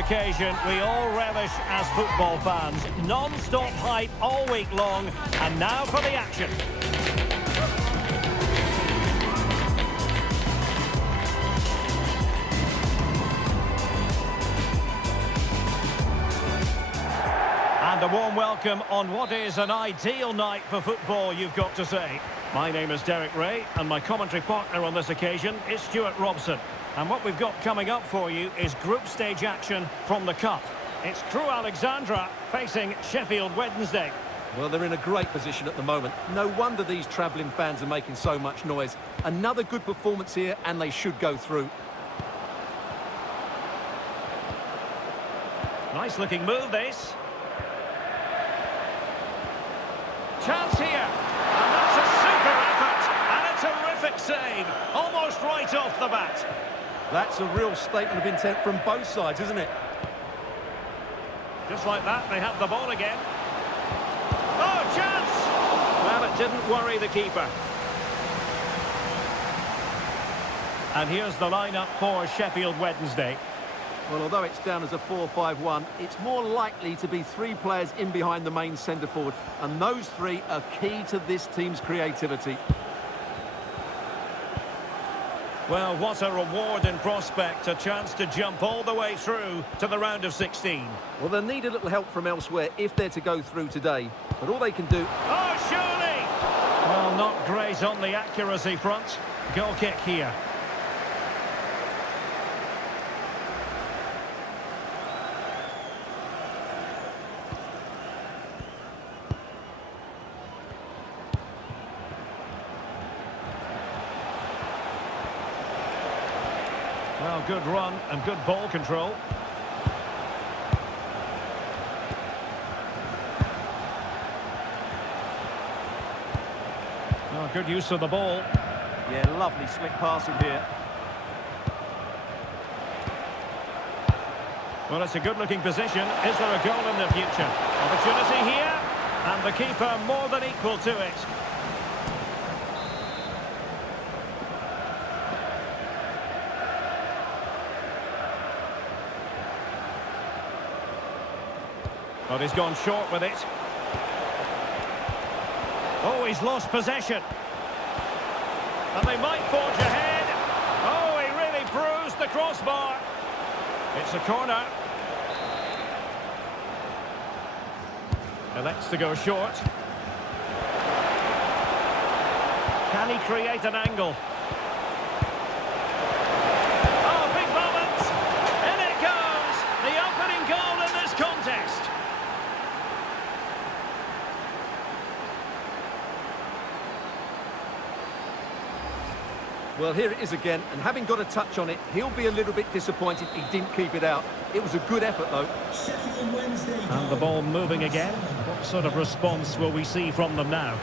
occasion we all relish as football fans. Non-stop hype all week long, and now for the action. And a warm welcome on what is an ideal night for football, you've got to say. My name is Derek Ray, and my commentary partner on this occasion is Stuart Robson. And what we've got coming up for you is group stage action from the Cup. It's Crewe Alexandra facing Sheffield Wednesday. Well, they're in a great position at the moment. No wonder these travelling fans are making so much noise. Another good performance here, and they should go through. Nice looking move, this. Chance here. And that's a super effort. And a terrific save. Almost right off the bat. That's a real statement of intent from both sides, isn't it? Just like that, they have the ball again. Oh, chance! Well, it didn't worry the keeper. And here's the lineup for Sheffield Wednesday. Well, although it's down as a 4-5-1, it's more likely to be three players in behind the main centre-forward. And those three are key to this team's creativity. Well, what a reward in prospect, a chance to jump all the way through to the round of 16. Well, they'll need a little help from elsewhere if they're to go through today. But all they can do... Oh, surely! Well, not great on the accuracy front. Goal kick here. Well, good run and good ball control. Oh, good use of the ball. Yeah, lovely slick passing here. Well, it's a good-looking position. Is there a goal in the future? Opportunity here, and the keeper more than equal to it. But he's gone short with it. Oh, he's lost possession. And they might forge ahead. Oh, he really bruised the crossbar. It's a corner. Elects to go short. Can he create an angle? Oh, big moment. In it goes. The opening goal in this contest. Well, here it is again, and having got a touch on it, he'll be a little bit disappointed he didn't keep it out. It was a good effort, though. And the ball moving again. What sort of response will we see from them now?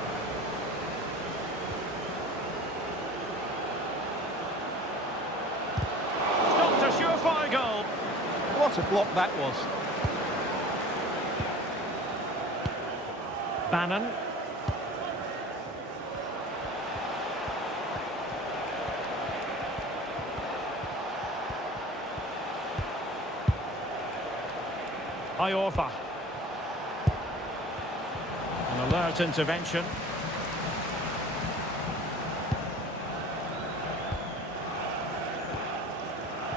Stopped a surefire goal. What a block that was. Bannon. Iorfa. An alert intervention.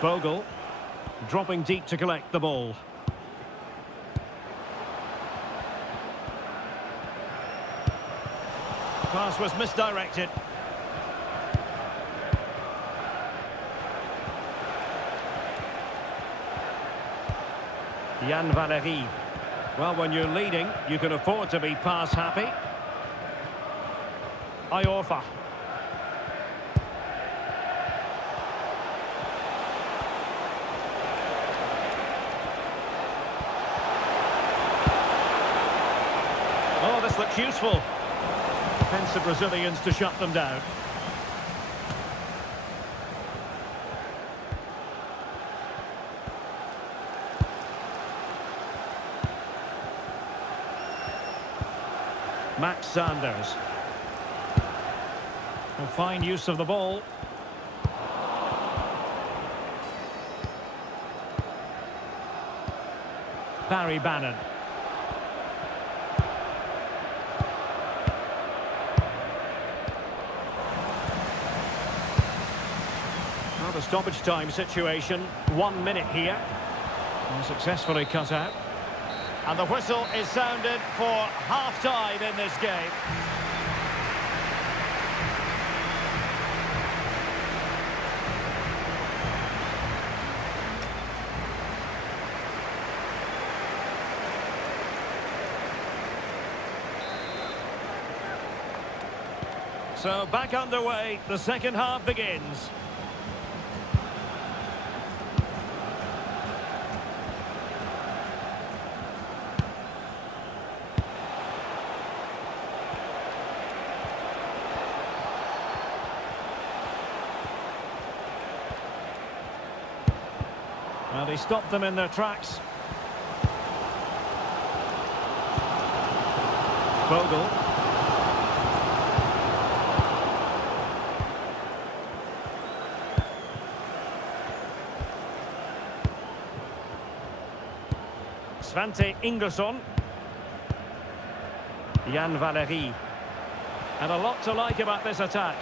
Bogle dropping deep to collect the ball. Pass was misdirected. Yann Valery. Well, when you're leading, you can afford to be pass happy. Iorfa. Oh, this looks useful. Hence the Brazilians to shut them down. Max Sanders. A fine use of the ball. Barry Bannon. Well, the stoppage time situation, 1 minute here. And successfully cut out. And the whistle is sounded for half-time in this game. So back underway, the second half begins. Well, he stopped them in their tracks. Bogle. Svante Ingesson. Jan Valery. And a lot to like about this attack.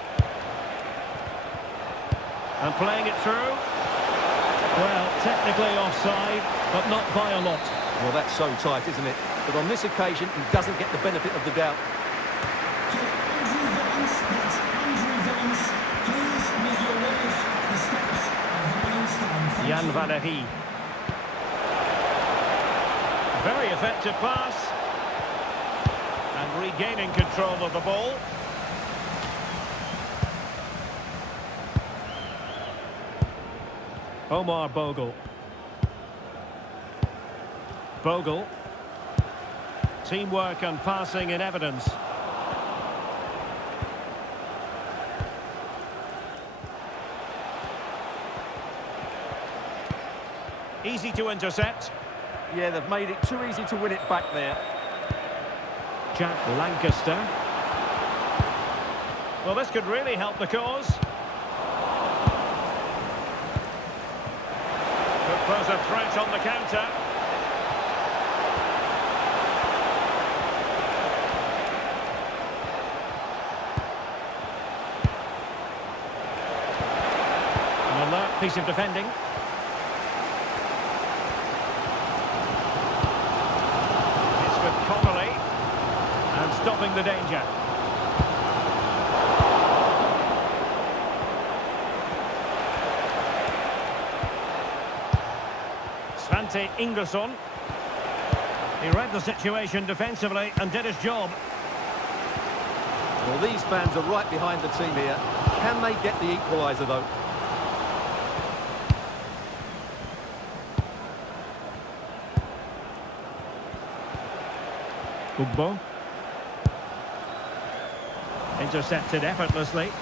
And playing it through. Well, technically offside, but not by a lot. Well, that's so tight, isn't it? But on this occasion, he doesn't get the benefit of the doubt. Andrew Vance, that's Andrew Vance. Please make your way up the steps of the main stand. Jan Valery. Very effective pass. And regaining control of the ball. Omar Bogle. Bogle. Teamwork and passing in evidence. Easy to intercept. Yeah, they've made it too easy to win it back there. Jack Lancaster. Well, this could really help the cause. Could pose a threat on the counter. An alert piece of defending. It's with Connolly. And stopping the danger. Svante Ingesson. He read the situation defensively and did his job. Well, these fans are right behind the team here. Can they get the equaliser, though? Ugbo. Intercepted effortlessly.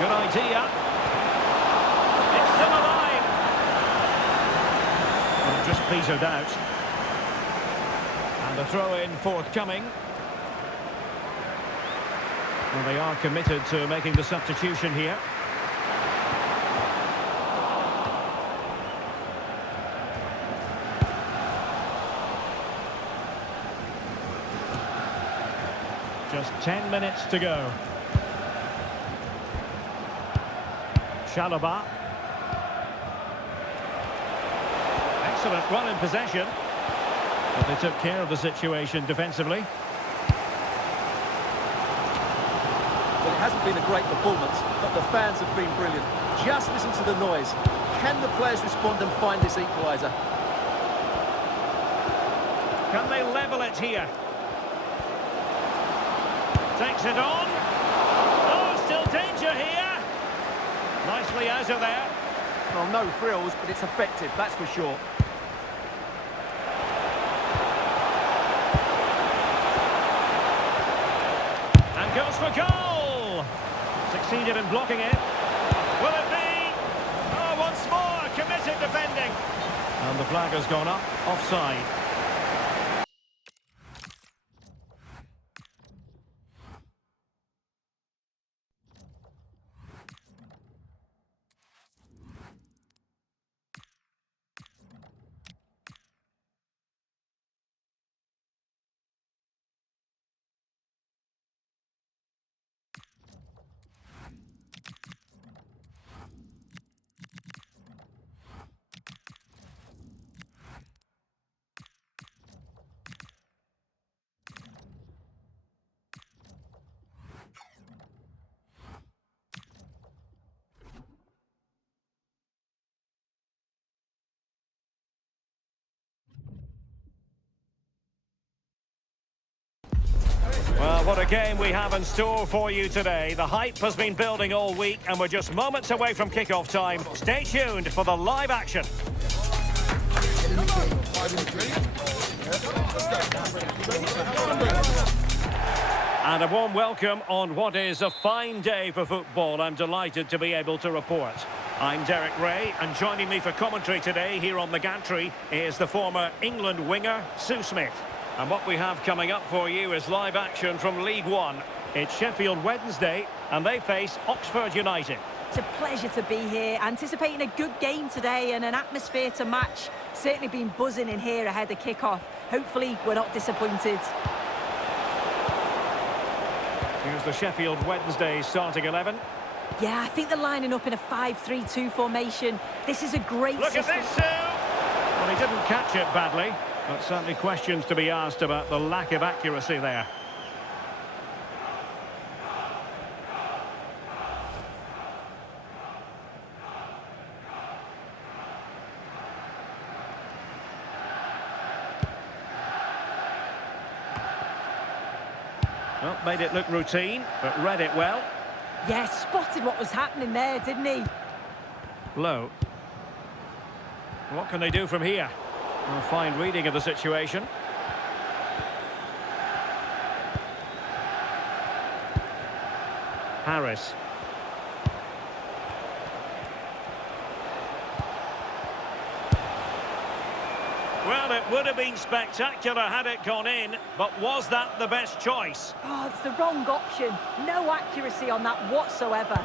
Good idea. It's still alive. Well, it just petered out. And the throw-in forthcoming. Well, they are committed to making the substitution here. Just 10 minutes to go. Chalobah. Excellent run in possession. But they took care of the situation defensively. Well, it hasn't been a great performance, but the fans have been brilliant. Just listen to the noise. Can the players respond and find this equaliser? Can they level it here? Takes it on. Oh, still danger here. Nicely out of there. Well, no thrills, but it's effective, that's for sure. And goes for goal. Succeeded in blocking it. Will it be? Oh, once more, committed defending. And the flag has gone up, offside. Well, what a game we have in store for you today. The hype has been building all week and we're just moments away from kick-off time. Stay tuned for the live action. And a warm welcome on what is a fine day for football. I'm delighted to be able to report. I'm Derek Ray, and joining me for commentary today here on the gantry is the former England winger, Sue Smith. And what we have coming up for you is live action from League One. It's Sheffield Wednesday, and they face Oxford United. It's a pleasure to be here, anticipating a good game today and an atmosphere to match. Certainly been buzzing in here ahead of kick-off. Hopefully we're not disappointed. Here's the Sheffield Wednesday starting 11. Yeah, I think they're lining up in a 5-3-2 formation. This is a great Look system. at this, Sue! Well, he didn't catch it badly, but certainly questions to be asked about the lack of accuracy there. Well, made it look routine, but read it well. Yeah, spotted what was happening there, didn't he? Low. What can they do from here? A fine reading of the situation. Harris. Well, it would have been spectacular had it gone in, but was that the best choice? Oh, it's the wrong option. No accuracy on that whatsoever.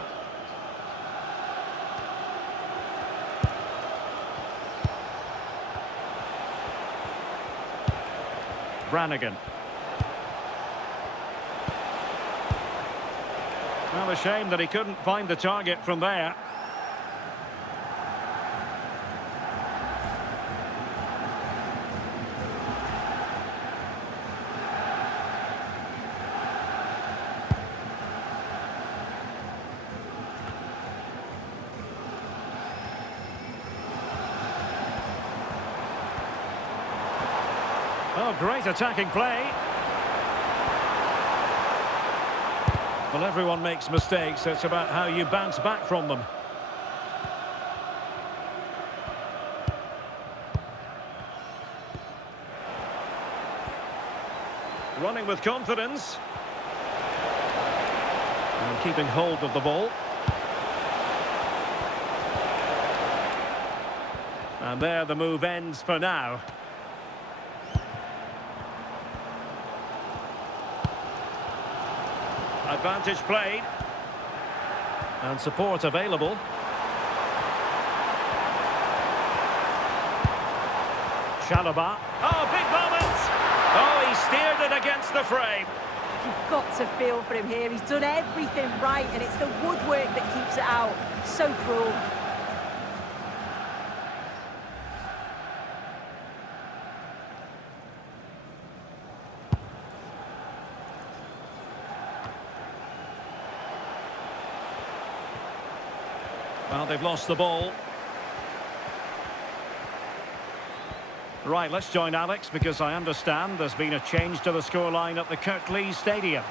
Brannigan. Well, a shame that he couldn't find the target from there. Oh, great attacking play. Well, everyone makes mistakes. It's about how you bounce back from them. Running with confidence. And keeping hold of the ball. And there the move ends for now. Advantage played. And support available. Chalobah. Oh, big moment! Oh, he steered it against the frame. You've got to feel for him here. He's done everything right, and it's the woodwork that keeps it out. So cruel. Well, they've lost the ball. Right, let's join Alex, because I understand there's been a change to the scoreline at the Kirklees Stadium.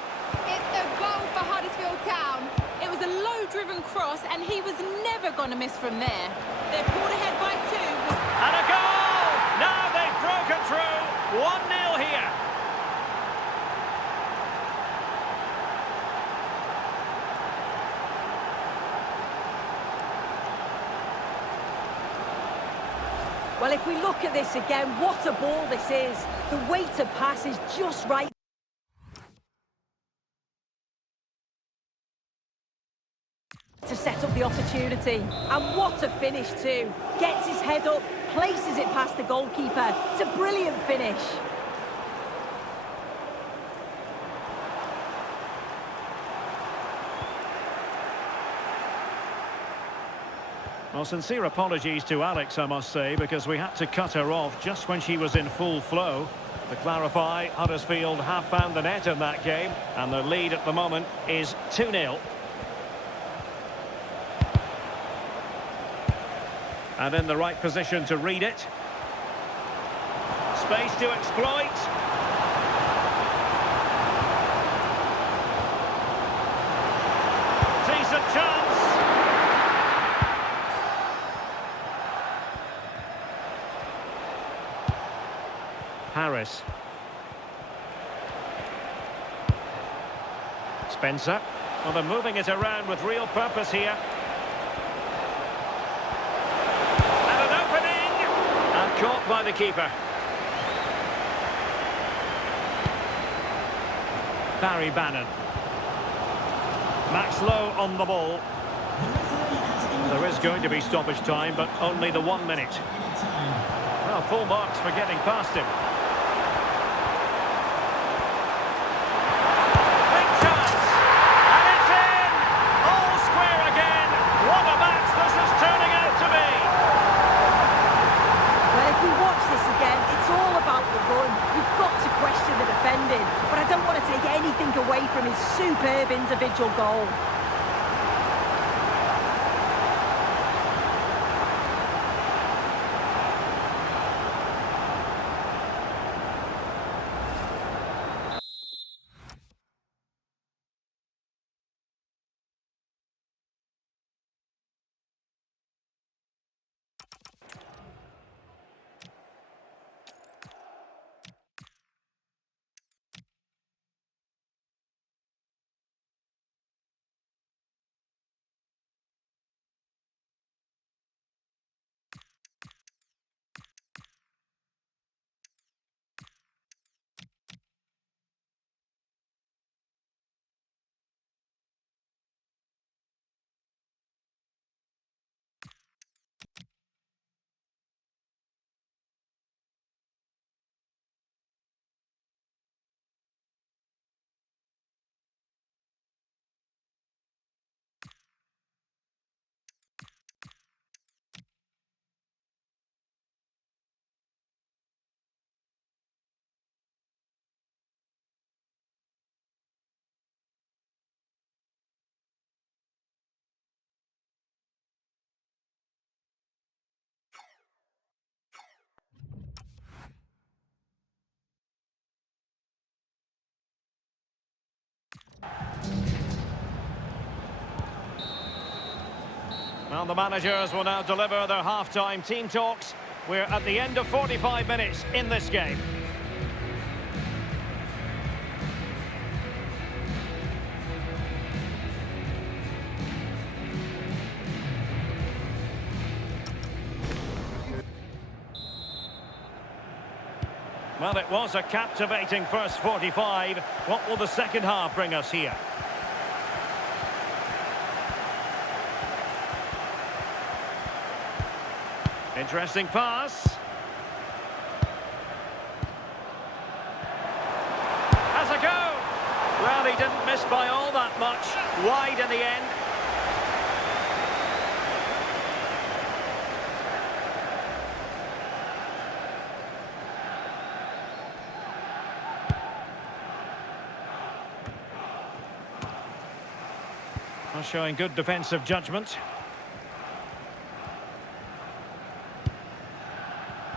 It's a goal for Huddersfield Town. It was a low-driven cross, and he was never going to miss from there. They're pulled ahead by 2. And a goal! Now they've broken through. 1-0 here. Well, if we look at this again, what a ball this is. The weight of pass is just right. To set up the opportunity. And what a finish too. Gets his head up, places it past the goalkeeper. It's a brilliant finish. Well, sincere apologies to Alex, I must say, because we had to cut her off just when she was in full flow. To clarify, Huddersfield have found the net in that game, and the lead at the moment is 2-0. And in the right position to read it. Space to exploit. Harris. Spencer. Well, they're moving it around with real purpose here. And an opening! And caught by the keeper. Barry Bannon. Max Lowe on the ball. There is going to be stoppage time, but only the 1 minute. Well, full marks for getting past him. Big chance! And it's in! All square again! What a match this is turning out to be! Well, if we watch this again, it's all about the run. You've got to question the defending, but I don't want to take anything away from his superb individual goal. Well, the managers will now deliver their half-time team talks. We're at the end of 45 minutes in this game. Well, it was a captivating first 45. What will the second half bring us here? Interesting pass. Has a go. Well, he didn't miss by all that much. Wide in the end. Well, showing good defensive judgment.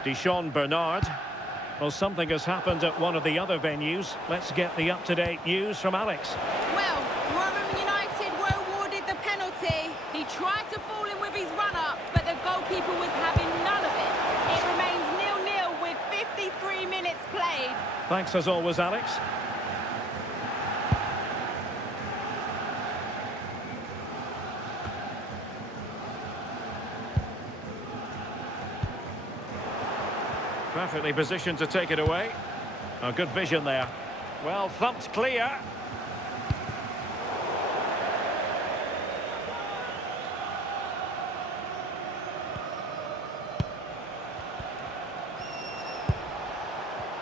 Dijon Bernard. Well, something has happened at one of the other venues. Let's get the up-to-date news from Alex. Well, Rotherham United were awarded the penalty. He tried to fall in with his run-up, but the goalkeeper was having none of it. It remains 0-0 with 53 minutes played. Thanks as always, Alex. Perfectly positioned to take it away. A good vision there. Well, thumped clear.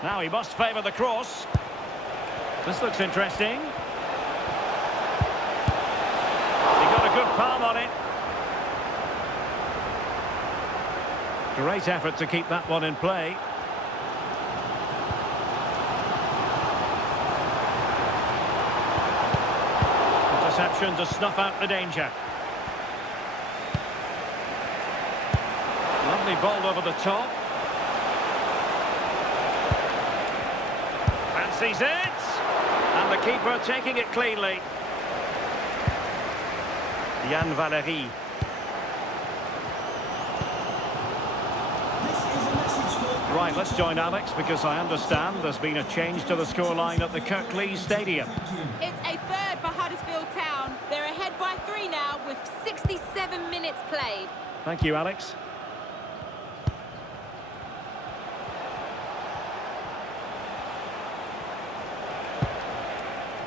Now he must favour the cross. This looks interesting. He got a good palm on it. Great effort to keep that one in play. Interception to snuff out the danger. Lovely ball over the top. Fancies it! And the keeper taking it cleanly. Yann Valery. Right, let's join Alex because I understand there's been a change to the scoreline at the Kirklees Stadium. It's a third for Huddersfield Town. They're ahead by 3 now with 67 minutes played. Thank you, Alex.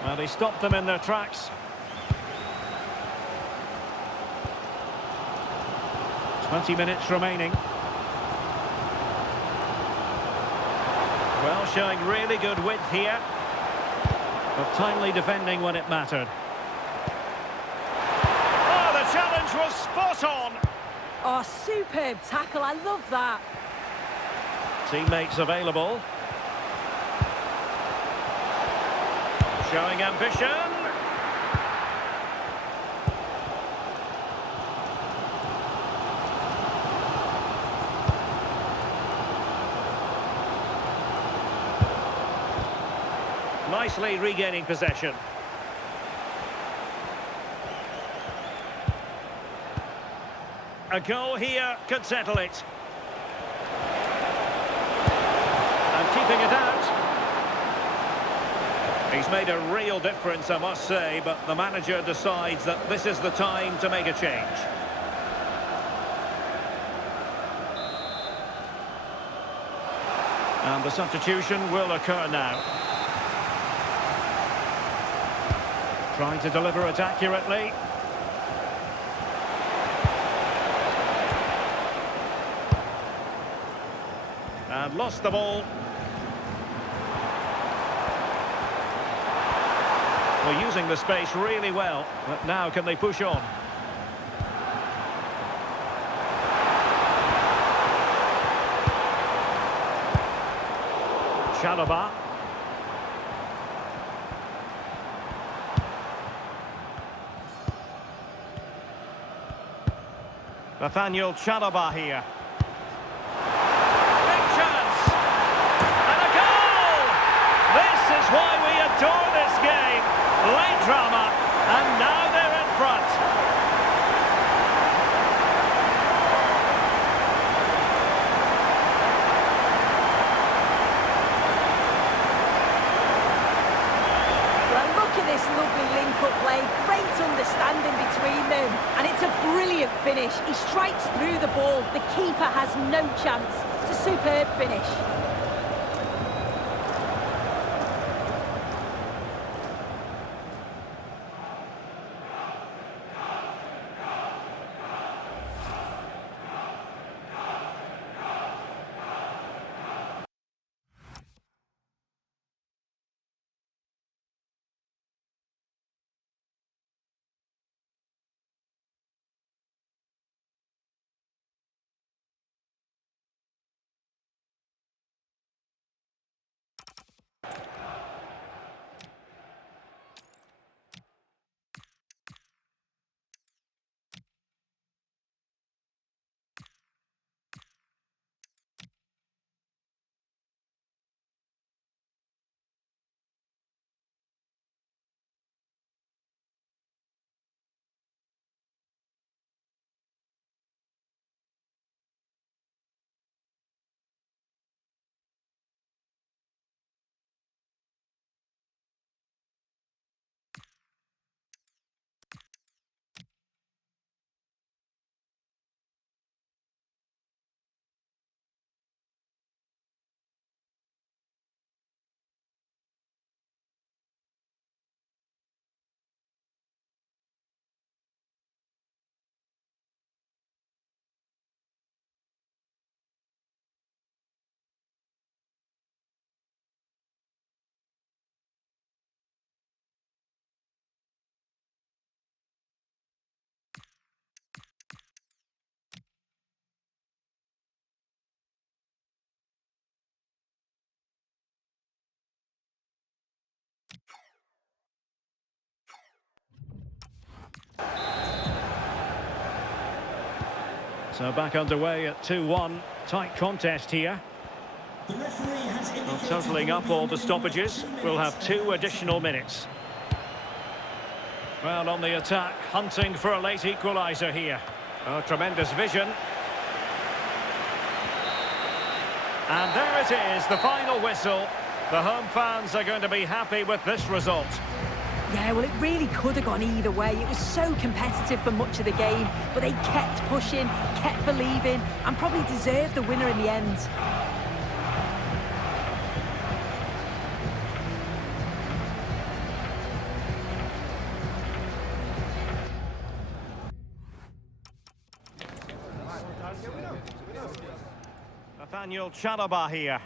Well, he stopped them in their tracks. 20 minutes remaining. Well, showing really good width here. But timely defending when it mattered. Oh, the challenge was spot on. Oh, superb tackle. I love that. Teammates available. Showing ambition. Nicely regaining possession. A goal here could settle it. And keeping it out. He's made a real difference, I must say, but the manager decides that this is the time to make a change. And the substitution will occur now. Trying to deliver it accurately. And lost the ball. Well, using the space really well, but now can they push on? Chalobah. Nathaniel Chalobah here. Big chance! And a goal! This is why we adore this game. Late drama, and now they're in front. Well, look at this lovely link-up play. Great understanding between them. And it's a brilliant finish. He strikes through the ball. The keeper has no chance. It's a superb finish. So back underway at 2-1. Tight contest here. The referee has Well, indicated totalling up all the stoppages, we'll have 2 additional minutes. Well, on the attack, hunting for a late equaliser here. Oh, tremendous vision. And there it is, the final whistle. The home fans are going to be happy with this result. Yeah, well, it really could have gone either way. It was so competitive for much of the game, but they kept pushing, kept believing, and probably deserved the winner in the end. Nathaniel Chalobah here.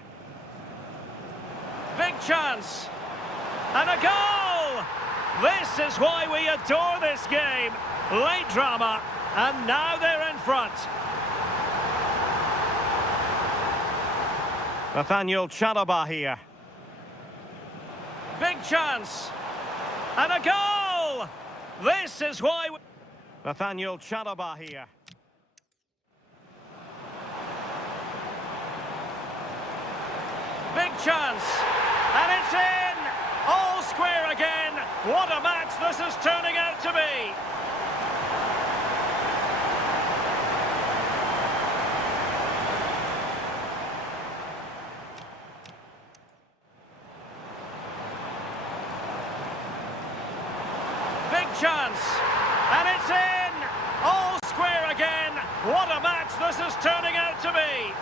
Big chance. And a goal! This is why we adore this game. Late drama, and now they're in front. Nathaniel Chalobah here. Big chance. And a goal! This is why... Nathaniel Chalobah here. Big chance. And it's in! All square again. What a match this is turning out to be. Big chance. And it's in! All square again. What a match this is turning out to be.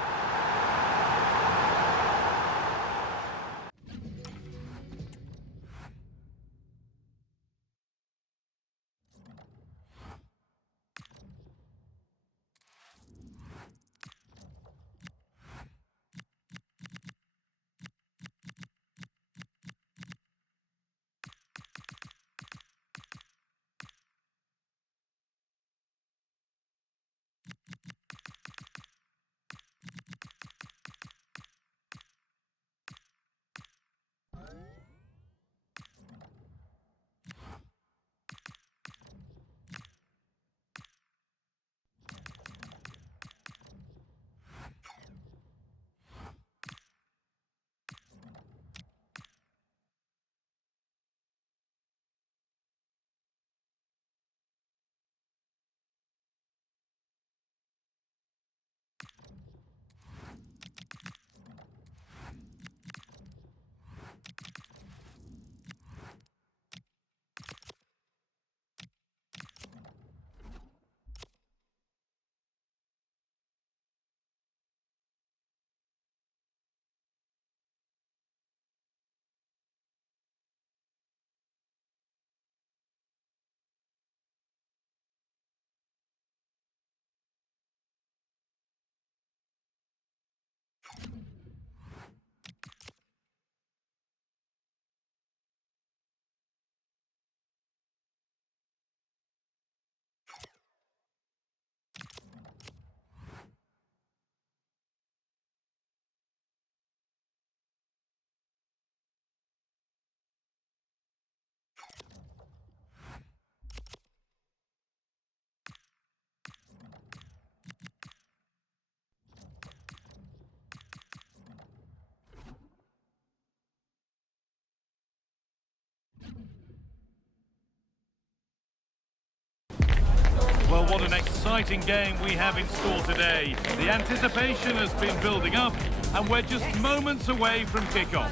Well, what an exciting game we have in store today. The anticipation has been building up, and we're just moments away from kickoff.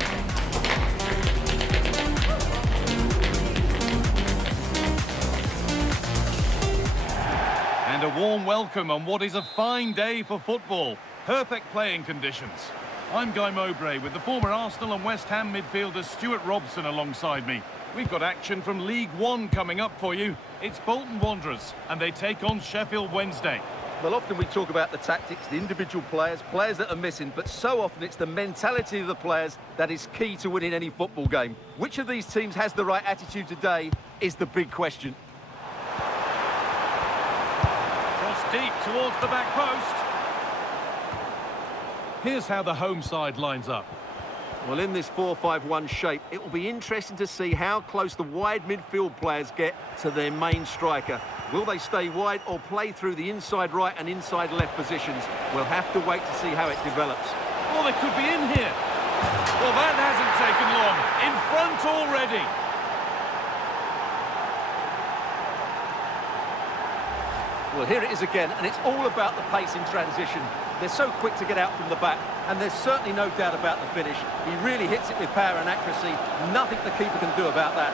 And a warm welcome on what is a fine day for football. Perfect playing conditions. I'm Guy Mowbray with the former Arsenal and West Ham midfielder Stuart Robson alongside me. We've got action from League One coming up for you. It's Bolton Wanderers, and they take on Sheffield Wednesday. Well, often we talk about the tactics, the individual players that are missing, but so often it's the mentality of the players that is key to winning any football game. Which of these teams has the right attitude today is the big question. Cross deep towards the back post. Here's how the home side lines up. Well, in this 4-5-1 shape, it will be interesting to see how close the wide midfield players get to their main striker. Will they stay wide or play through the inside right and inside left positions? We'll have to wait to see how it develops. Oh, they could be in here. Well, that hasn't taken long. In front already. Well, here it is again, and it's all about the pace in transition. They're so quick to get out from the back, and there's certainly no doubt about the finish. He really hits it with power and accuracy. Nothing the keeper can do about that.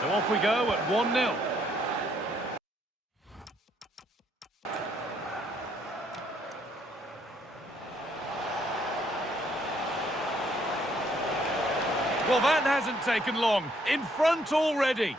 So off we go at 1-0. Well, that hasn't taken long. In front already.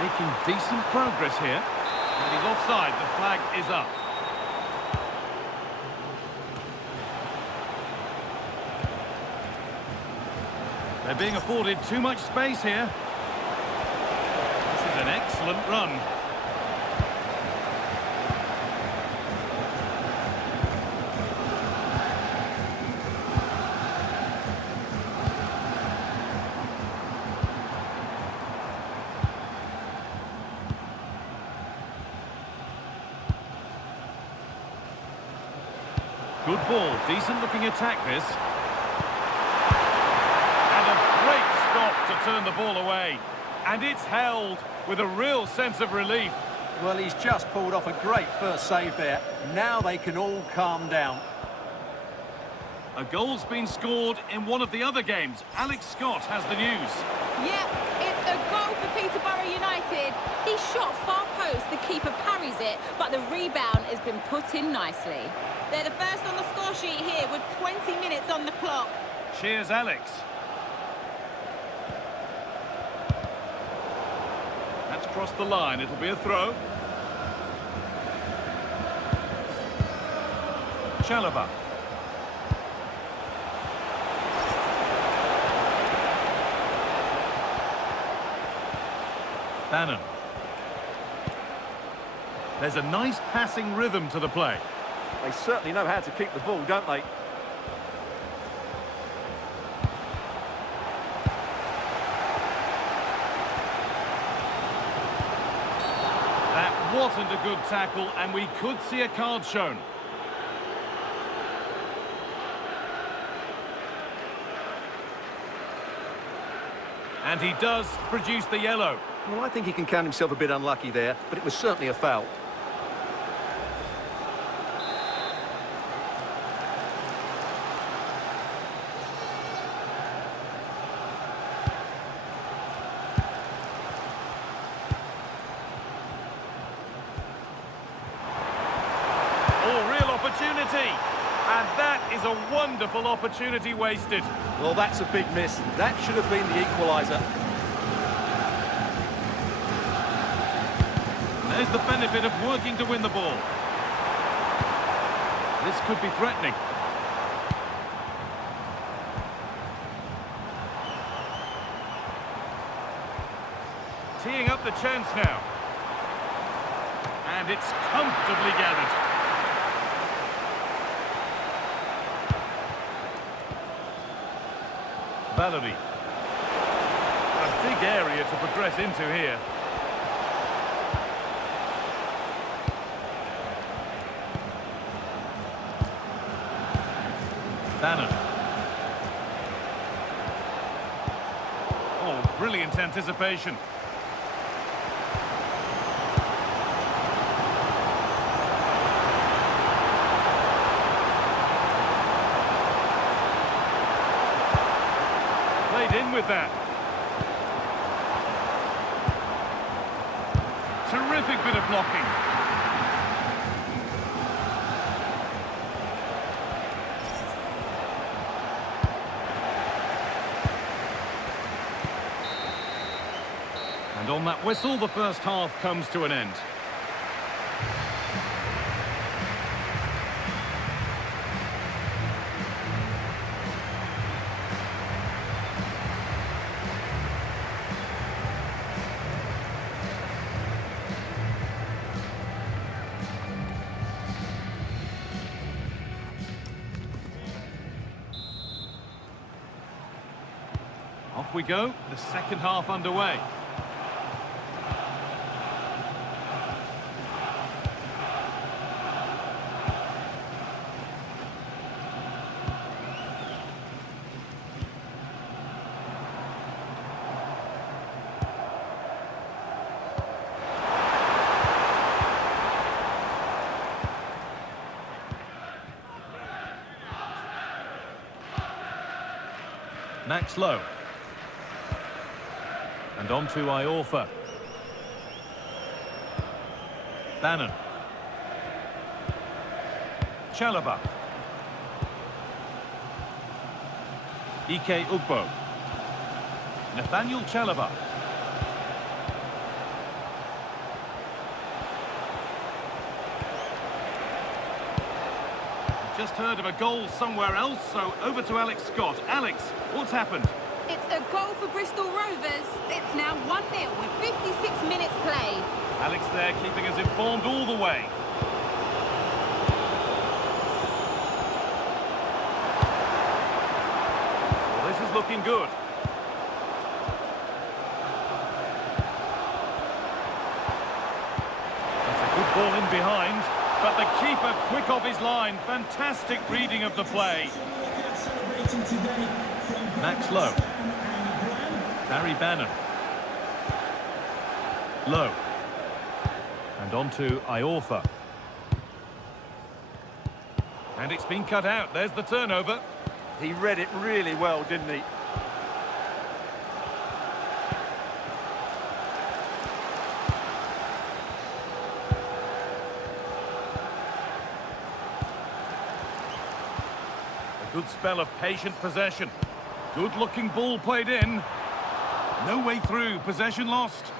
Making decent progress here. And he's offside. The flag is up. They're being afforded too much space here. This is an excellent run. Good ball, decent looking attack this. To turn the ball away, and it's held with a real sense of relief. Well, he's just pulled off a great first save there. Now they can all calm down. A goal's been scored in one of the other games. Alex Scott has the news. Yep, it's a goal for Peterborough United. He shot far post, the keeper parries it, but the rebound has been put in nicely. They're the first on the score sheet here with 20 minutes on the clock. Cheers, Alex. That's crossed the line. It'll be a throw. Chalobah. Bannon. There's a nice passing rhythm to the play. They certainly know how to kick the ball, don't they? That wasn't a good tackle, and we could see a card shown. And he does produce the yellow. Well, I think he can count himself a bit unlucky there, but it was certainly a foul. Oh, real opportunity. And that is a wonderful opportunity wasted. Well, that's a big miss. That should have been the equaliser. There's the benefit of working to win the ball. This could be threatening. Teeing up the chance now. And it's comfortably gathered. Valerie. A big area to progress into here. Bannon. Oh, brilliant anticipation. Played in with that. Terrific bit of blocking. And on that whistle, the first half comes to an end. Off we go, the second half underway. Max Lowe. And on to Iorfa. Bannon. Chalobah. Ike Ugbo. Nathaniel Chalobah. Just heard of a goal somewhere else, so over to Alex Scott. Alex, what's happened? It's a goal for Bristol Rovers. It's now 1-0 with 56 minutes played. Alex there keeping us informed all the way. Well, this is looking good. That's a good ball in behind. But the keeper quick off his line. Fantastic reading of the play. Max Lowe. Barry Bannon. Lowe. And on to Iorfa. And it's been cut out. There's the turnover. He read it really well, didn't he? Good spell of patient possession. Good-looking ball played in. No way through. Possession lost.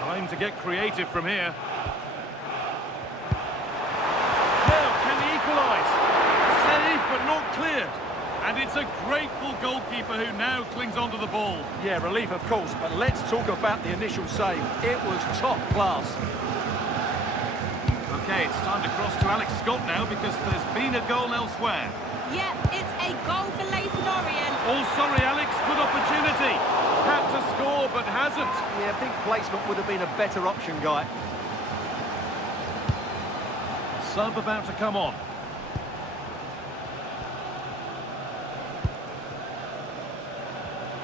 Time to get creative from here. Now, can he equalise? Safe, but not cleared. And it's a grateful goalkeeper who now clings onto the ball. Yeah, relief of course, but let's talk about the initial save. It was top class. Okay, it's time to cross to Alex Scott now because there's been a goal elsewhere. Yeah, it's a goal for Leyton Orient. Oh, sorry, Alex. Good opportunity. Had to score, but hasn't. Yeah, I think placement would have been a better option, Guy. Sub about to come on.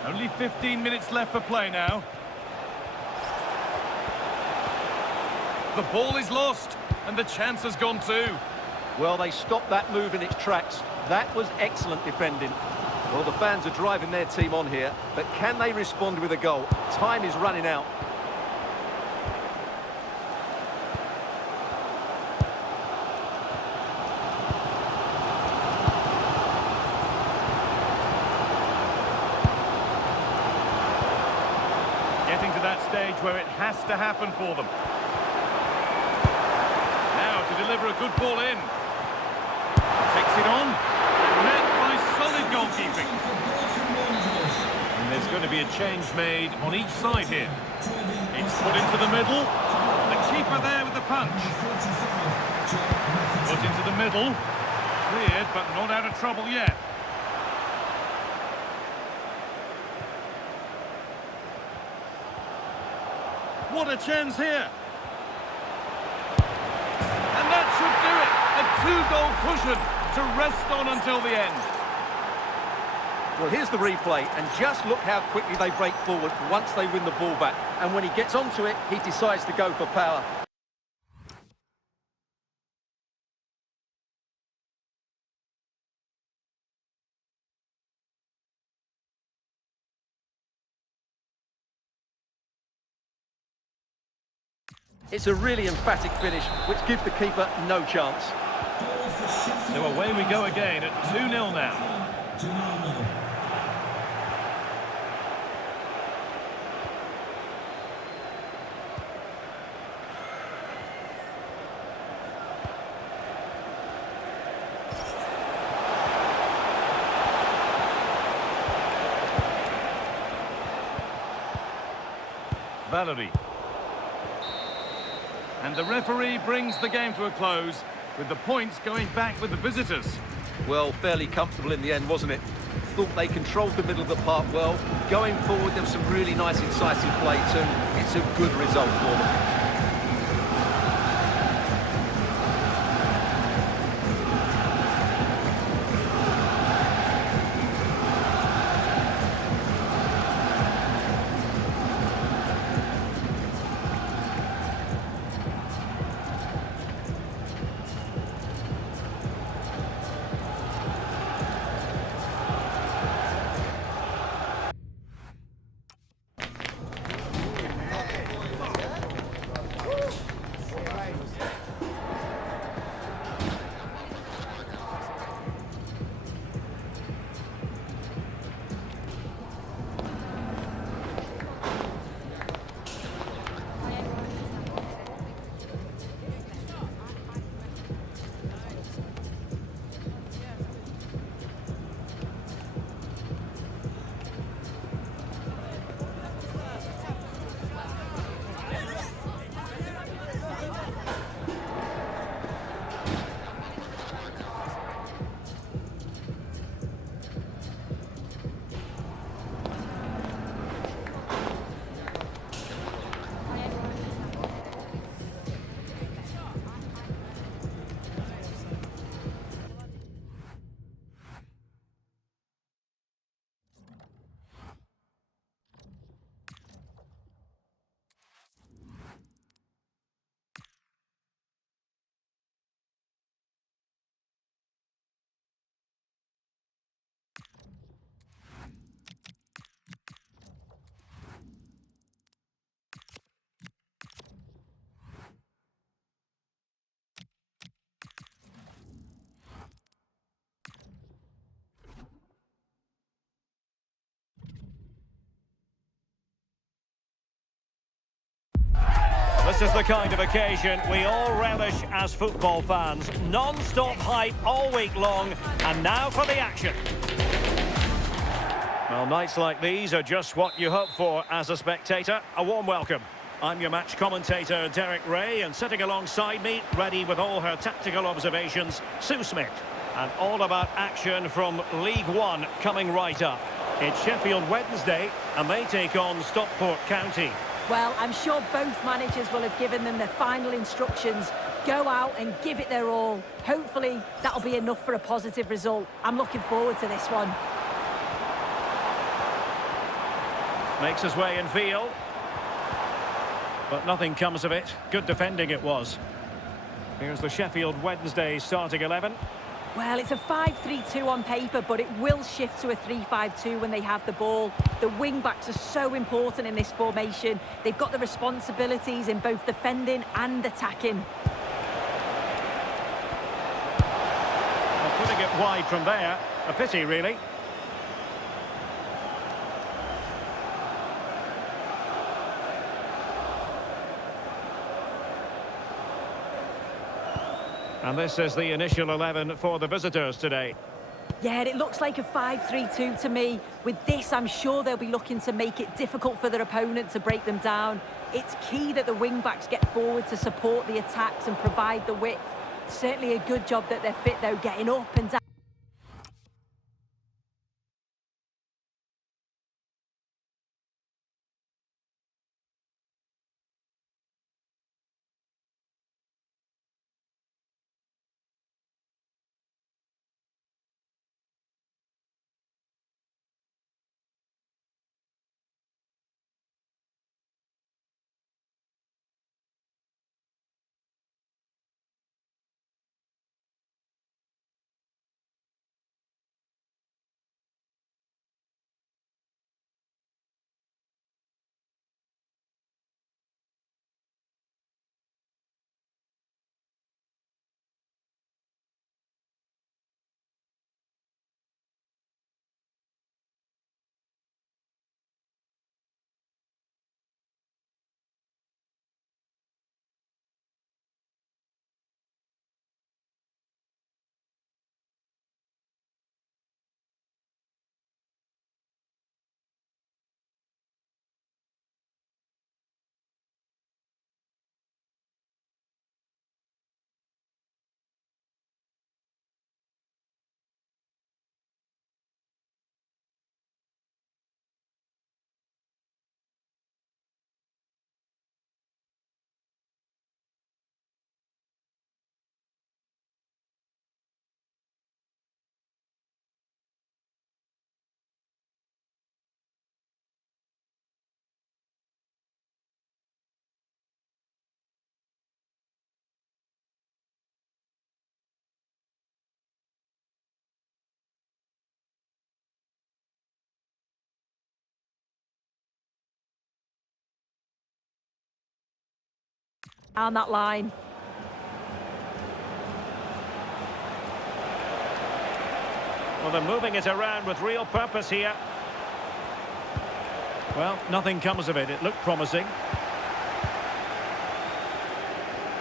Only 15 minutes left for play now. The ball is lost, and the chance has gone too. Well, they stopped that move in its tracks. That was excellent defending. Well, the fans are driving their team on here, but can they respond with a goal? Time is running out. Getting to that stage where it has to happen for them. Now to deliver a good ball in. Takes it on. Met by solid goalkeeping. And there's going to be a change made on each side here. It's put into the middle. The keeper there with the punch. Put into the middle. Cleared, but not out of trouble yet. What a chance here. And that should do it. A two-goal cushion to rest on until the end. Well, here's the replay, and just look how quickly they break forward once they win the ball back. And when he gets onto it, he decides to go for power. It's a really emphatic finish, which gives the keeper no chance. So away we go again at 2-0 now. Valerie. And the referee brings the game to a close. with the points going back with the visitors. Well, fairly comfortable in the end, wasn't it? Thought they controlled the middle of the park well. Going forward, there was some really nice, incisive play too. It's a good result for them. This is the kind of occasion we all relish as football fans. Non-stop hype all week long, and now for the action. Well, nights like these are just what you hope for as a spectator. A warm welcome. I'm your match commentator, Derek Ray, and sitting alongside me, ready with all her tactical observations, Sue Smith. And all about action from League One coming right up. It's Sheffield Wednesday, and they take on Stockport County. Well, I'm sure both managers will have given them their final instructions. Go out and give it their all. Hopefully, that'll be enough for a positive result. I'm looking forward to this one. Makes his way in field. But nothing comes of it. Good defending it was. Here's the Sheffield Wednesday starting 11. Well, it's a 5-3-2 on paper, but it will shift to a 3-5-2 when they have the ball. The wing-backs are so important in this formation. They've got the responsibilities in both defending and attacking. Well, putting it wide from there. A pity, really. And this is the initial 11 for the visitors today. Yeah, it looks like a 5-3-2 to me. With this, I'm sure they'll be looking to make it difficult for their opponent to break them down. It's key that the wing-backs get forward to support the attacks and provide the width. Certainly a good job that they're fit, though, getting up and down. down that line. Well, they're moving it around with real purpose here. Well, nothing comes of it. It looked promising.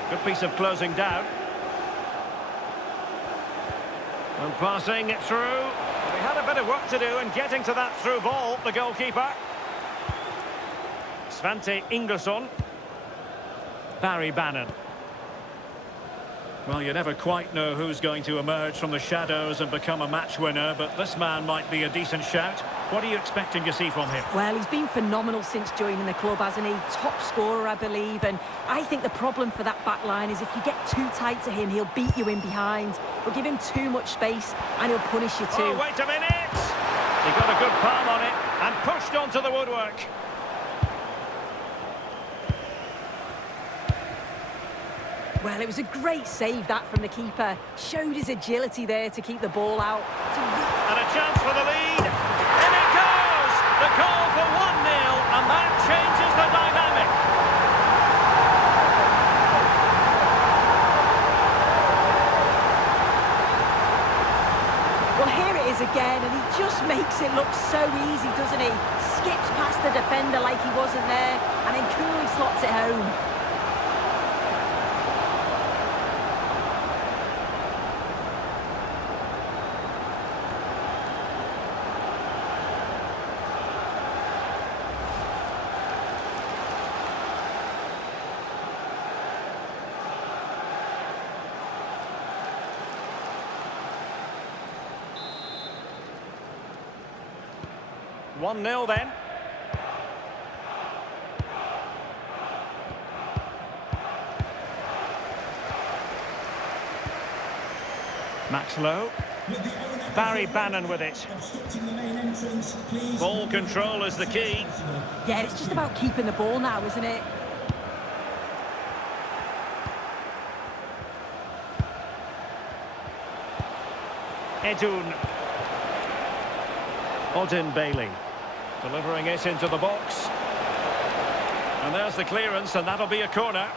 Good piece of closing down. And passing it through. They had a bit of work to do in getting to that through ball, the goalkeeper. Svante Ingesson. Barry Bannon. Well, you never quite know who's going to emerge from the shadows and become a match winner, but this man might be a decent shout. What are you expecting to see from him? Well, he's been phenomenal since joining the club, hasn't he? Top scorer, I believe, and I think the problem for that back line is if you get too tight to him, he'll beat you in behind. But give him too much space and he'll punish you too. Oh, wait a minute! He got a good palm on it and pushed onto the woodwork. Well, it was a great save, that, from the keeper. Showed his agility there to keep the ball out. And a chance for the lead. In it goes! The goal for 1-0, and that changes the dynamic. Well, here it is again, and he just makes it look so easy, doesn't he? Skips past the defender like he wasn't there, and then coolly slots it home. One 1-0 then. Max Lowe. Barry Bannon with it. Ball control is the key. Yeah, it's just about keeping the ball now, isn't it? Edun. Odin Bailey. Delivering it into the box. And there's the clearance, and that'll be a corner.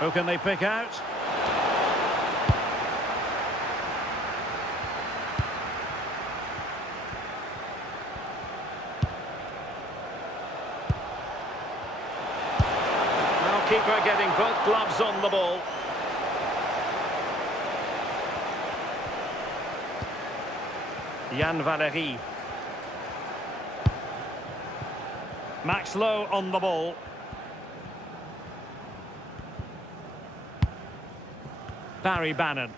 Who can they pick out? Now keeper getting both gloves on the ball. Jan Valery. Max Lowe on the ball. Barry Bannon.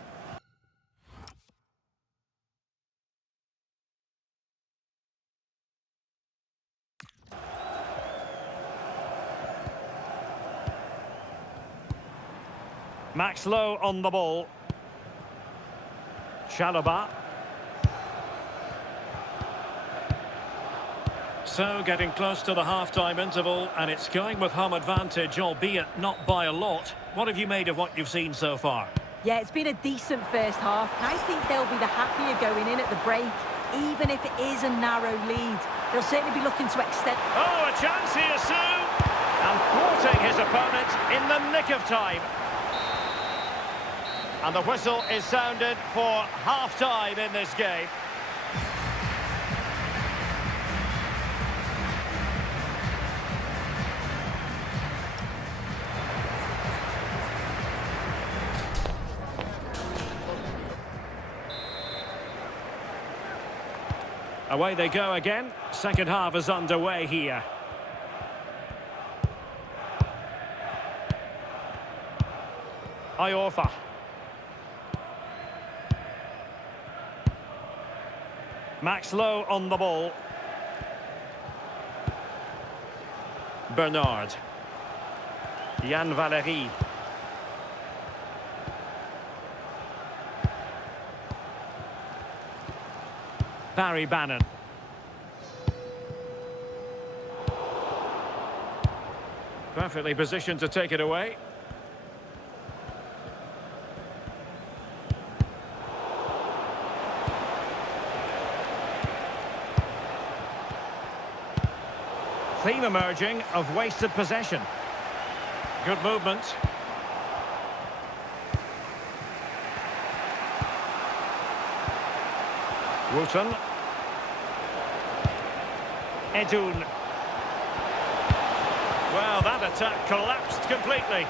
Max Lowe on the ball. Chalobah. So getting close to the half-time interval, and it's going with home advantage, albeit not by a lot. What have you made of what you've seen so far? Yeah, it's been a decent first half. I think they'll be the happier going in at the break, even if it is a narrow lead. They'll certainly be looking to extend... Oh, a chance here, Sue! And thwarting his opponent in the nick of time. And the whistle is sounded for half-time in this game. Away they go again. Second half is underway here. Iorfa. Max Lowe on the ball. Bernard. Jan Valery. Barry Bannon. Perfectly positioned to take it away. theme emerging of wasted possession. Good movement. Wooten. Edun. Well, that attack collapsed completely.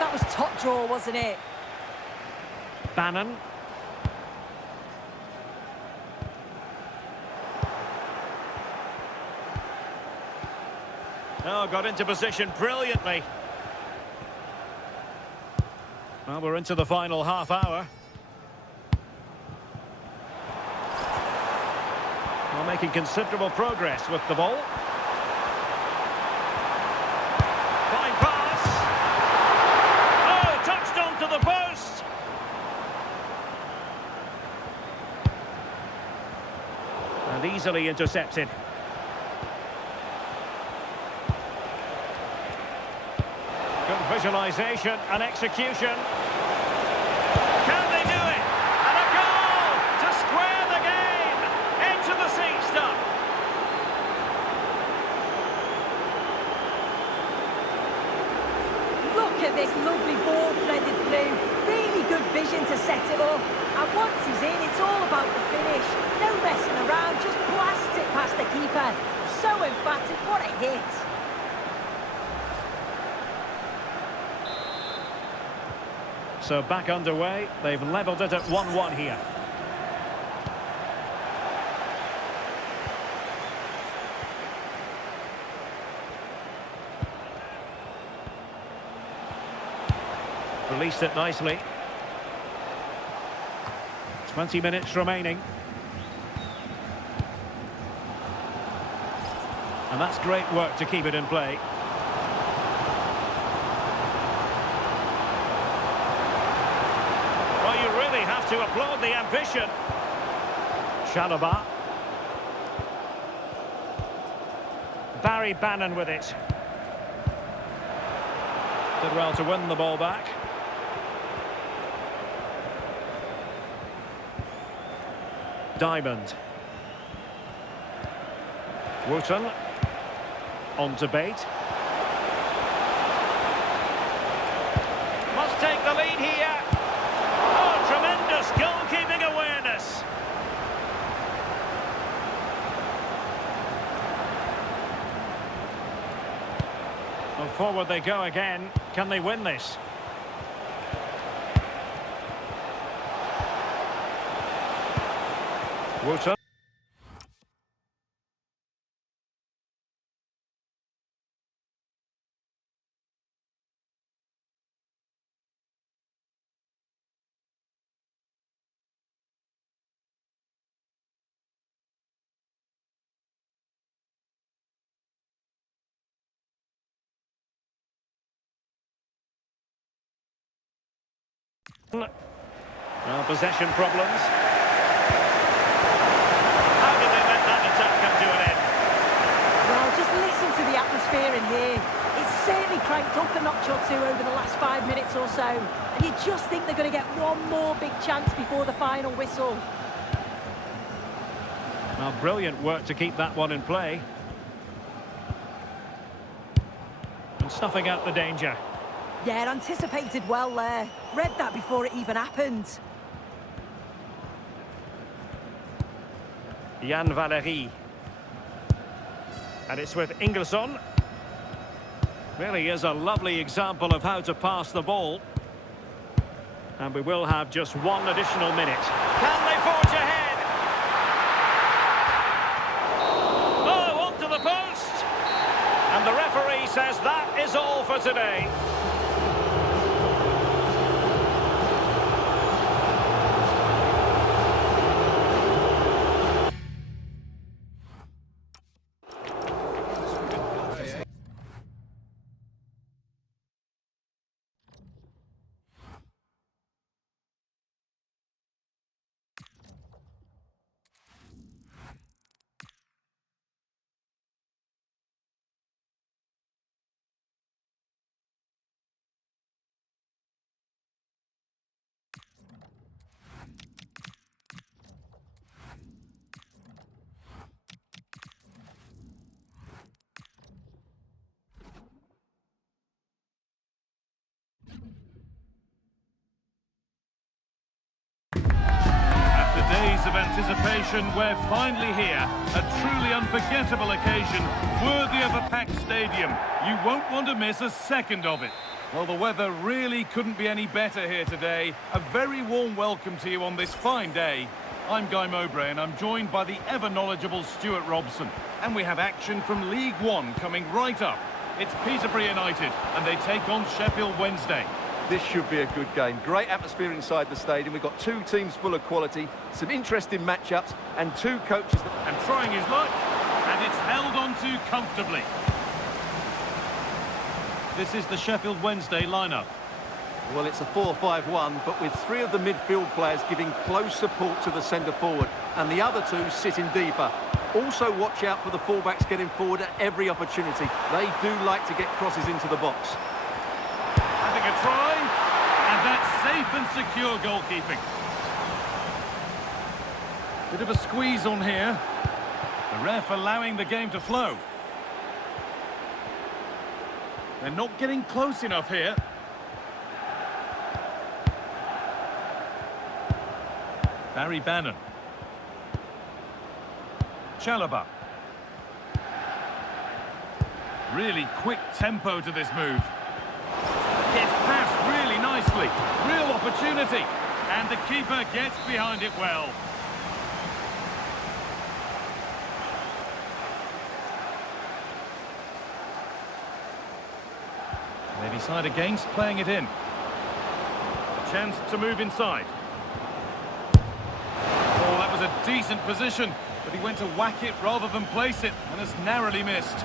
That was top draw, wasn't it? Bannon. Oh, got into position brilliantly. Well, we're into the final half hour. Well, making considerable progress with the ball. Fine pass. Oh, touched onto the post. And easily intercepted. Good visualisation and execution. Can they do it? And a goal to square the game. Into the seat stuff. Look at this lovely ball threaded through. Really good vision to set it up. And once he's in, it's all about the finish. No messing around, just blasts it past the keeper. So emphatic, what a hit. So back underway. They've levelled it at 1-1 here. Released it nicely. 20 minutes remaining. And that's great work to keep it in play. Well, you really have to applaud the ambition. Chalobah. Barry Bannon with it. Did well to win the ball back. Diamond. Wooten. On to Bate. Must take the lead here. Oh, tremendous goalkeeping awareness. Well, forward they go again. Can they win this? Wooten. Well, possession problems. How did they let that attack come to an end? Well, just listen to the atmosphere in here. It's certainly cranked up a notch or two over the last 5 minutes or so. And you just think they're going to get one more big chance before the final whistle. Well, brilliant work to keep that one in play. And snuffing out the danger. Yeah, anticipated well there. Read that before it even happened. Jan Valery. And it's with Ingelsson. Really is a lovely example of how to pass the ball. And we will have just one additional minute. Can they forge ahead? Oh, onto the post! And the referee says that is all for today. anticipation, we're finally here. A truly unforgettable occasion, worthy of a packed stadium. You won't want to miss a second of it. Well, the weather really couldn't be any better here today. A very warm welcome to you on this fine day. I'm Guy Mowbray and I'm joined by the ever-knowledgeable Stuart Robson. And we have action from League One coming right up. It's Peterborough United and they take on Sheffield Wednesday. This should be a good game. Great atmosphere inside the stadium. We've got two teams full of quality, some interesting matchups, and two coaches And trying his luck, and it's held on to comfortably. This is the Sheffield Wednesday lineup. Well, it's a 4-5-1, but with three of the midfield players giving close support to the centre forward, and the other two sitting deeper. Also watch out for the fullbacks getting forward at every opportunity. They do like to get crosses into the box. Having a try, and that's safe and secure goalkeeping. Bit of a squeeze on here. The ref allowing the game to flow. They're not getting close enough here. Barry Bannon. Chalobah. Really quick tempo to this move. Gets past really nicely. Real opportunity. And the keeper gets behind it well. They decide against playing it in. A chance to move inside. Oh, that was a decent position, but he went to whack it rather than place it, and has narrowly missed.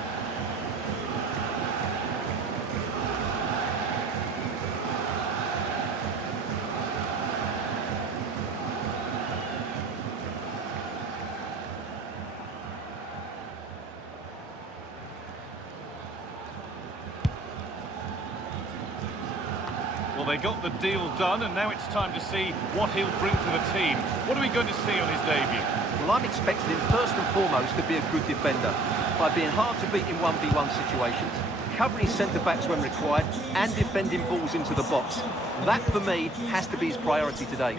Well, they got the deal done, and now it's time to see what he'll bring to the team. What are we going to see on his debut? Well, I'm expecting him first and foremost to be a good defender by being hard to beat in 1v1 situations, covering centre-backs when required, and defending balls into the box. That, for me, has to be his priority today.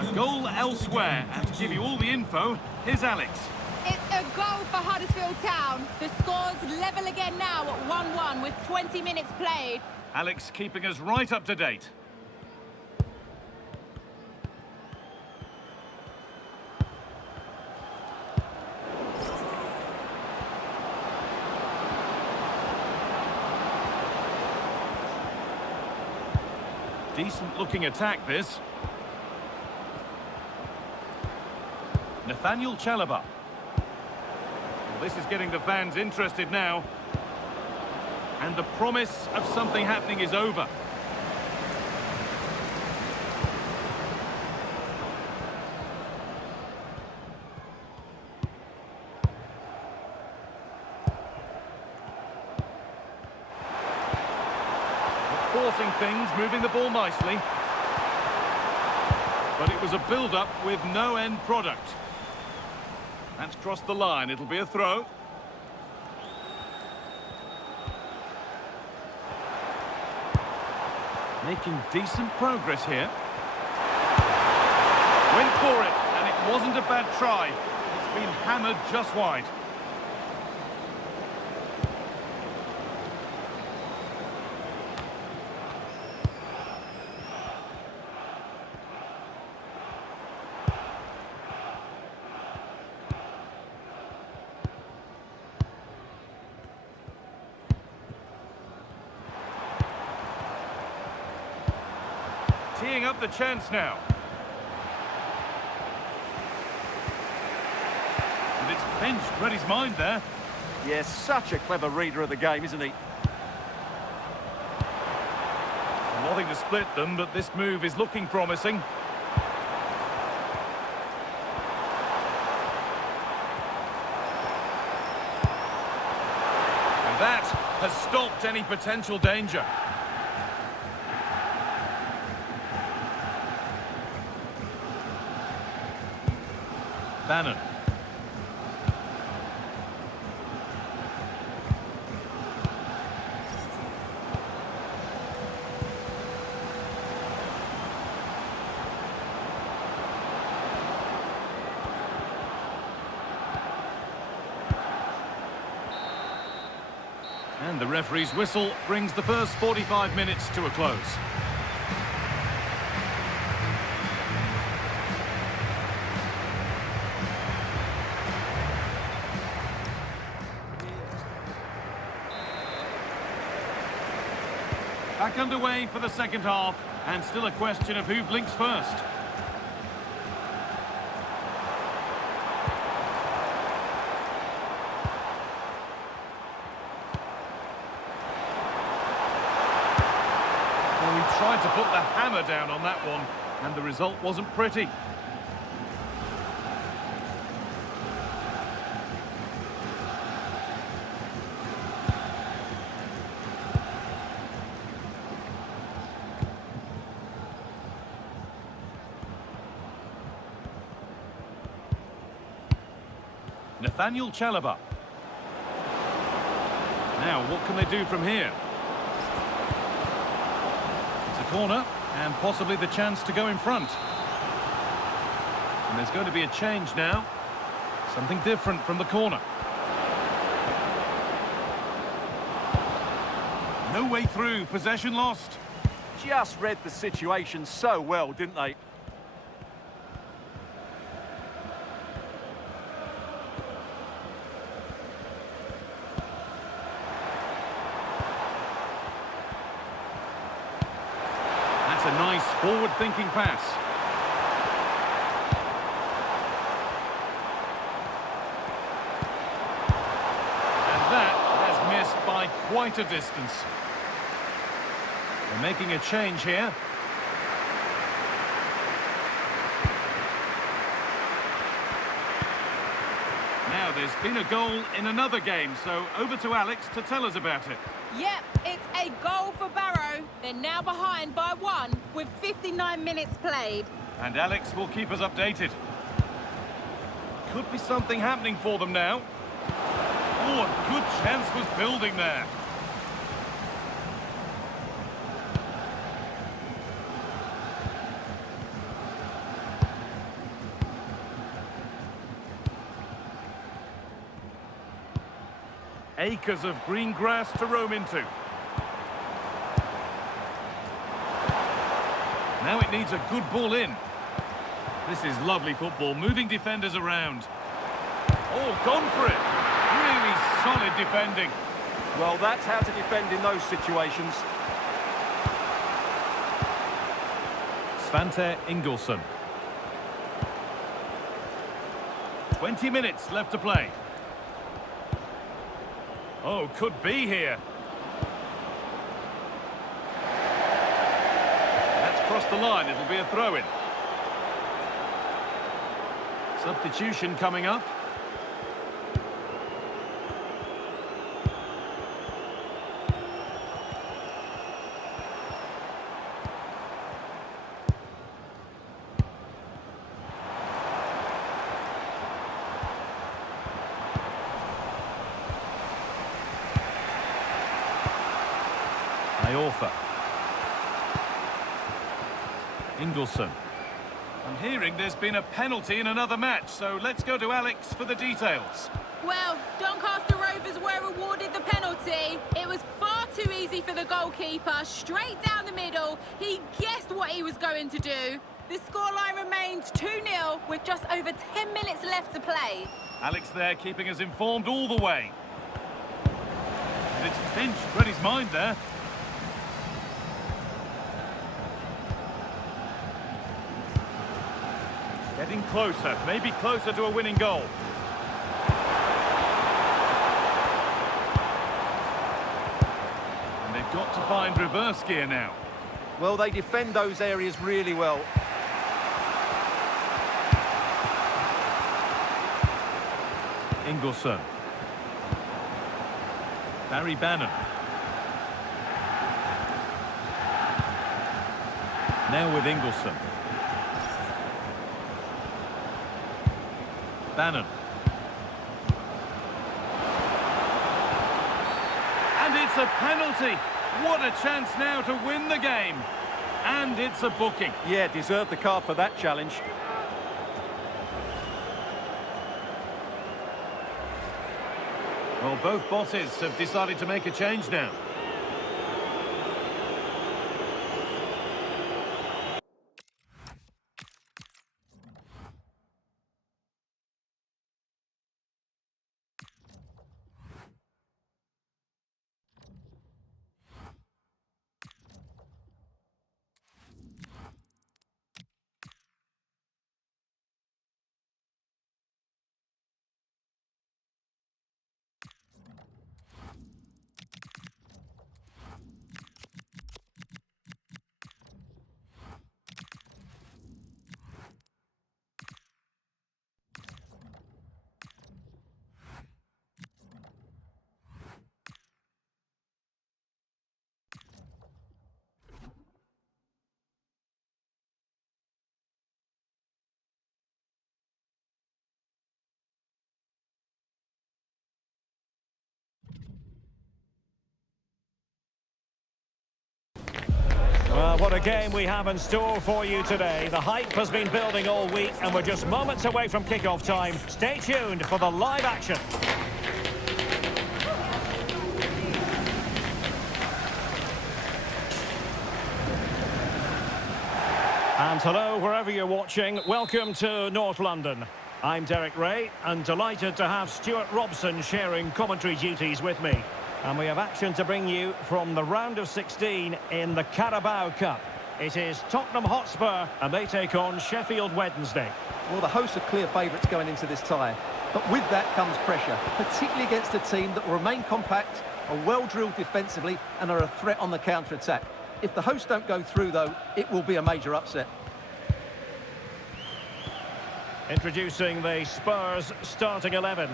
A goal elsewhere, and to give you all the info, here's Alex. It's a goal for Huddersfield Town. The score's level again now at 1-1 with 20 minutes played. Alex keeping us right up to date. Decent looking attack, this. Nathaniel Chalobah. Well, this is getting the fans interested now. And the promise of something happening is over. Forcing things, moving the ball nicely. But it was a build-up with no end product. That's crossed the line, it'll be a throw. Making decent progress here. Went for it, and it wasn't a bad try. It's been hammered just wide. Teeing up the chance now. And it's pinched Reddy's mind there. Yes, such a clever reader of the game, isn't he? Nothing to split them, but this move is looking promising. And that has stopped any potential danger. Bannon. And the referee's whistle brings the first 45 minutes to a close. Back underway for the second half, and still a question of who blinks first. Well, he tried to put the hammer down on that one, and the result wasn't pretty. Nathaniel Chalobah. Now, what can they do from here? It's a corner, and possibly the chance to go in front. And there's going to be a change now. Something different from the corner. No way through, possession lost. Just read the situation so well, didn't they? That's a nice forward-thinking pass. And that has missed by quite a distance. They're making a change here. Now, there's been a goal in another game, so over to Alex to tell us about it. Yep, it's a goal for Barrow. They're now behind by 1 with 59 minutes played. And Alex will keep us updated. Could be something happening for them now. Oh, a good chance was building there. Acres of green grass to roam into. Now it needs a good ball in. This is lovely football, moving defenders around. Oh, gone for it. Really solid defending. Well, that's how to defend in those situations. Svante Ingolson. 20 minutes left to play. Oh, could be here. That's crossed the line. It'll be a throw-in. Substitution coming up. Iorfa. Ingolson. I'm hearing there's been a penalty in another match, so let's go to Alex for the details. Well, Doncaster Rovers were awarded the penalty. It was far too easy for the goalkeeper. Straight down the middle. He guessed what he was going to do. The scoreline remains 2-0 with just over 10 minutes left to play. Alex there keeping us informed all the way. And it's pinched Freddie's mind there. Getting closer, maybe closer to a winning goal. And they've got to find reverse gear now. Well, they defend those areas really well. Ingolson. Barry Bannon. Now with Ingolson. Bannon. And it's a penalty. What a chance now to win the game. And it's a booking. Yeah, deserved the card for that challenge. Well, both bosses have decided to make a change now. Well, what a game we have in store for you today. The hype has been building all week and we're just moments away from kickoff time. Stay tuned for the live action. And hello, wherever you're watching, welcome to North London. I'm Derek Ray and delighted to have Stuart Robson sharing commentary duties with me. And we have action to bring you from the round of 16 in the Carabao Cup. It is Tottenham Hotspur and they take on Sheffield Wednesday. Well, the hosts are clear favourites going into this tie. But with that comes pressure, particularly against a team that will remain compact, are well-drilled defensively and are a threat on the counter-attack. If the hosts don't go through, though, it will be a major upset. Introducing the Spurs starting 11.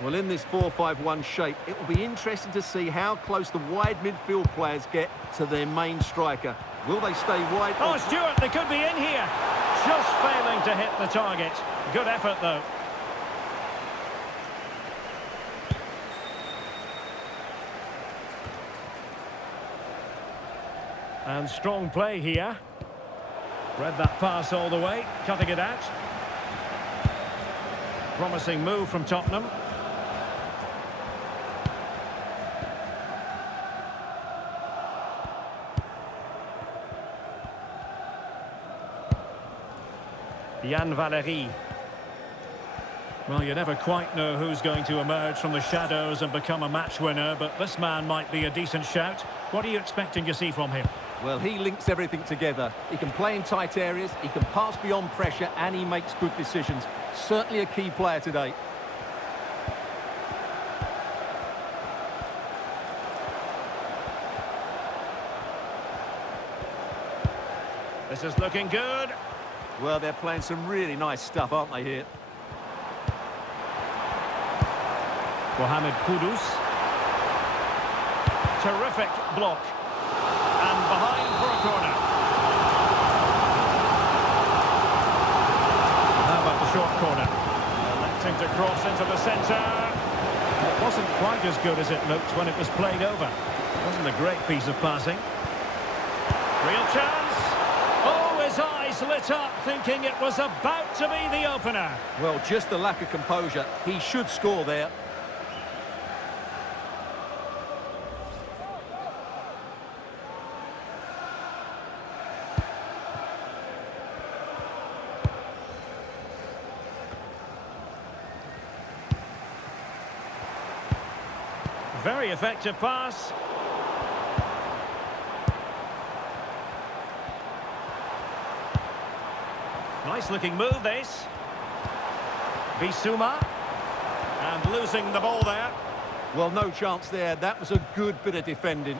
Well, in this 4-5-1 shape, it will be interesting to see how close the wide midfield players get to their main striker. Will they stay wide? Oh, Stuart, they could be in here. Just failing to hit the target. Good effort, though. And strong play here. Read that pass all the way, cutting it out. Promising move from Tottenham. Yann Valery. Well, you never quite know who's going to emerge from the shadows and become a match winner, but this man might be a decent shout. What are you expecting to see from him? Well, he links everything together. He can play in tight areas, he can pass beyond pressure, and he makes good decisions. Certainly a key player today. This is looking good. Well, they're playing some really nice stuff, aren't they, here? Mohamed Kudus. Terrific block. And behind for a corner. How about the short corner? Electing to cross into the centre. It wasn't quite as good as it looked when it was played over. It wasn't a great piece of passing. Real chance. Oh, his eyes lit up, thinking it was about to be the opener. Well, just the lack of composure. He should score there. Very effective pass. Nice looking move, this. Bissouma. And losing the ball there. Well, no chance there. That was a good bit of defending.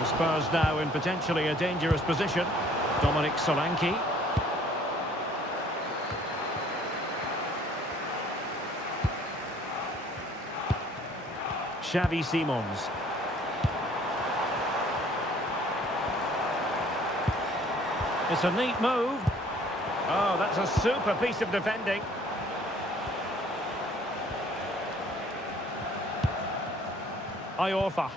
The Spurs now in potentially a dangerous position. Dominic Solanke. Xavi Simons. It's a neat move. Oh, that's a super piece of defending. Iorfa.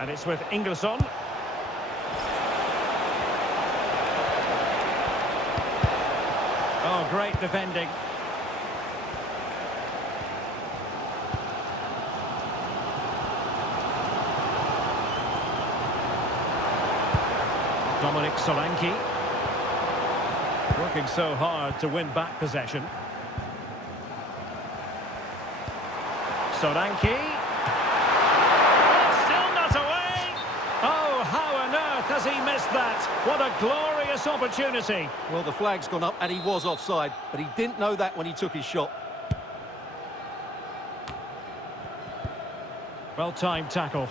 And it's with Ingelsson. Oh, great defending. Dominic Solanke. Working so hard to win back possession. Solanke. Oh, still not away. Oh, how on earth has he missed that? What a glorious opportunity. Well, the flag's gone up and he was offside, but he didn't know that when he took his shot. Well-timed tackle.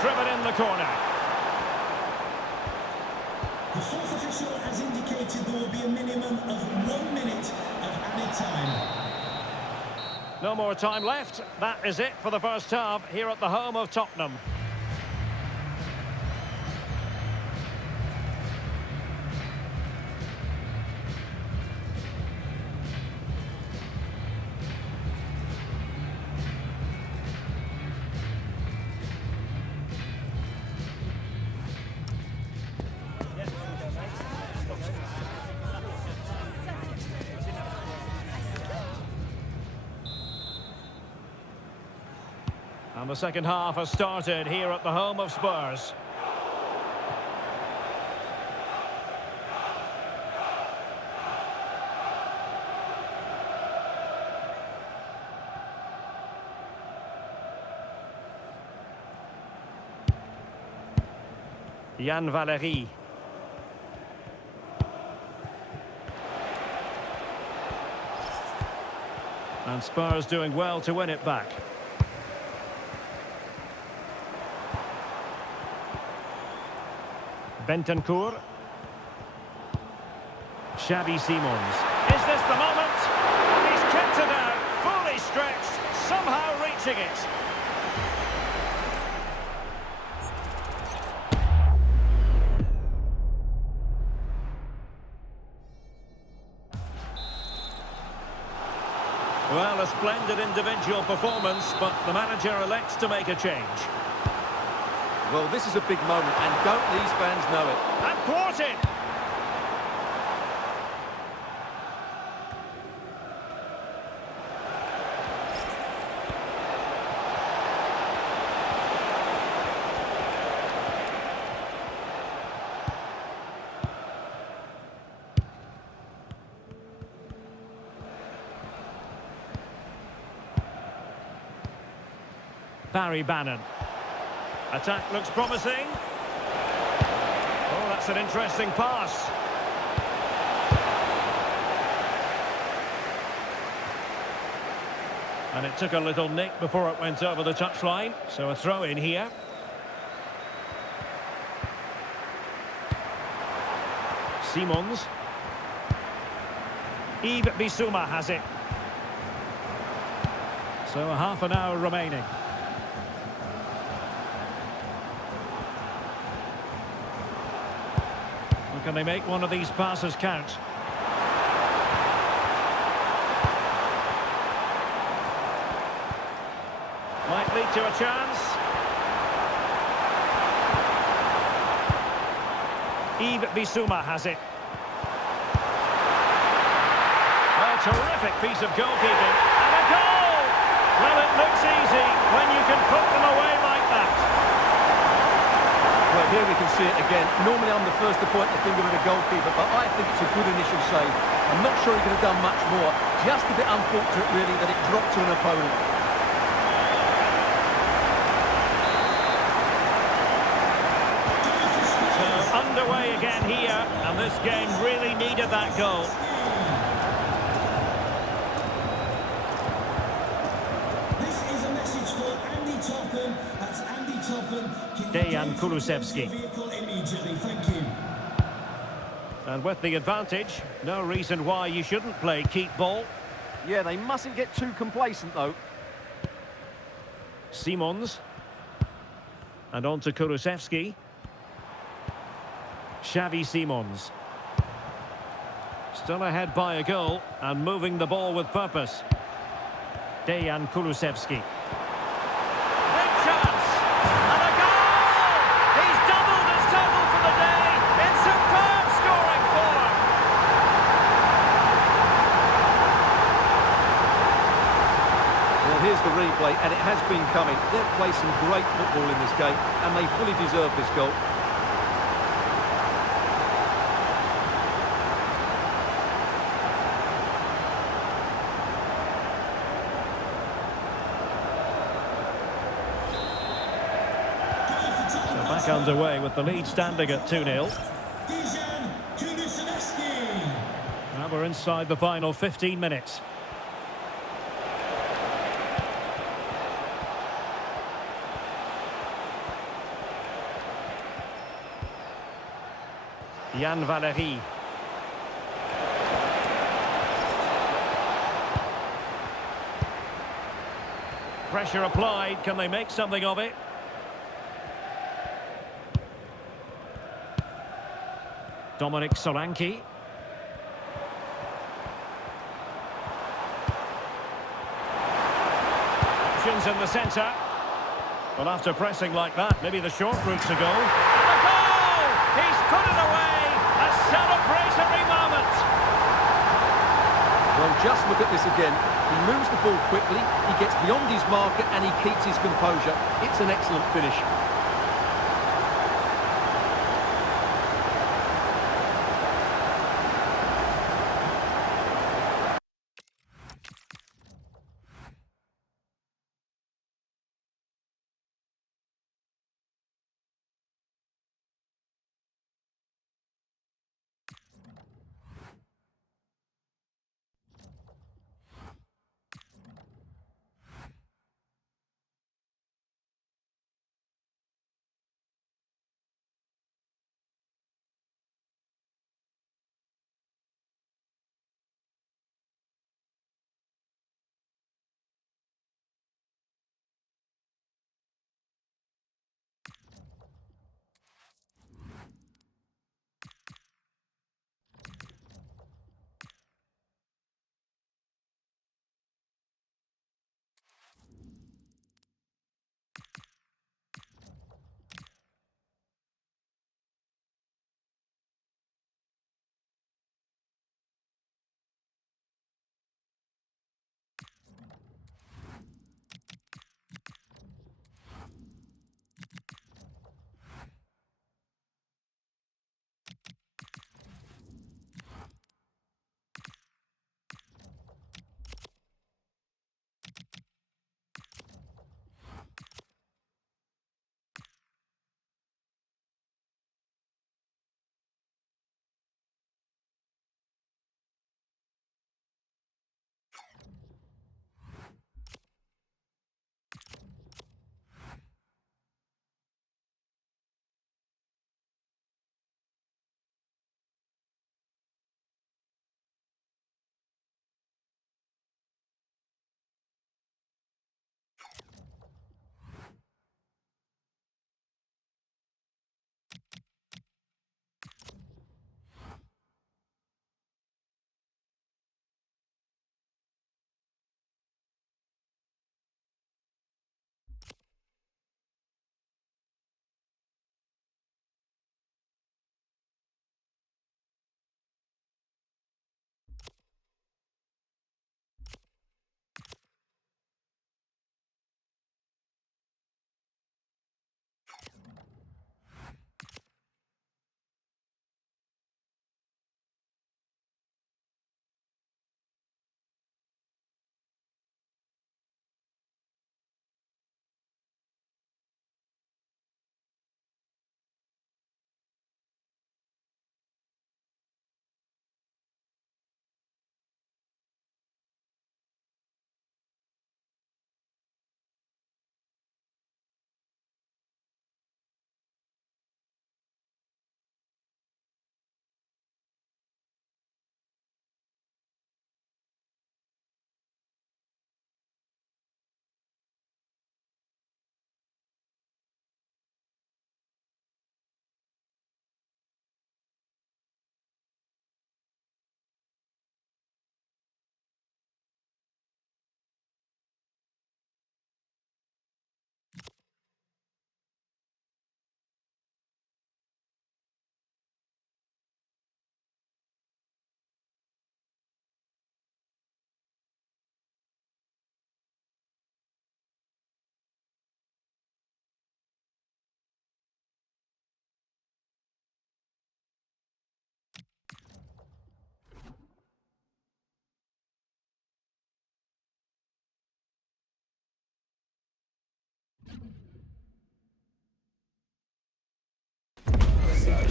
Driven in the corner. The fourth official has indicated there will be a minimum of 1 minute of added time. No more time left. That is it for the first half here at the home of Tottenham. And the second half has started here at the home of Spurs. Yann Valery. And Spurs doing well to win it back. Bentancur. Xavi Simons. Is this the moment? And he's kept it out, fully stretched, somehow reaching it. Well, a splendid individual performance, but the manager elects to make a change. Well, this is a big moment, and don't these fans know it? And thwarted! Barry Bannon. Attack looks promising. Oh, that's an interesting pass. And it took a little nick before it went over the touchline. So a throw in here. Simons. Yves Bissouma has it. So a half an hour remaining. Can they make one of these passes count? Might lead to a chance. Yves Bissouma has it. A terrific piece of goalkeeping. And a goal! Well, it looks easy when you can put them away like that. Well, here we can see it again. Normally I'm the first to point the finger at a goalkeeper, but I think it's a good initial save. I'm not sure he could have done much more. Just a bit unfortunate, really, that it dropped to an opponent. So underway again here, and this game really needed that goal. This is a message for Andy Topham. That's Andy Topham. Dejan Kulusevski. Thank you. And with the advantage, no reason why you shouldn't play keep ball. Yeah, they mustn't get too complacent, though. Simons. And on to Kulusevski. Xavi Simons. Still ahead by a goal and moving the ball with purpose. Dejan Kulusevski. Big chance! And a goal! He's doubled his total for the day in superb scoring form. Well, here's the replay, and it has been coming. They've played some great football in this game, and they fully deserve this goal. Back underway with the lead standing at 2-0. Dejan Kulusevski. Now we're inside the final 15 minutes. Yann Valery. Pressure applied. Can they make something of it? Dominic Solanke. Options in the centre. Well, after pressing like that, maybe the short route to go. And a goal! He's put it away! A celebratory moment! Well, just look at this again. He moves the ball quickly, he gets beyond his marker, and he keeps his composure. It's an excellent finish.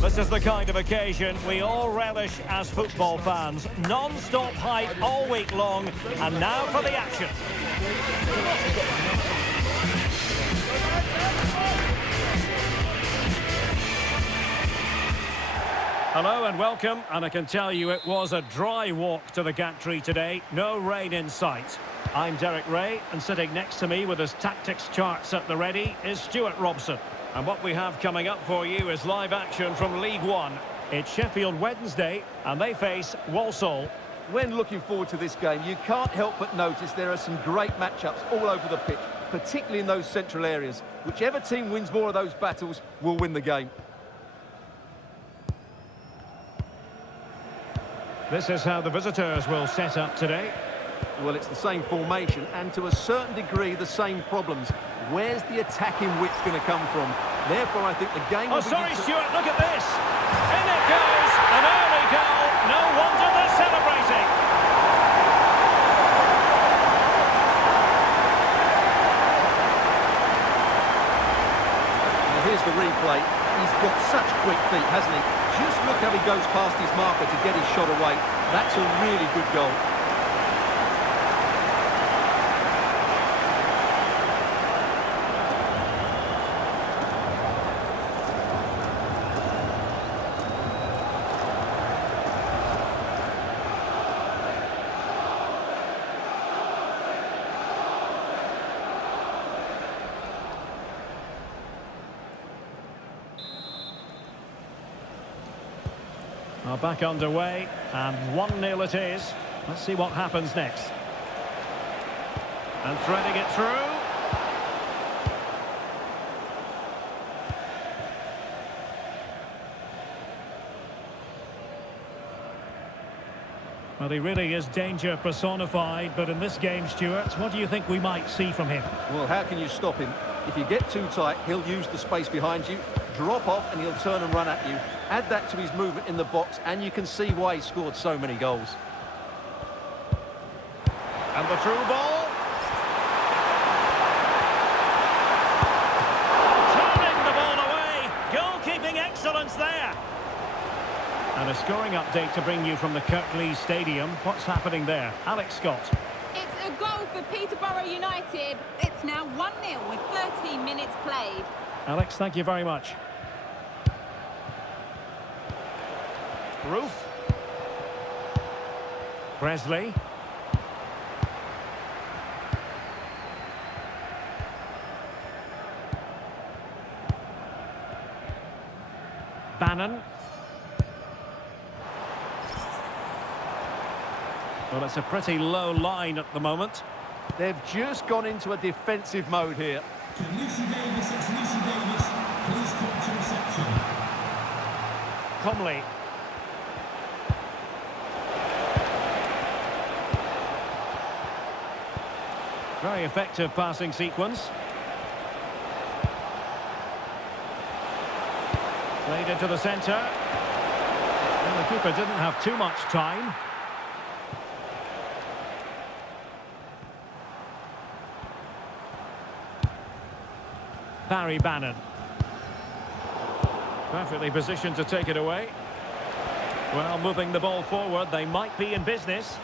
This is the kind of occasion we all relish as football fans. Non-stop hype all week long, and now for the action. Hello and welcome, and I can tell you it was a dry walk to the gantry today. No rain in sight. I'm Derek Ray, and sitting next to me with his tactics charts at the ready is Stuart Robson. And what we have coming up for you is live action from League One. It's Sheffield Wednesday, and they face Walsall. When looking forward to this game, you can't help but notice there are some great matchups all over the pitch, particularly in those central areas. Whichever team wins more of those battles will win the game. This is how the visitors will set up today. Well, it's the same formation and to a certain degree the same problems. Where's the attacking width going to come from? Therefore, I think the game will Oh, sorry, Stuart, look at this. In it goes, an early goal. No wonder they're celebrating. Now, here's the replay. He's got such quick feet, hasn't he? Just look how he goes past his marker to get his shot away. That's a really good goal. Back underway, and 1-0 it is. Let's see what happens next. And threading it through. Well, he really is danger personified, but in this game, Stuart, what do you think we might see from him? Well, how can you stop him? If you get too tight, he'll use the space behind you, drop off, and he'll turn and run at you. Add that to his movement in the box, and you can see why he scored so many goals. And the through ball. Turning the ball away. Goalkeeping excellence there. And a scoring update to bring you from the Kirklees Stadium. What's happening there? Alex Scott. It's a goal for Peterborough United. It's now 1-0 with 13 minutes played. Alex, thank you very much. Roof. Presley. Bannon. Well, it's a pretty low line at the moment. They've just gone into a defensive mode here. To Lucy Davis, it's Lucy Davis. Please come to reception. Comley. Very effective passing sequence. Played into the centre. And the keeper didn't have too much time. Barry Bannon. Perfectly positioned to take it away. Well, moving the ball forward, they might be in business.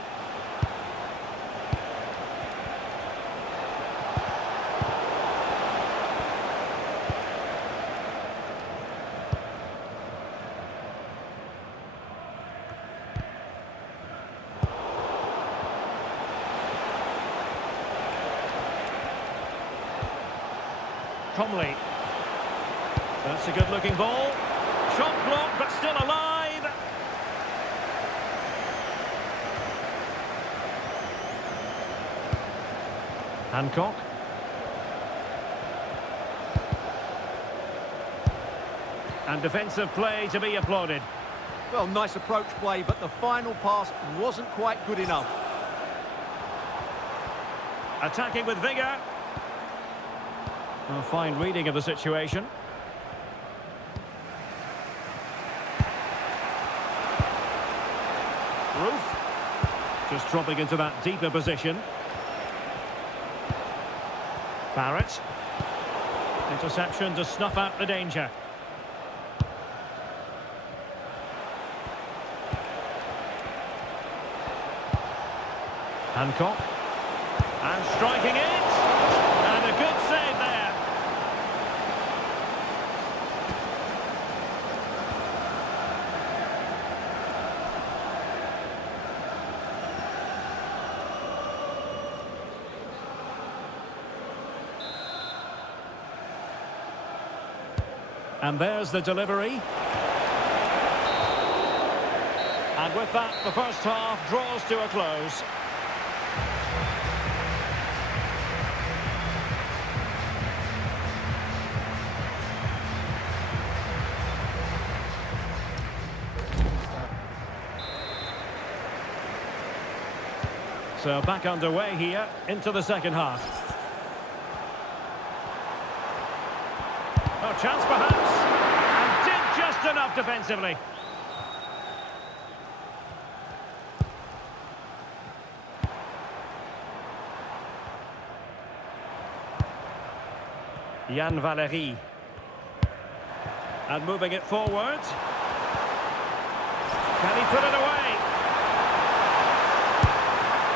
Comley. That's a good-looking ball. Shot blocked, but still alive. Hancock. And defensive play to be applauded. Well, nice approach play, but the final pass wasn't quite good enough. Attacking with vigour. A fine reading of the situation. Roof. Just dropping into that deeper position. Barrett. Interception to snuff out the danger. Hancock. And striking it. And a good save there. And there's the delivery. And with that, the first half draws to a close. So back underway here into the second half. Oh, chance perhaps. And did just enough defensively. Yann Valery. And moving it forward. Can he put it away?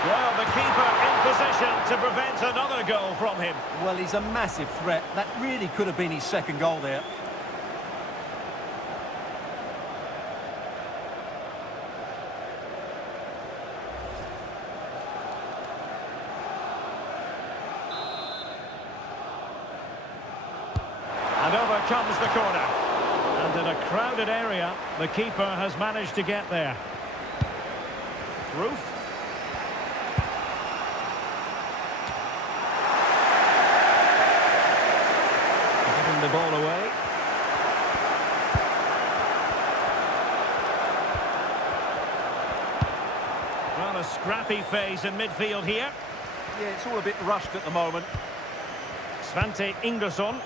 Well, the keeper in position to prevent another goal from him. Well, he's a massive threat. That really could have been his second goal there. And over comes the corner. And in a crowded area, the keeper has managed to get there. Roof. Giving the ball away. Well, a scrappy phase in midfield here. Yeah, it's all a bit rushed at the moment. Svante Ingesson.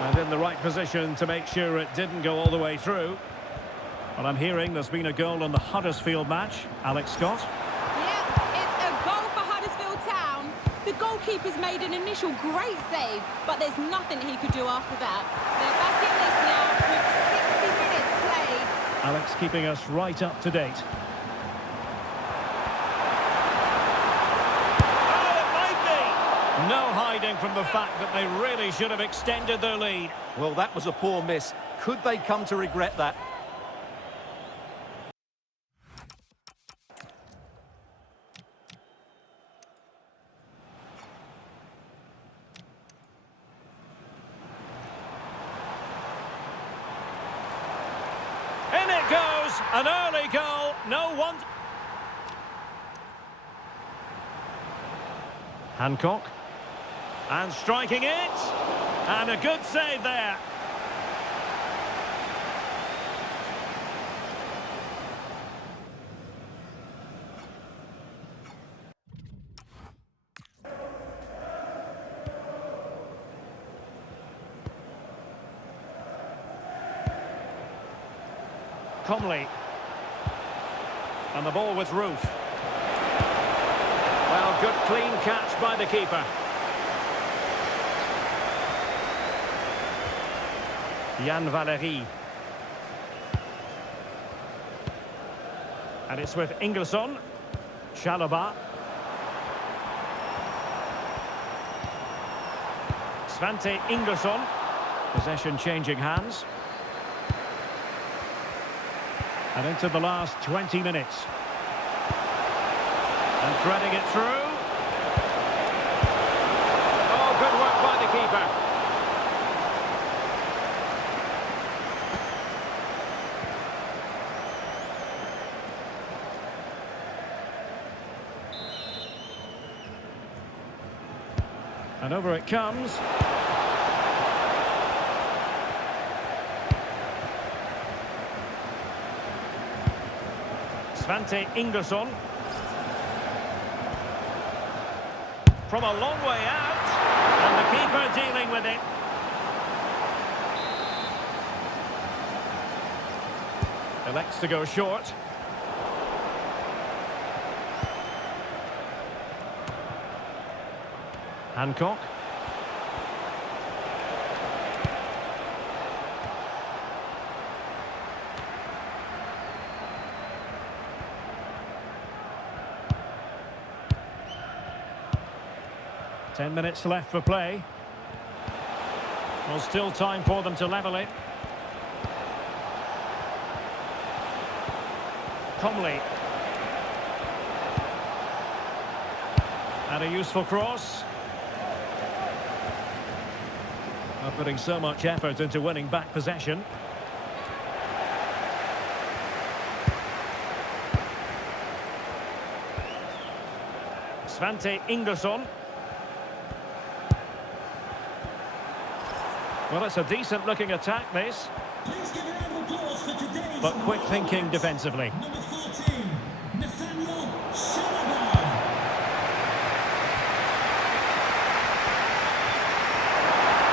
And in the right position to make sure it didn't go all the way through. Well, I'm hearing there's been a goal in the Huddersfield match. Alex Scott. Yeah, it's a goal for Huddersfield Town. The goalkeeper's made an initial great save, but there's nothing he could do after that. They're back in this now with 60 minutes played. Alex keeping us right up to date. Oh, it might be! No hiding from the fact that they really should have extended their lead. Well, that was a poor miss. Could they come to regret that? In it goes, an early goal, no one. Hancock, and striking it, and a good save there. Comley. And the ball with Roof. Well, good clean catch by the keeper. Yann Valery. And it's with Ingesson. Chalobah. Svante Ingesson. Possession changing hands. And into the last 20 minutes. And threading it through. Oh, good work by the keeper. And over it comes. Svante Ingesson. From a long way out. And the keeper dealing with it. Elects to go short. Hancock. 10 minutes left for play. Well, still time for them to level it. Comley. And a useful cross. Not putting so much effort into winning back possession. Svante Ingersson. Well, it's a decent-looking attack, this. Please give a round of applause for today's But quick thinking defensively. number 14, Nathaniel Chalobah.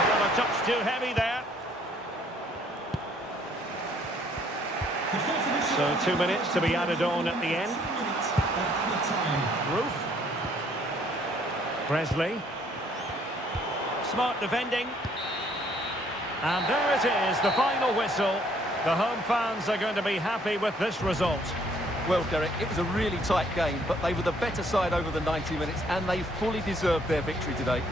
Well, a touch too heavy there. The fourth of the So shot. 2 minutes to be added on at the end. 2 minutes of added time. Roof. Presley. Smart defending. And there it is, the final whistle. The home fans are going to be happy with this result. Well, Derek, it was a really tight game, but they were the better side over the 90 minutes, and they fully deserved their victory today.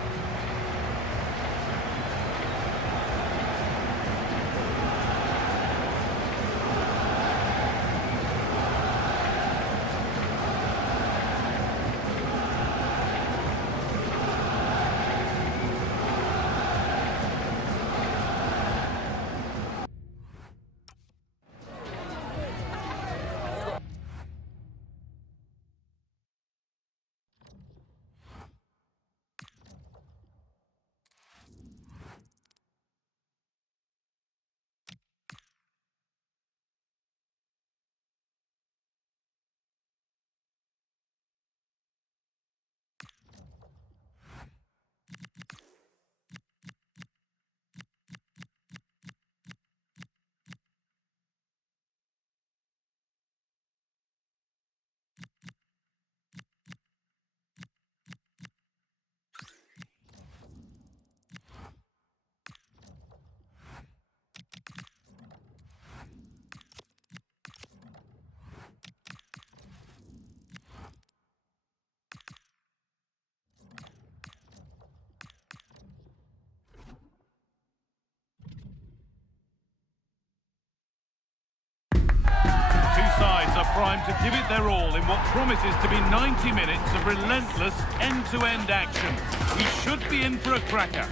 Sides are primed to give it their all in what promises to be 90 minutes of relentless end-to-end action. He should be in for a cracker.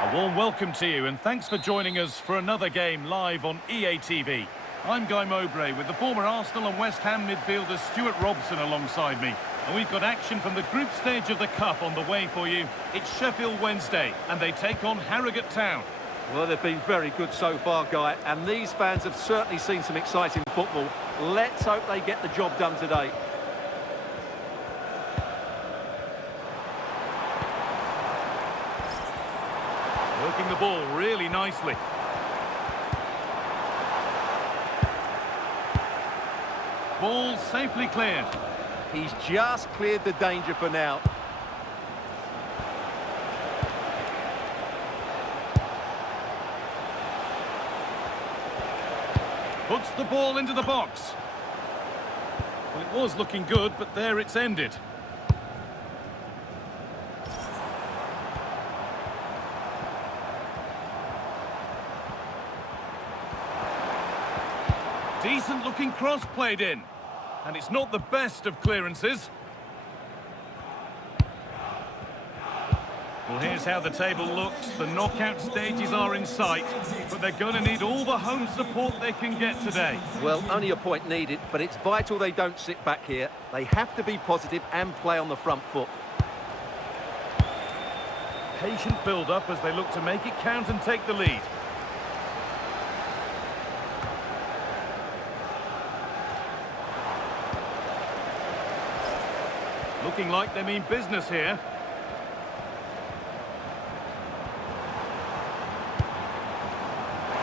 A warm welcome to you and thanks for joining us for another game live on EA TV. I'm Guy Mowbray with the former Arsenal and West Ham midfielder Stuart Robson alongside me. And we've got action from the group stage of the Cup on the way for you. It's Sheffield Wednesday and they take on Harrogate Town. Well, they've been very good so far, Guy, and these fans have certainly seen some exciting football. Let's hope they get the job done today. Working the ball really nicely. Ball safely cleared. He's just cleared the danger for now. Puts the ball into the box. Well, it was looking good, but there it's ended. Decent looking cross played in. And it's not the best of clearances. Well, here's how the table looks. The knockout stages are in sight, but they're going to need all the home support they can get today. Well, only a point needed, but it's vital they don't sit back here. They have to be positive and play on the front foot. Patient build-up as they look to make it count and take the lead. Looking like they mean business here.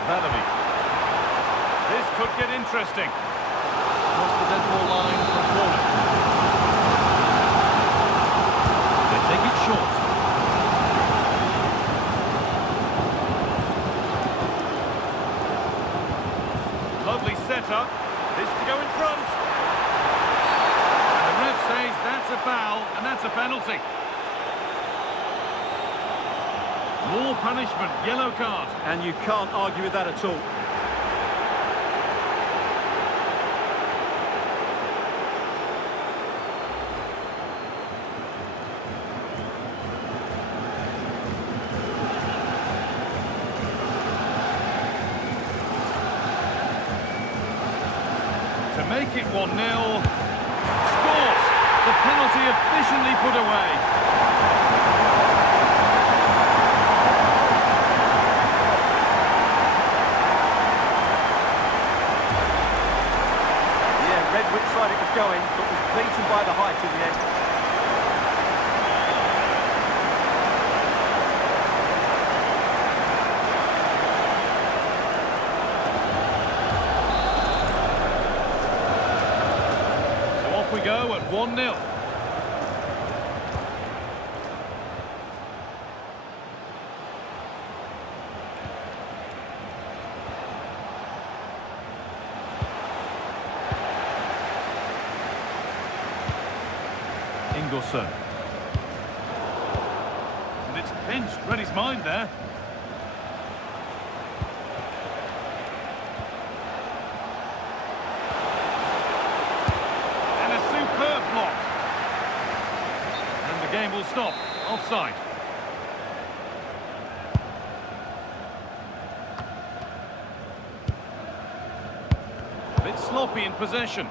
Valerie. This could get interesting. Across the dead ball line for a corner. They take it short. Lovely setup. This to go in front. a penalty. More punishment, yellow card. And you can't argue with that at all. To make it 1-0. Scores! The penalty efficiently put away. Read which side it was going, but was beaten by the height in the end. So off we go at 1-0. Ingelsson. And it's pinched, read his mind there. And a superb block. And the game will stop. Offside. A bit sloppy in possession.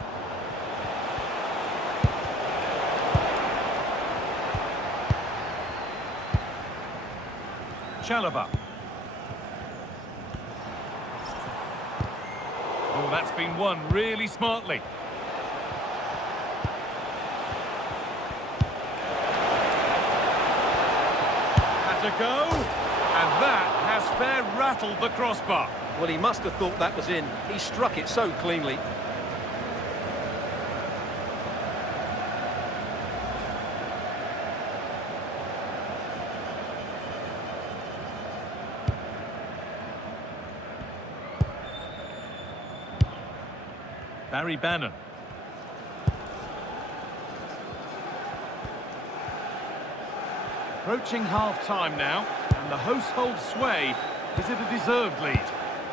Chalobah. Oh, that's been won really smartly. That's a go, and that has fair rattled the crossbar. Well, he must have thought that was in. He struck it so cleanly. Barry Bannon. Approaching half-time now, and the hosts hold sway. Is it a deserved lead?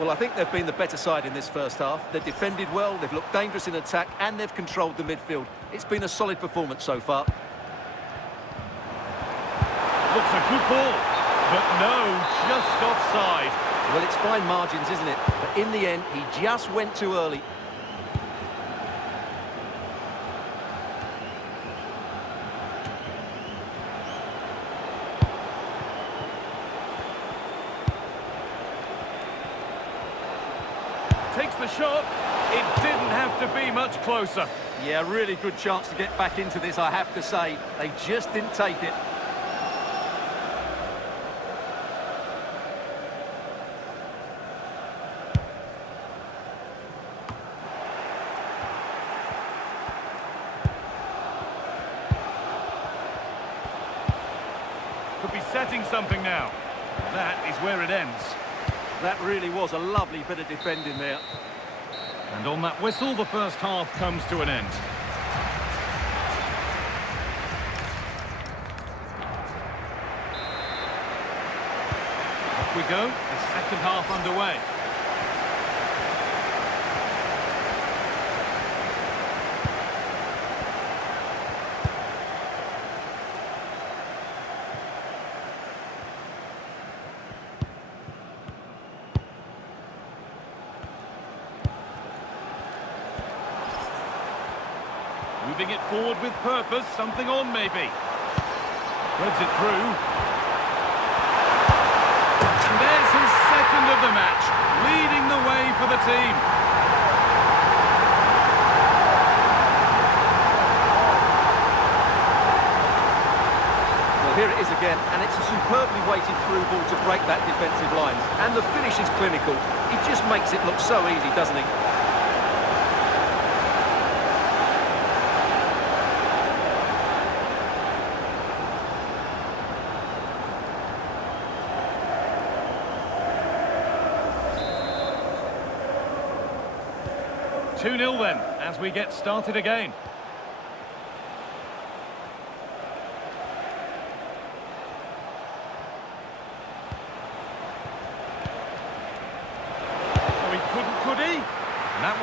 Well, I think they've been the better side in this first half. They've defended well, they've looked dangerous in attack, and they've controlled the midfield. It's been a solid performance so far. Looks a good ball, but no, just offside. Well, it's fine margins, isn't it? But in the end, he just went too early. Takes the shot. It didn't have to be much closer. Yeah, really good chance to get back into this, I have to say. They just didn't take it. Could be setting something now. That is where it ends. That really was a lovely bit of defending there. And on that whistle, the first half comes to an end. Off we go, the second half underway. Moving it forward with purpose, something on maybe. Threads it through. And there's his second of the match, leading the way for the team. Well, here it is again, and it's a superbly weighted through ball to break that defensive line. And the finish is clinical. He just makes it look so easy, doesn't he? 2-0 then, as we get started again.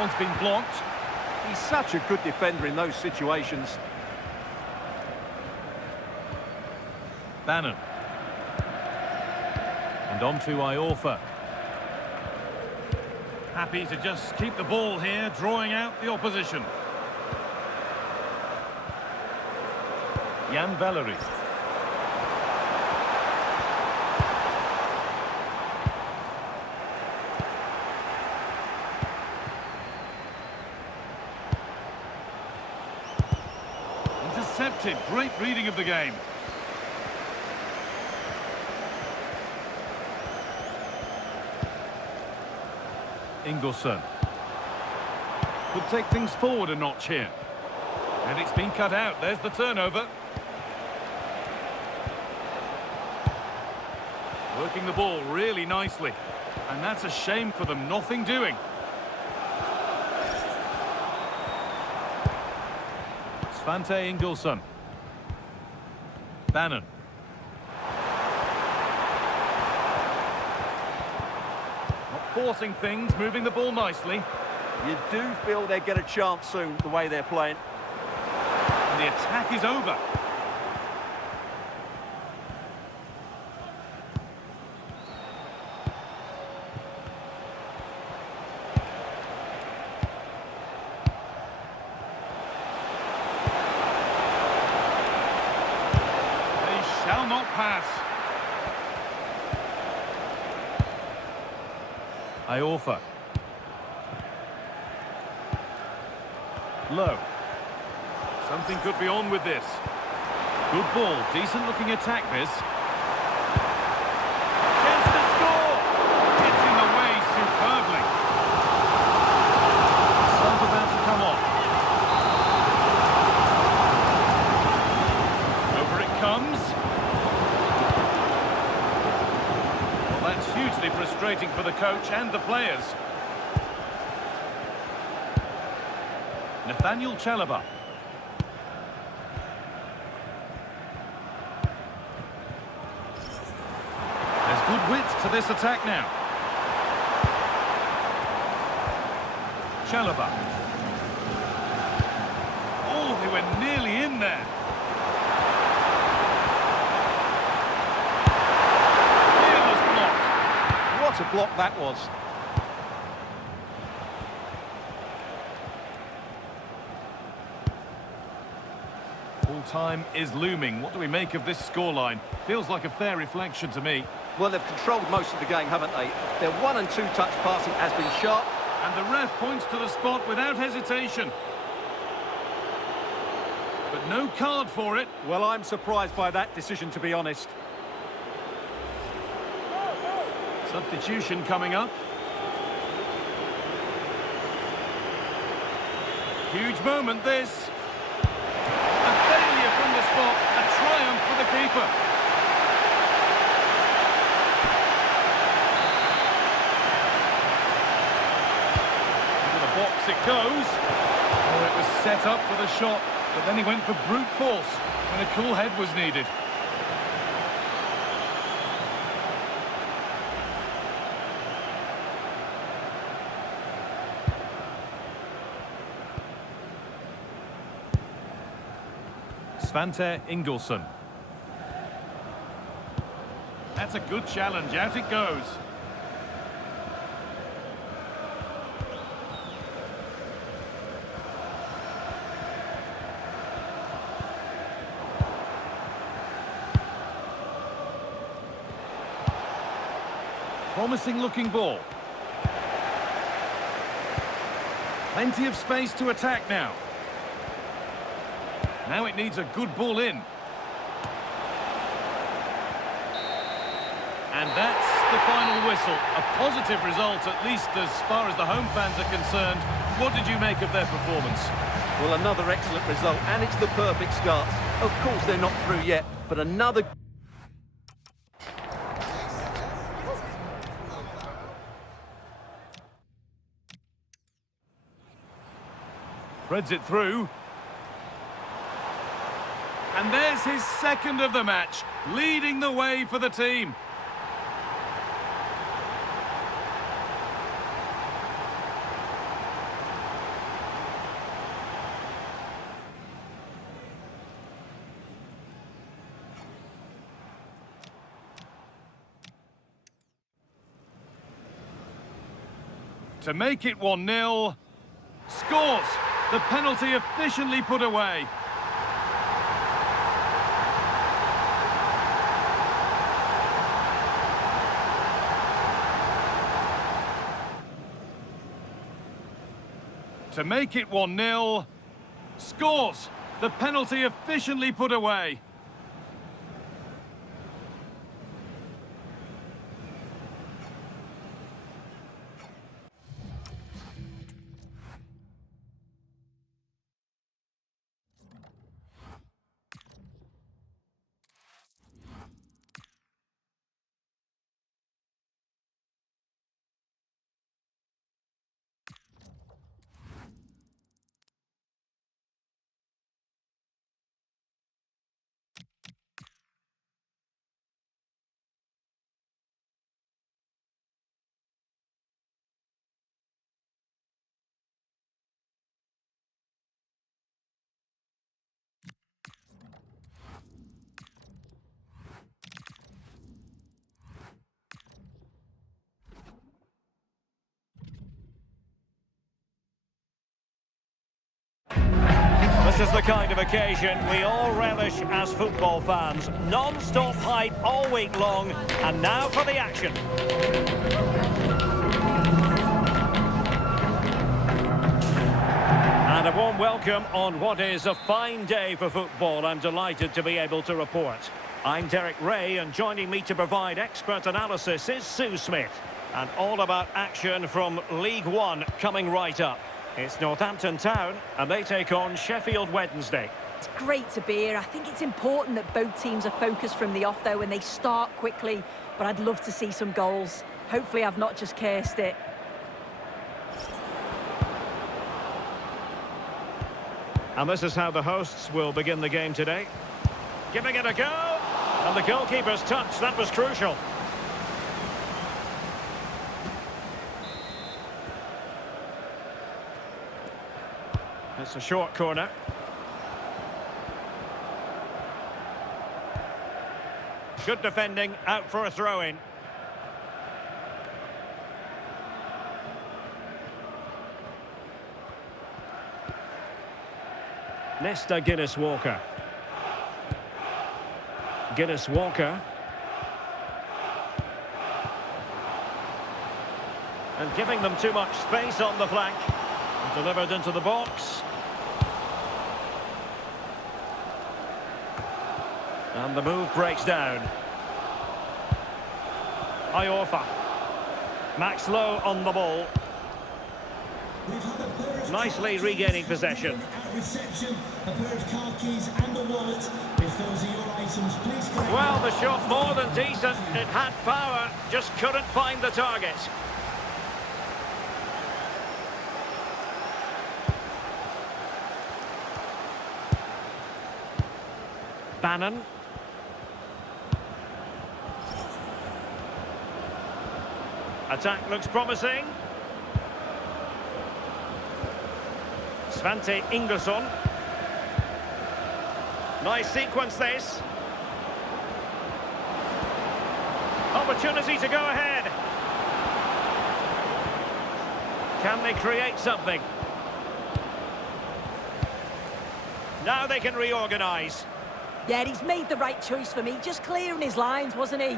one's been blocked. He's such a good defender in those situations. Bannon. And on to Iorfa. Happy to just keep the ball here, drawing out the opposition. Jan Valery. Intercepted. Great reading of the game. Ingelsson. Could take things forward a notch here. And it's been cut out. There's the turnover. Working the ball really nicely. And that's a shame for them. Nothing doing. Svante Ingelsson. Bannon. Forcing things, moving the ball nicely. You do feel they'll get a chance soon, the way they're playing. And the attack is over. They shall not pass. Iorfa. Low. Something could be on with this. Good ball, decent looking attack this. Chance to score! It's in the way superbly. Sub about to come on. Over it comes. Well, that's hugely frustrating for the coach and the players. Nathaniel Chalobah. There's good width to this attack now. Chalobah. Oh, they were nearly in there. Fearless block. What a block that was. Time is looming. What do we make of this scoreline? Feels like a fair reflection to me. Well, they've controlled most of the game, haven't they? Their 1- and 2-touch passing has been sharp. And the ref points to the spot without hesitation. But no card for it. Well, I'm surprised by that decision, to be honest. Substitution coming up. Huge moment, this. From the spot, a triumph for the keeper. Into the box it goes. Oh, it was set up for the shot, but then he went for brute force when a cool head was needed. Svante Ingelsson. That's a good challenge. Out it goes. Promising looking ball. Plenty of space to attack now. Now it needs a good ball in. And that's the final whistle. A positive result, at least as far as the home fans are concerned. What did you make of their performance? Well, another excellent result, and it's the perfect start. Of course, they're not through yet, but another... Threads it through. And there's his second of the match, leading the way for the team. To make it 1-0. Scores! The penalty efficiently put away. To make it 1-0. Scores! The penalty efficiently put away. This is the kind of occasion we all relish as football fans. Non-stop hype all week long, and now for the action. And a warm welcome on what is a fine day for football. I'm delighted to be able to report. I'm Derek Ray, and joining me to provide expert analysis is Sue Smith. And all about action from League One coming right up. It's Northampton Town, and they take on Sheffield Wednesday. It's great to be here. I think it's important that both teams are focused from the off, though, and they start quickly. But I'd love to see some goals. Hopefully I've not just cursed it. And this is how the hosts will begin the game today. Giving it a go, and the goalkeeper's touch, that was crucial. It's a short corner. Good defending, out for a throw-in. Nesta Guinness-Walker. Guinness-Walker. And giving them too much space on the flank. Delivered into the box. And the move breaks down. Iorfa. Max Lowe on the ball. Nicely regaining possession. At reception, a pair of car keys and a wallet. If those are your items, please collect. Well, the shot more than decent. It had power, just couldn't find the target. Bannon. Attack looks promising. Svante Ingerson. Nice sequence this. Opportunity to go ahead. Can they create something? Now they can reorganise. Yeah, he's made the right choice for me. Just clearing his lines, wasn't he?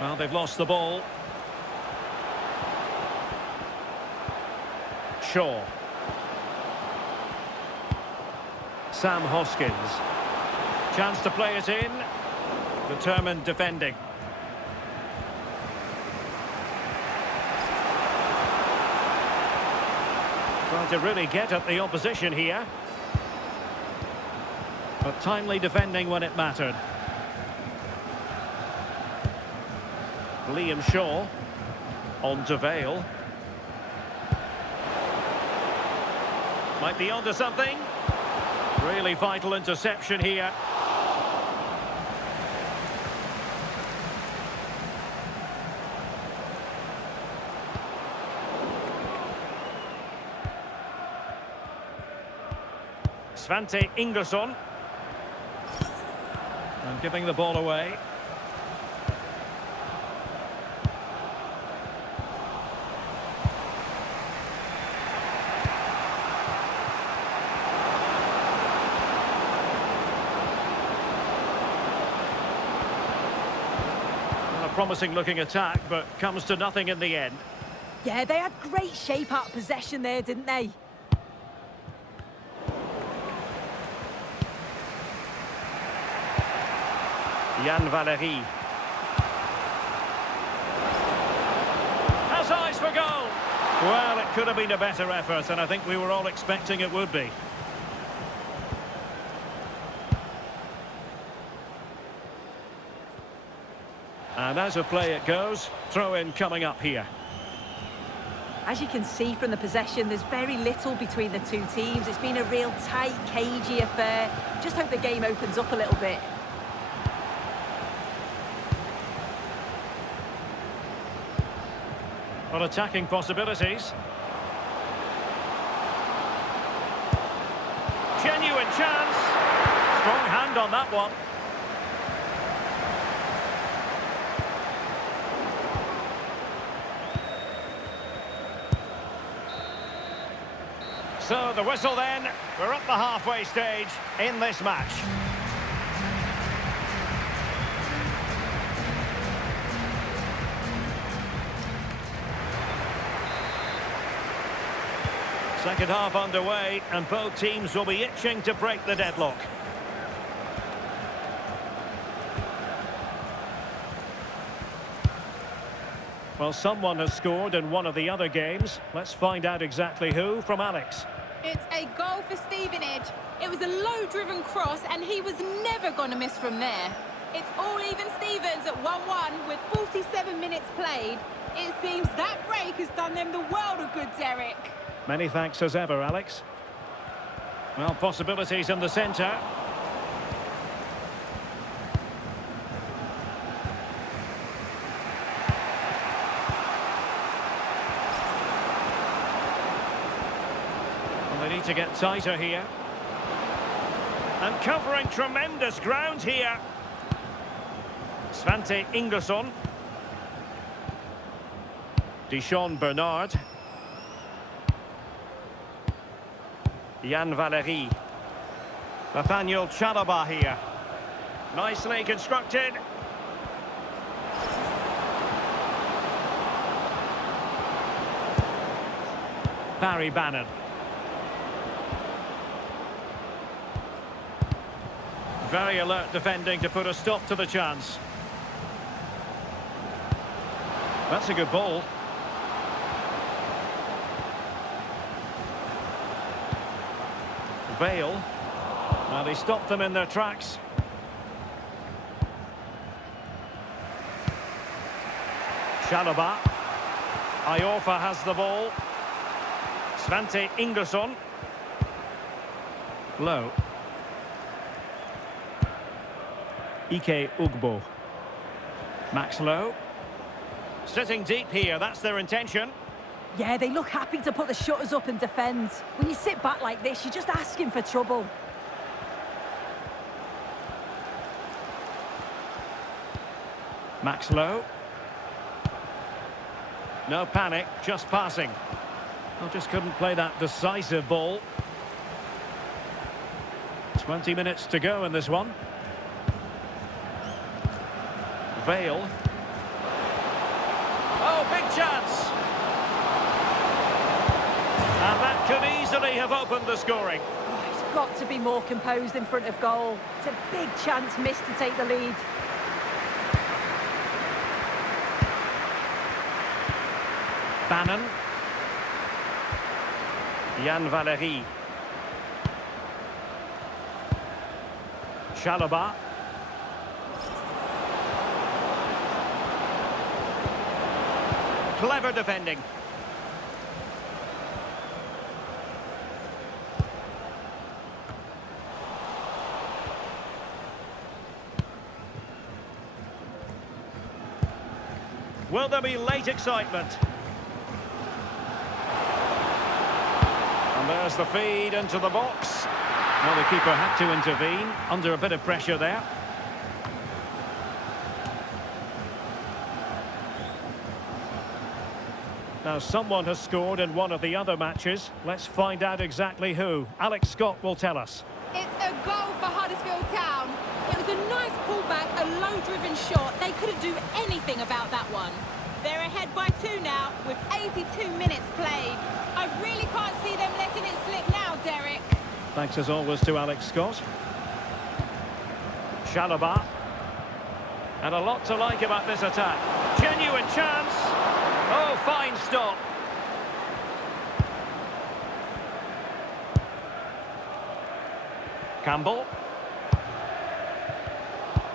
Well, they've lost the ball. Shaw. Sam Hoskins. Chance to play it in. Determined defending. Trying to really get at the opposition here. But timely defending when it mattered. Liam Shaw. On to Vale. Might be onto something. Really vital interception here. Svante Ingerson. And giving the ball away. promising looking attack, but comes to nothing in the end. Yeah, they had great shape out of possession there, didn't they? Yann Valery. Has eyes for goal. Well, it could have been a better effort, and I think we were all expecting it would be. And as of play it goes, throw-in coming up here. As you can see from the possession, there's very little between the two teams. It's been a real tight, cagey affair. Just hope the game opens up a little bit. On attacking possibilities. Genuine chance. Strong hand on that one. So the whistle then. We're up the halfway stage in this match. Second half underway, and both teams will be itching to break the deadlock. Well, someone has scored in one of the other games. Let's find out exactly who from Alex. It's a goal for Stevenage. It was a low-driven cross, and he was never going to miss from there. It's all even Stevens at 1-1 with 47 minutes played. It seems that break has done them the world of good, Derek. Many thanks as ever, Alex. Well, possibilities in the centre. Well, they need to get tighter here. And covering tremendous ground here. Svante Ingersson. Dijon Bernard. Yann Valery. Nathaniel Chalobah here. Nicely constructed. Barry Bannon. Very alert defending to put a stop to the chance. That's a good ball. Vale. And he stopped them in their tracks. Chalobah. Iorfa has the ball. Svante Ingersson. Low. Ike Ugbo. Max Lowe. Sitting deep here, that's their intention. Yeah, they look happy to put the shutters up and defend. When you sit back like this, you're just asking for trouble. Max Lowe. No panic, just passing. Well, just couldn't play that decisive ball. 20 minutes to go in this one. Vale. Oh, big chance! And that could easily have opened the scoring. Oh, he's got to be more composed in front of goal. It's a big chance missed to take the lead. Bannon. Yann Valery. Chalobah. Clever defending. Will there be late excitement? And there's the feed into the box. Well, the keeper had to intervene, under a bit of pressure there. Now, someone has scored in one of the other matches. Let's find out exactly who. Alex Scott will tell us. It's a goal for Huddersfield Town. It was a nice pullback, a low-driven shot. They couldn't do anything about that one. They're ahead by 2 now, with 82 minutes played. I really can't see them letting it slip now, Derek. Thanks as always to Alex Scott. Chalobah. And a lot to like about this attack. Genuine chance. Oh, fine stop. Campbell.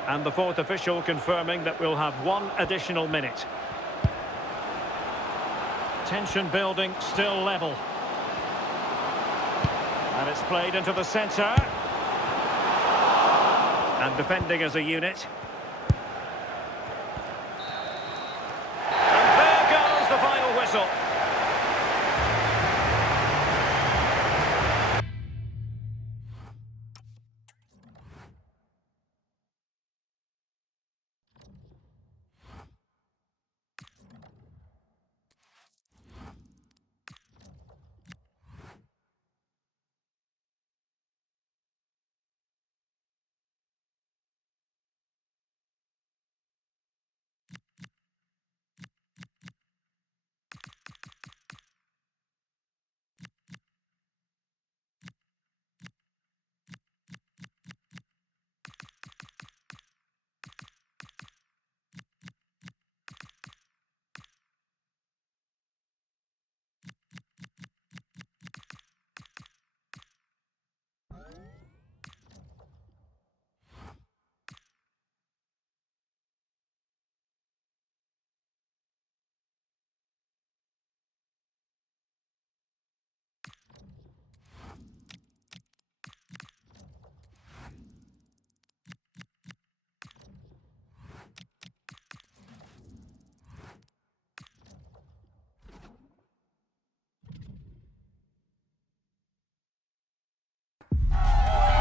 And the fourth official confirming that we'll have 1 additional minute. Tension building, still level. And it's played into the centre. And defending as a unit. And there goes the final whistle.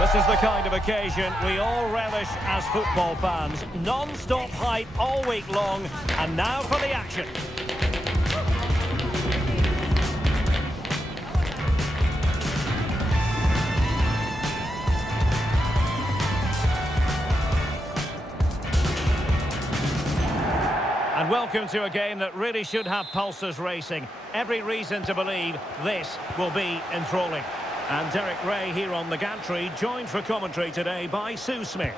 This is the kind of occasion we all relish as football fans. Non-stop hype all week long, and now for the action. And welcome to a game that really should have pulses racing. Every reason to believe this will be enthralling. And Derek Ray here on the gantry, joined for commentary today by Sue Smith.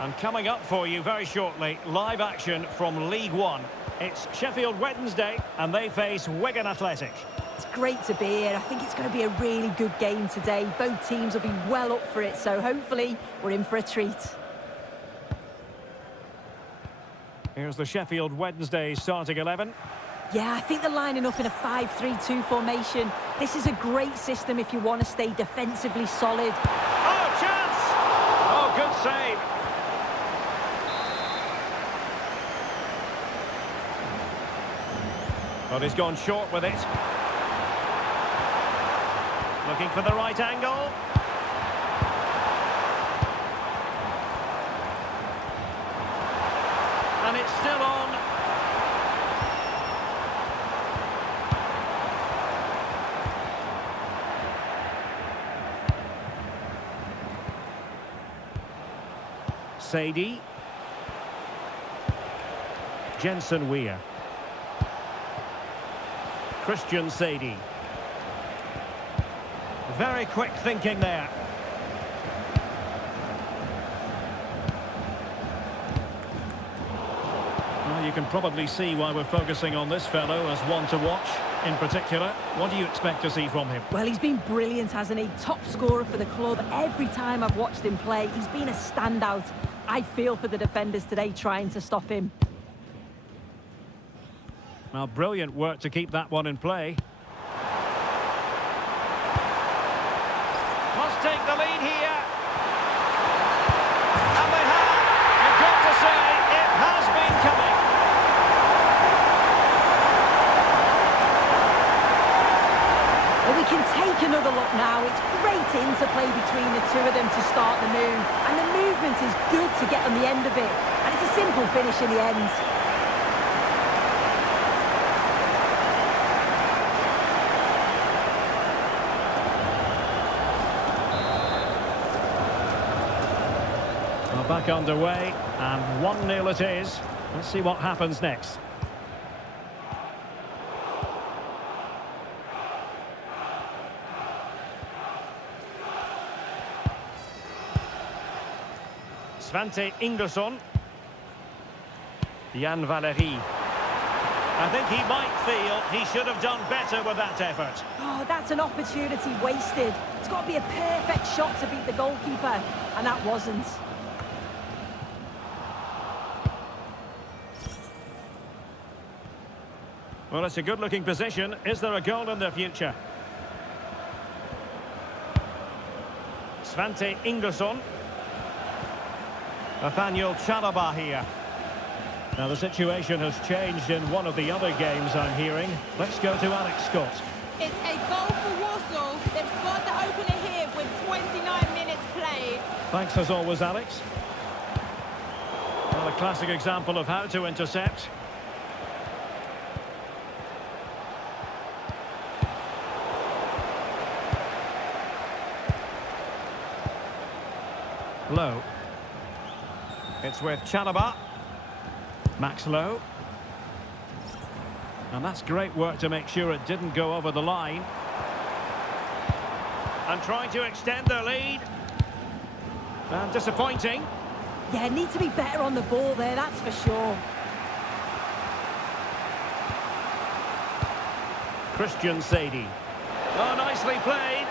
And coming up for you very shortly, live action from League One. It's Sheffield Wednesday, and they face Wigan Athletic. It's great to be here. I think it's going to be a really good game today. Both teams will be well up for it, so hopefully we're in for a treat. Here's the Sheffield Wednesday starting 11. Yeah, I think they're lining up in a 5-3-2 formation. This is a great system if you want to stay defensively solid. Oh, chance! Oh, good save. But he's gone short with it. Looking for the right angle. And it's still on. Sadie. Jensen Weir. Christian Sadie. Very quick thinking there. Well, you can probably see why we're focusing on this fellow as one to watch in particular. What do you expect to see from him? Well, he's been brilliant, hasn't he? Top scorer for the club. Every time I've watched him play, he's been a standout. I feel for the defenders today trying to stop him. Well, brilliant work to keep that one in play. Must take the lead here. And they have. You've got to say, it has been coming. Well, we can take another look now. It's great interplay between the two of them to start the move. And the movement is good to get on the end of it. And it's a simple finish in the end. Well, back underway, and 1-0 it is. Let's see what happens next. Svante Ingesson. Jan Valery. I think he might feel he should have done better with that effort. Oh, that's an opportunity wasted. It's got to be a perfect shot to beat the goalkeeper, and that wasn't. Well, it's a good-looking position. Is there a goal in the future? Svante Ingesson. Nathaniel Chalobah here. Now, the situation has changed in one of the other games, I'm hearing. Let's go to Alex Scott. It's a goal for Warsaw. They've scored the opener here with 29 minutes played. Thanks as always, Alex. Well, a classic example of how to intercept. Low. It's with Chalobah. Max Lowe. And that's great work to make sure it didn't go over the line. And trying to extend their lead. And disappointing. Yeah, need to be better on the ball there, that's for sure. Christian Sadie. Oh, nicely played.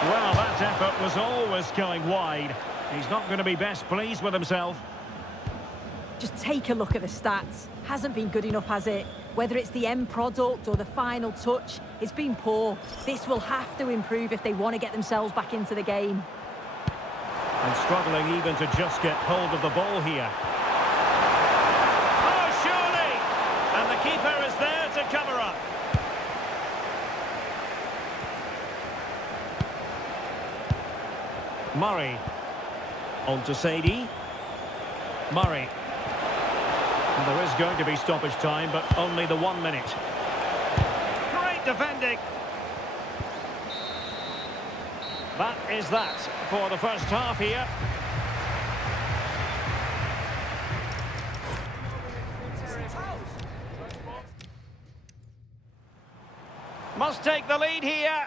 Well, that effort was always going wide. He's not going to be best pleased with himself. Just take a look at the stats. Hasn't been good enough, has it? Whether it's the end product or the final touch, it's been poor. This will have to improve if they want to get themselves back into the game. And struggling even to just get hold of the ball here. Oh, surely! And the keeper is there to cover up. Murray. On to Sadie. Murray. And there is going to be stoppage time, but only the 1 minute. Great defending. That is that for the first half here. Must take the lead here.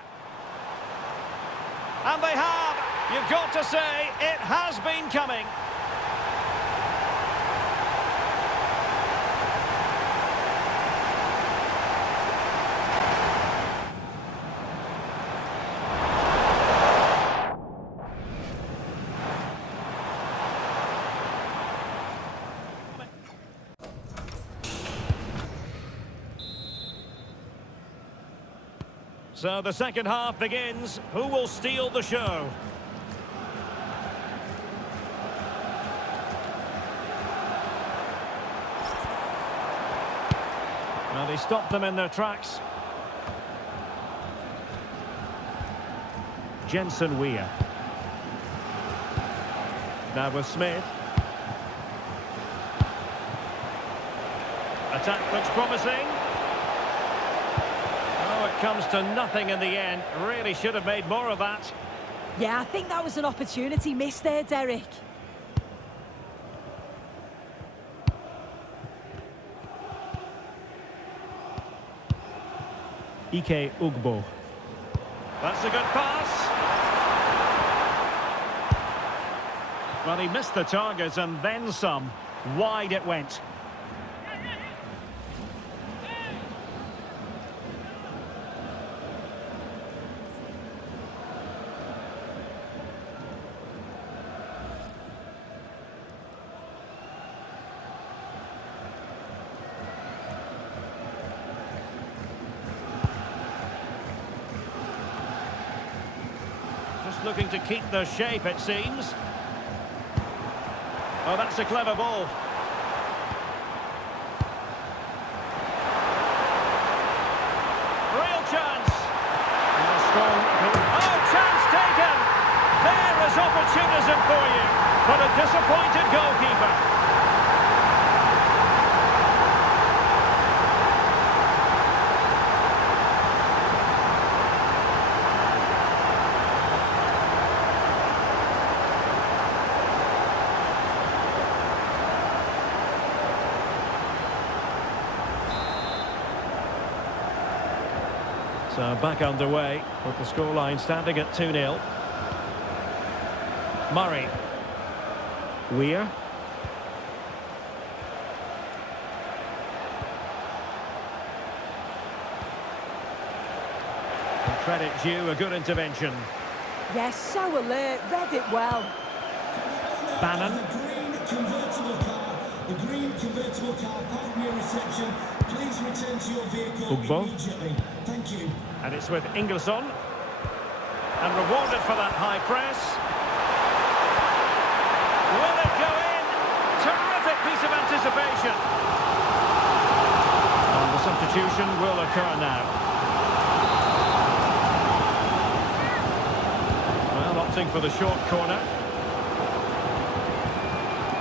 And they have. You've got to say, it has been coming. So the second half begins. Who will steal the show? Well, they stopped them in their tracks. Jensen Weir. Now with Smith. Attack looks promising. Oh, it comes to nothing in the end. Really should have made more of that. Yeah, I think that was an opportunity missed there, Derek. Ike Ugbo. That's a good pass. Well, he missed the target and then some. Wide it went. Looking to keep the shape, it seems. Oh, that's a clever ball. Real chance. And a strong... Oh, chance taken! There is opportunism for you, but a disappointed goalkeeper. So back underway with the scoreline standing at 2-0. Murray. Weir. And credit due, a good intervention. Yes, so alert, read it well. Bannon. The green convertible car, pardon your reception. Please return to your vehicle Ugbo. immediately. Thank you. And it's with Inglesson. And rewarded for that high press. Will it go in? Terrific piece of anticipation. And the substitution will occur now. Well, opting for the short corner.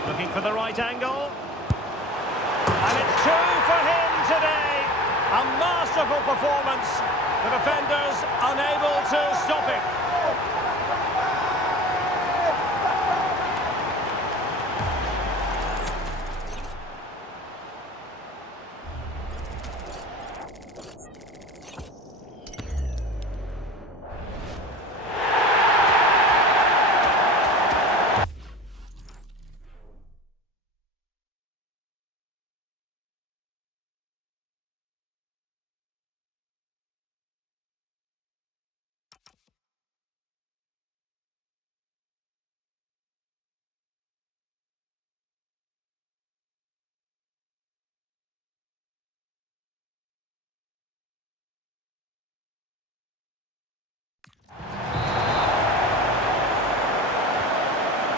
Looking for the right angle. And it's two for him today. A masterful performance. The defenders unable to stop it.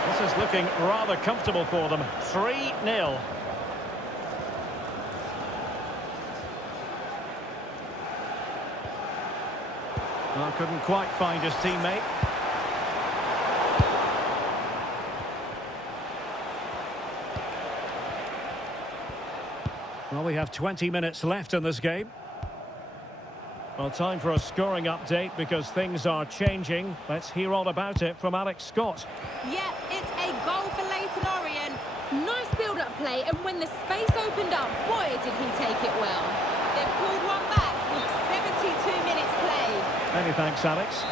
This is looking rather comfortable for them. 3-0. Well, couldn't quite find his teammate. Well, we have 20 minutes left in this game. Well, time for a scoring update because things are changing. Let's hear all about it from Alex Scott. Yeah, it's a goal for Leyton Orient. Nice build-up play, and when the space opened up, boy, did he take it well. They've pulled one back with 72 minutes played. Many thanks, Alex.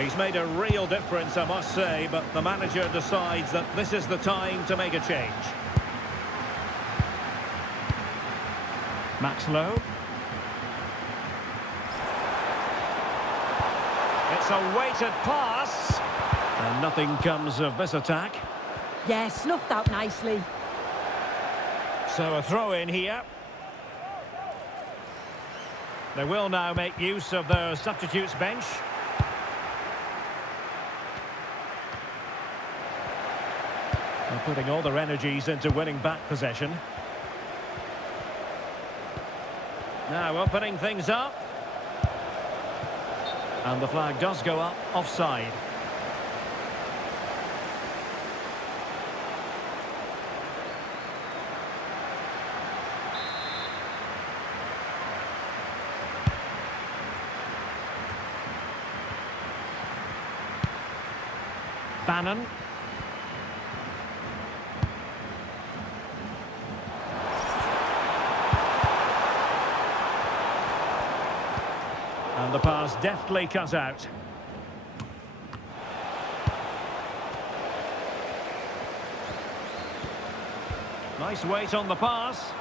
He's made a real difference, I must say, but the manager decides that this is the time to make a change. Max Lowe. It's a weighted pass. And nothing comes of this attack. Yeah, snuffed out nicely. So a throw in here. They will now make use of their substitutes bench. They're putting all their energies into winning back possession. Now opening things up. And the flag does go up offside. Bannon. And the pass deftly cut out. Nice weight on the pass.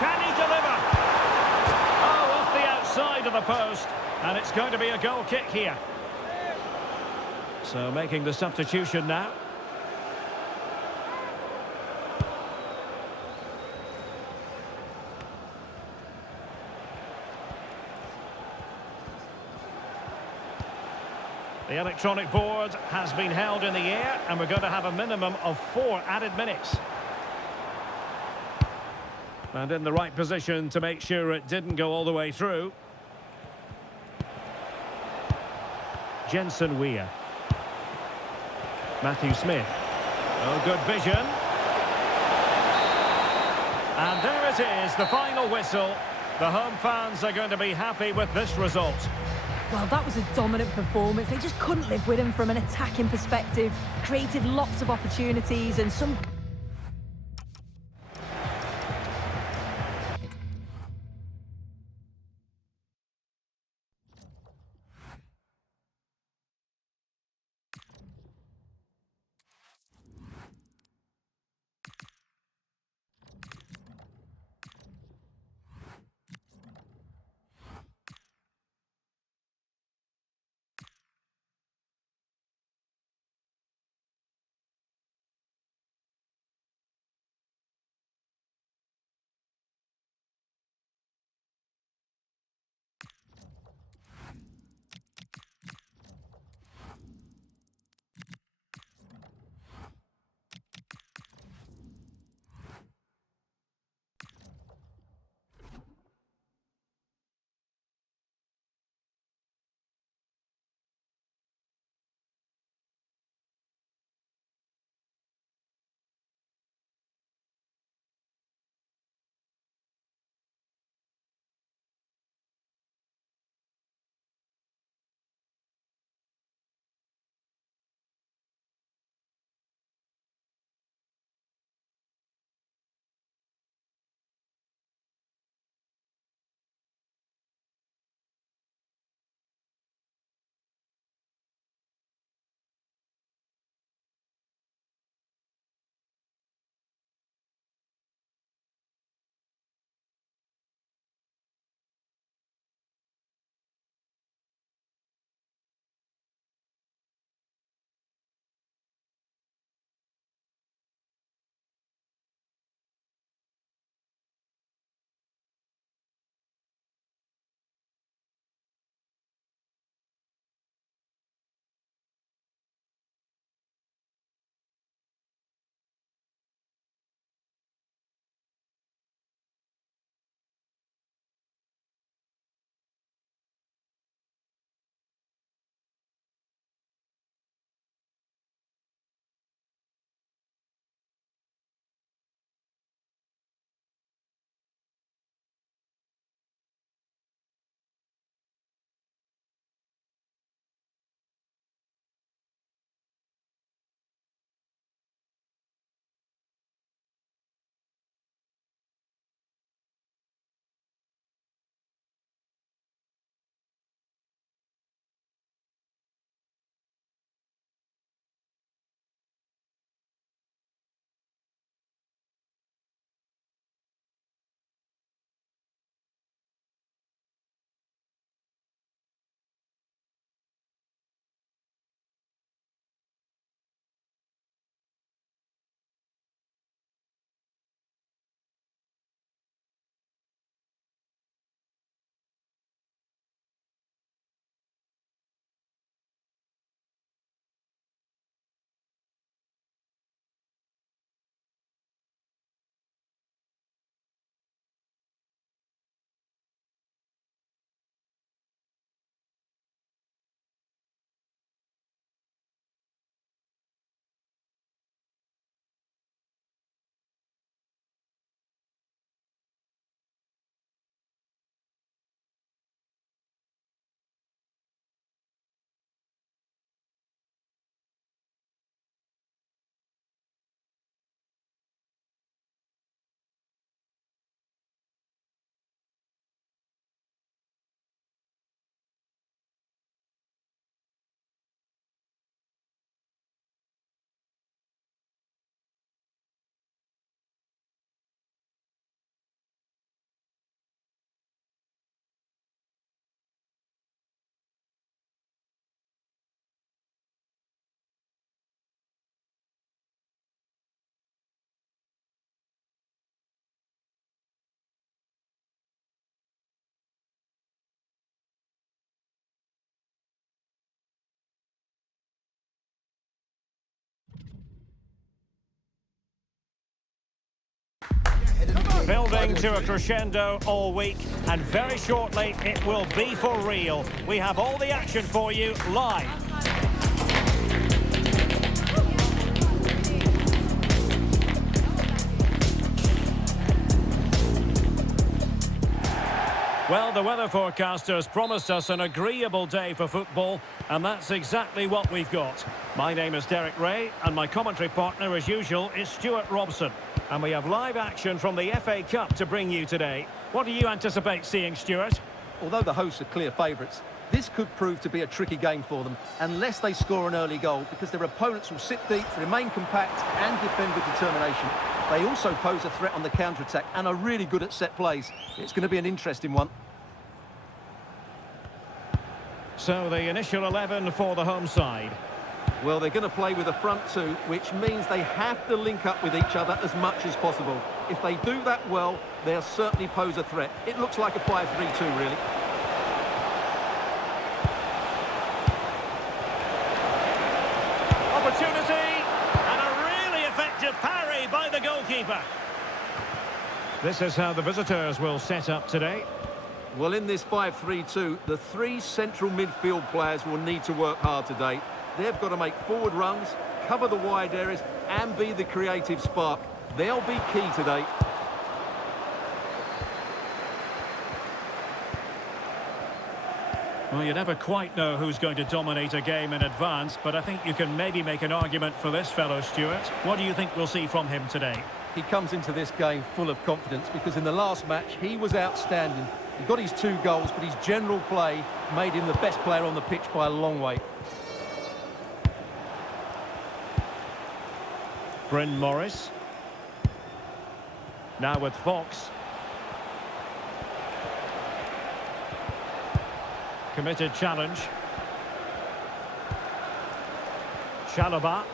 Can he deliver? Oh, off the outside of the post. And it's going to be a goal kick here. So making the substitution now. The electronic board has been held in the air, and we're going to have a minimum of 4 added minutes. And in the right position to make sure it didn't go all the way through. Jensen Weir. Matthew Smith. Oh, good vision. And there it is, the final whistle. The home fans are going to be happy with this result. Well, that was a dominant performance. They just couldn't live with him from an attacking perspective. Created lots of opportunities and some... Building to a crescendo all week, and very shortly it will be for real. We have all the action for you live. Well, the weather forecasters promised us an agreeable day for football, and that's exactly what we've got. My name is Derek Ray, and my commentary partner, as usual, is Stuart Robson. And we have live action from the FA Cup to bring you today. What do you anticipate seeing, Stuart? Although the hosts are clear favourites, this could prove to be a tricky game for them, unless they score an early goal, because their opponents will sit deep, remain compact and defend with determination. They also pose a threat on the counter-attack and are really good at set plays. It's going to be an interesting one. So the initial 11 for the home side. Well, they're going to play with a front two, which means they have to link up with each other as much as possible. If they do that well, they'll certainly pose a threat. It looks like a 5-3-2, really. Opportunity, and a really effective parry by the goalkeeper. This is how the visitors will set up today. Well, in this 5-3-2, the three central midfield players will need to work hard today. They've got to make forward runs, cover the wide areas, and be the creative spark. They'll be key today. Well, you never quite know who's going to dominate a game in advance, but I think you can maybe make an argument for this fellow, Stuart. What do you think we'll see from him today? He comes into this game full of confidence because in the last match, he was outstanding. He got his 2 goals, but his general play made him the best player on the pitch by a long way. Bryn Morris. Now with Fox. Committed challenge. Chalobah.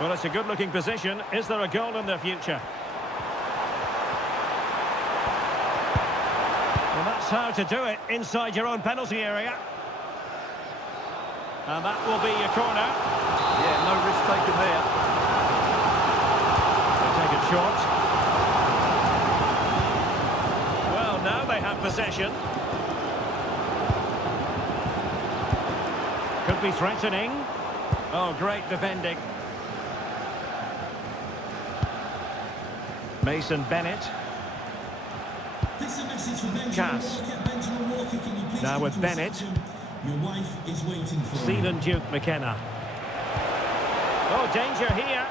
Well, it's a good-looking position. Is there a goal in the future? Well, that's how to do it inside your own penalty area. And that will be a corner. Yeah, no risk taken there. They take it short. Well, now they have possession. Could be threatening. Oh, great defending. Mason Bennett. This is a message for Benjamin Cass. Walker. Benjamin Walker, can you please Now come with to Bennett. reception? Your wife is waiting for you. Stephen Duke McKenna. Oh, danger here.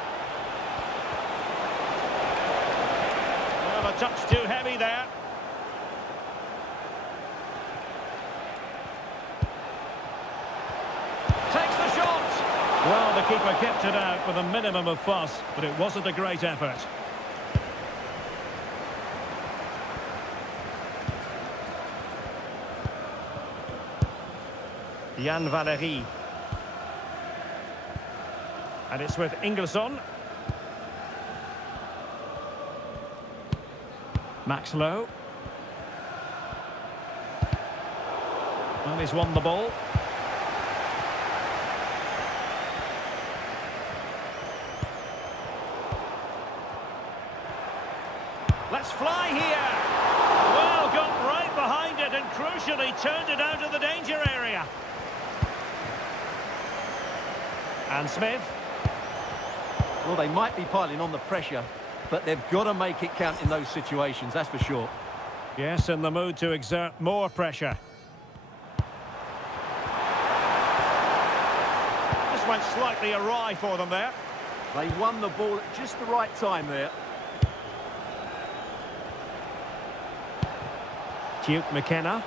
Well, a touch too heavy there. Takes the shot. Well, the keeper kept it out with a minimum of fuss, but it wasn't a great effort. Jan Valery. And it's with Ingelsson. Max Lowe. Well, he's won the ball. Let's fly here. Well, got right behind it and crucially turned it out of the danger area. And Smith. Well, they might be piling on the pressure, but they've got to make it count in those situations, that's for sure. Yes, in the mood to exert more pressure. This went slightly awry for them there. They won the ball at just the right time there. Duke McKenna.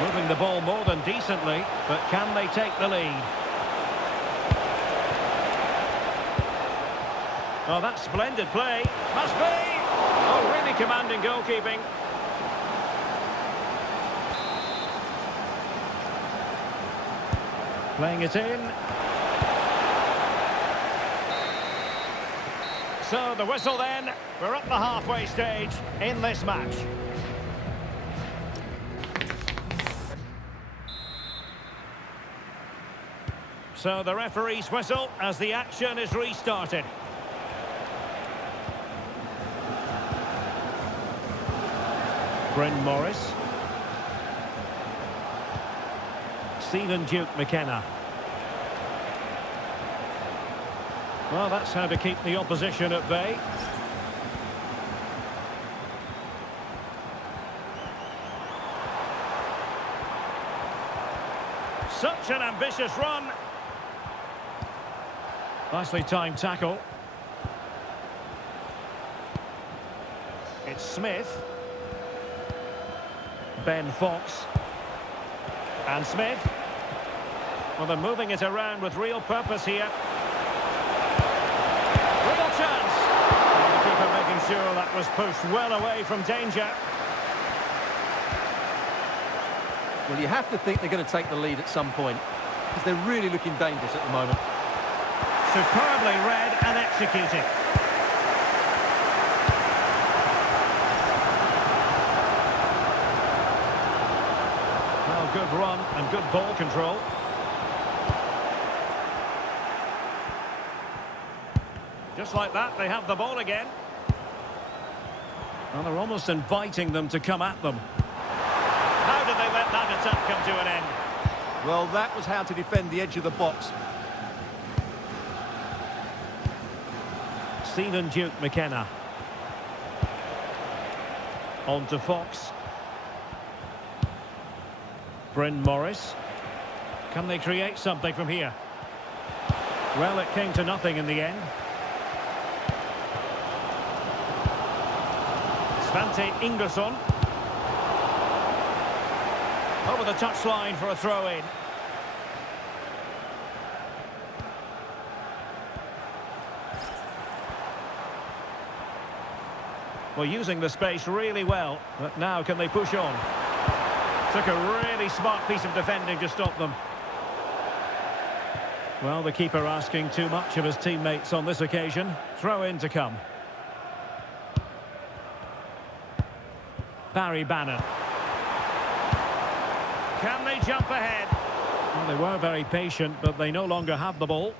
Moving the ball more than decently, but can they take the lead? Oh, that's splendid play. Must be! Oh, really commanding goalkeeping. Playing it in. So the whistle then. We're up the halfway stage in this match. So the referee's whistle as the action is restarted. Bryn Morris. Stephen Duke McKenna. Well, that's how to keep the opposition at bay. Such an ambitious run. Nicely timed tackle. It's Smith. Ben Fox. And Smith. Well, they're moving it around with real purpose here. Real chance. And the keeper making sure that was pushed well away from danger. Well, you have to think they're going to take the lead at some point, because they're really looking dangerous at the moment. Superbly read and executed. Well, good run and good ball control. Just like that, they have the ball again. Well, they're almost inviting them to come at them. How did they let that attack come to an end? Well, that was how to defend the edge of the box. Stephen Duke McKenna. On to Fox. Bryn Morris. Can they create something from here? Well, it came to nothing in the end. Svante Ingerson. Over the touchline for a throw-in. Well, using the space really well, but now can they push on? Took a really smart piece of defending to stop them. Well, the keeper asking too much of his teammates on this occasion. Throw-in to come. Barry Bannan. Can they jump ahead? Well, they were very patient, but they no longer have the ball.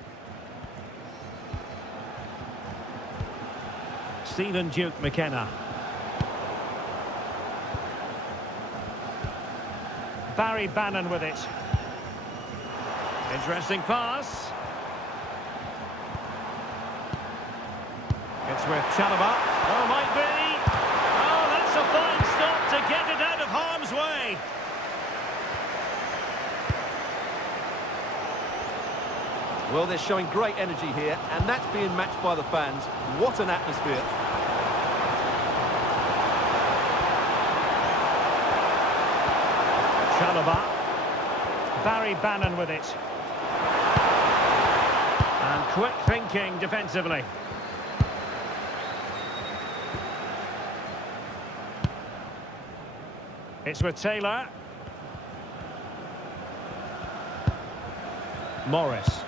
Stephen Duke McKenna. Barry Bannan with it. Interesting pass. It's with Chalobah. Oh, might be. Oh, that's a fine stop to get it out of harm's way. Well, they're showing great energy here, and that's being matched by the fans. What an atmosphere. Chalobah. Barry Bannan with it. And quick thinking defensively. It's with Taylor. Morris.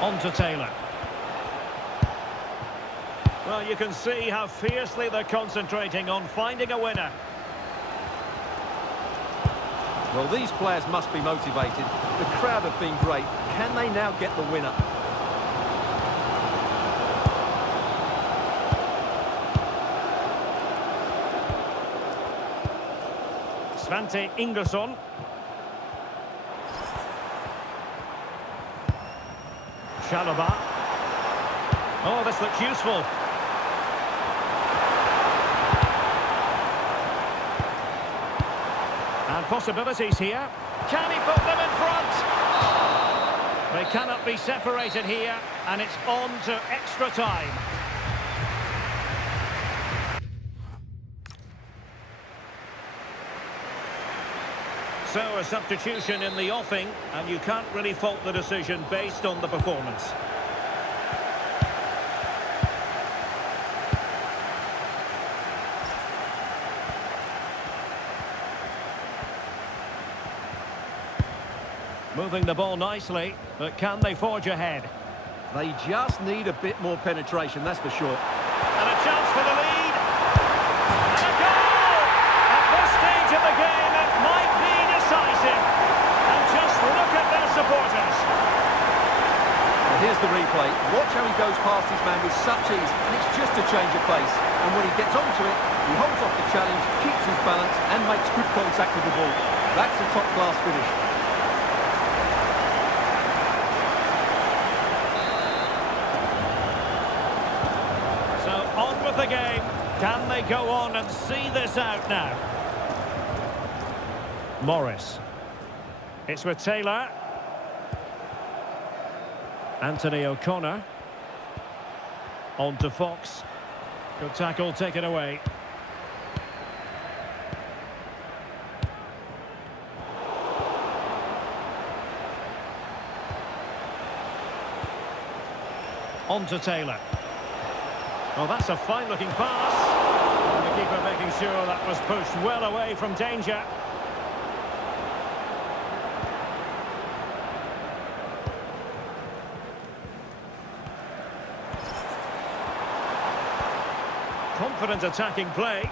On to Taylor. Well, you can see how fiercely they're concentrating on finding a winner. Well, these players must be motivated. The crowd have been great. Can they now get the winner? Svante Ingerson. Chalobah. Oh, this looks useful. And possibilities here. Can he put them in front? They cannot be separated here, and it's on to extra time. So a substitution in the offing, and you can't really fault the decision based on the performance. Moving the ball nicely, but can they forge ahead? They just need a bit more penetration, that's for sure. And a chance for the lead. And a goal! At this stage of the game, it might be decisive. And just look at their supporters. Here's the replay. Watch how he goes past his man with such ease, and it's just a change of pace. And when he gets onto it, he holds off the challenge, keeps his balance, and makes good contact with the ball. That's a top-class finish. So on with the game. Can they go on and see this out now? Morris. It's with Taylor. Anthony O'Connor. On to Fox. Good tackle taken away. On to Taylor. Well, that's a fine-looking pass. And the keeper making sure that was pushed well away from danger. Confident attacking play.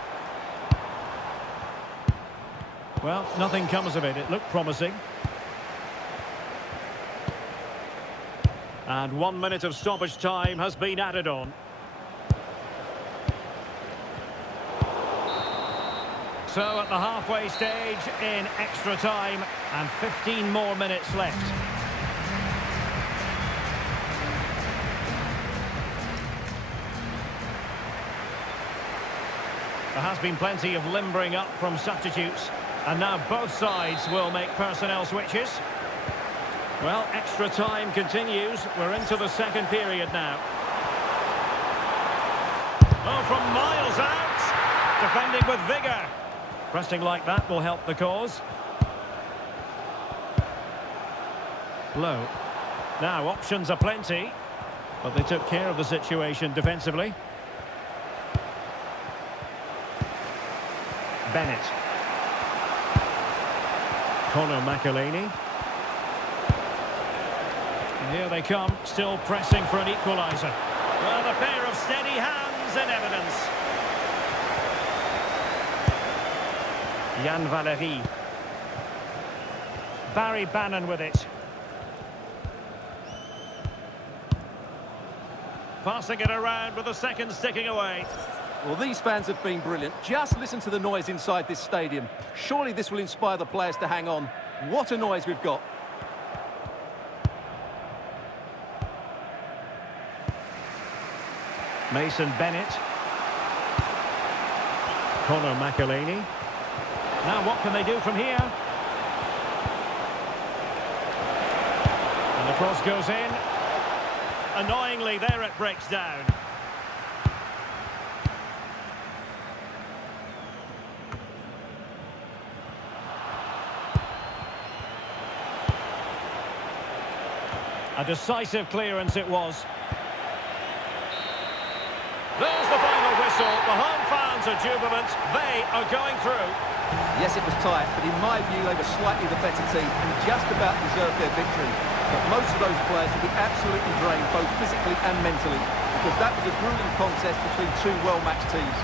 Well, nothing comes of it. It looked promising. And 1 minute of stoppage time has been added on. So at the halfway stage in extra time and 15 more minutes left. There has been plenty of limbering up from substitutes, and now both sides will make personnel switches. Well, extra time continues. We're into the second period now. Oh, from miles out. Defending with vigour. Pressing like that will help the cause. Low. Now, options are plenty, but they took care of the situation defensively. Bennett. Conor McAleny. And here they come, still pressing for an equaliser. Well, the pair of steady hands in evidence. Yann Valery. Barry Bannon with it. Passing it around with the second sticking away. Well, these fans have been brilliant. Just listen to the noise inside this stadium. Surely this will inspire the players to hang on. What a noise we've got. Mason Bennett. Conor McAleny. Now what can they do from here? And the cross goes in. Annoyingly, there it breaks down. A decisive clearance it was. There's the final whistle. The home fans are jubilant. They are going through. Yes, it was tight, but in my view, they were slightly the better team and just about deserved their victory. But most of those players will be absolutely drained, both physically and mentally, because that was a grueling contest between two well-matched teams.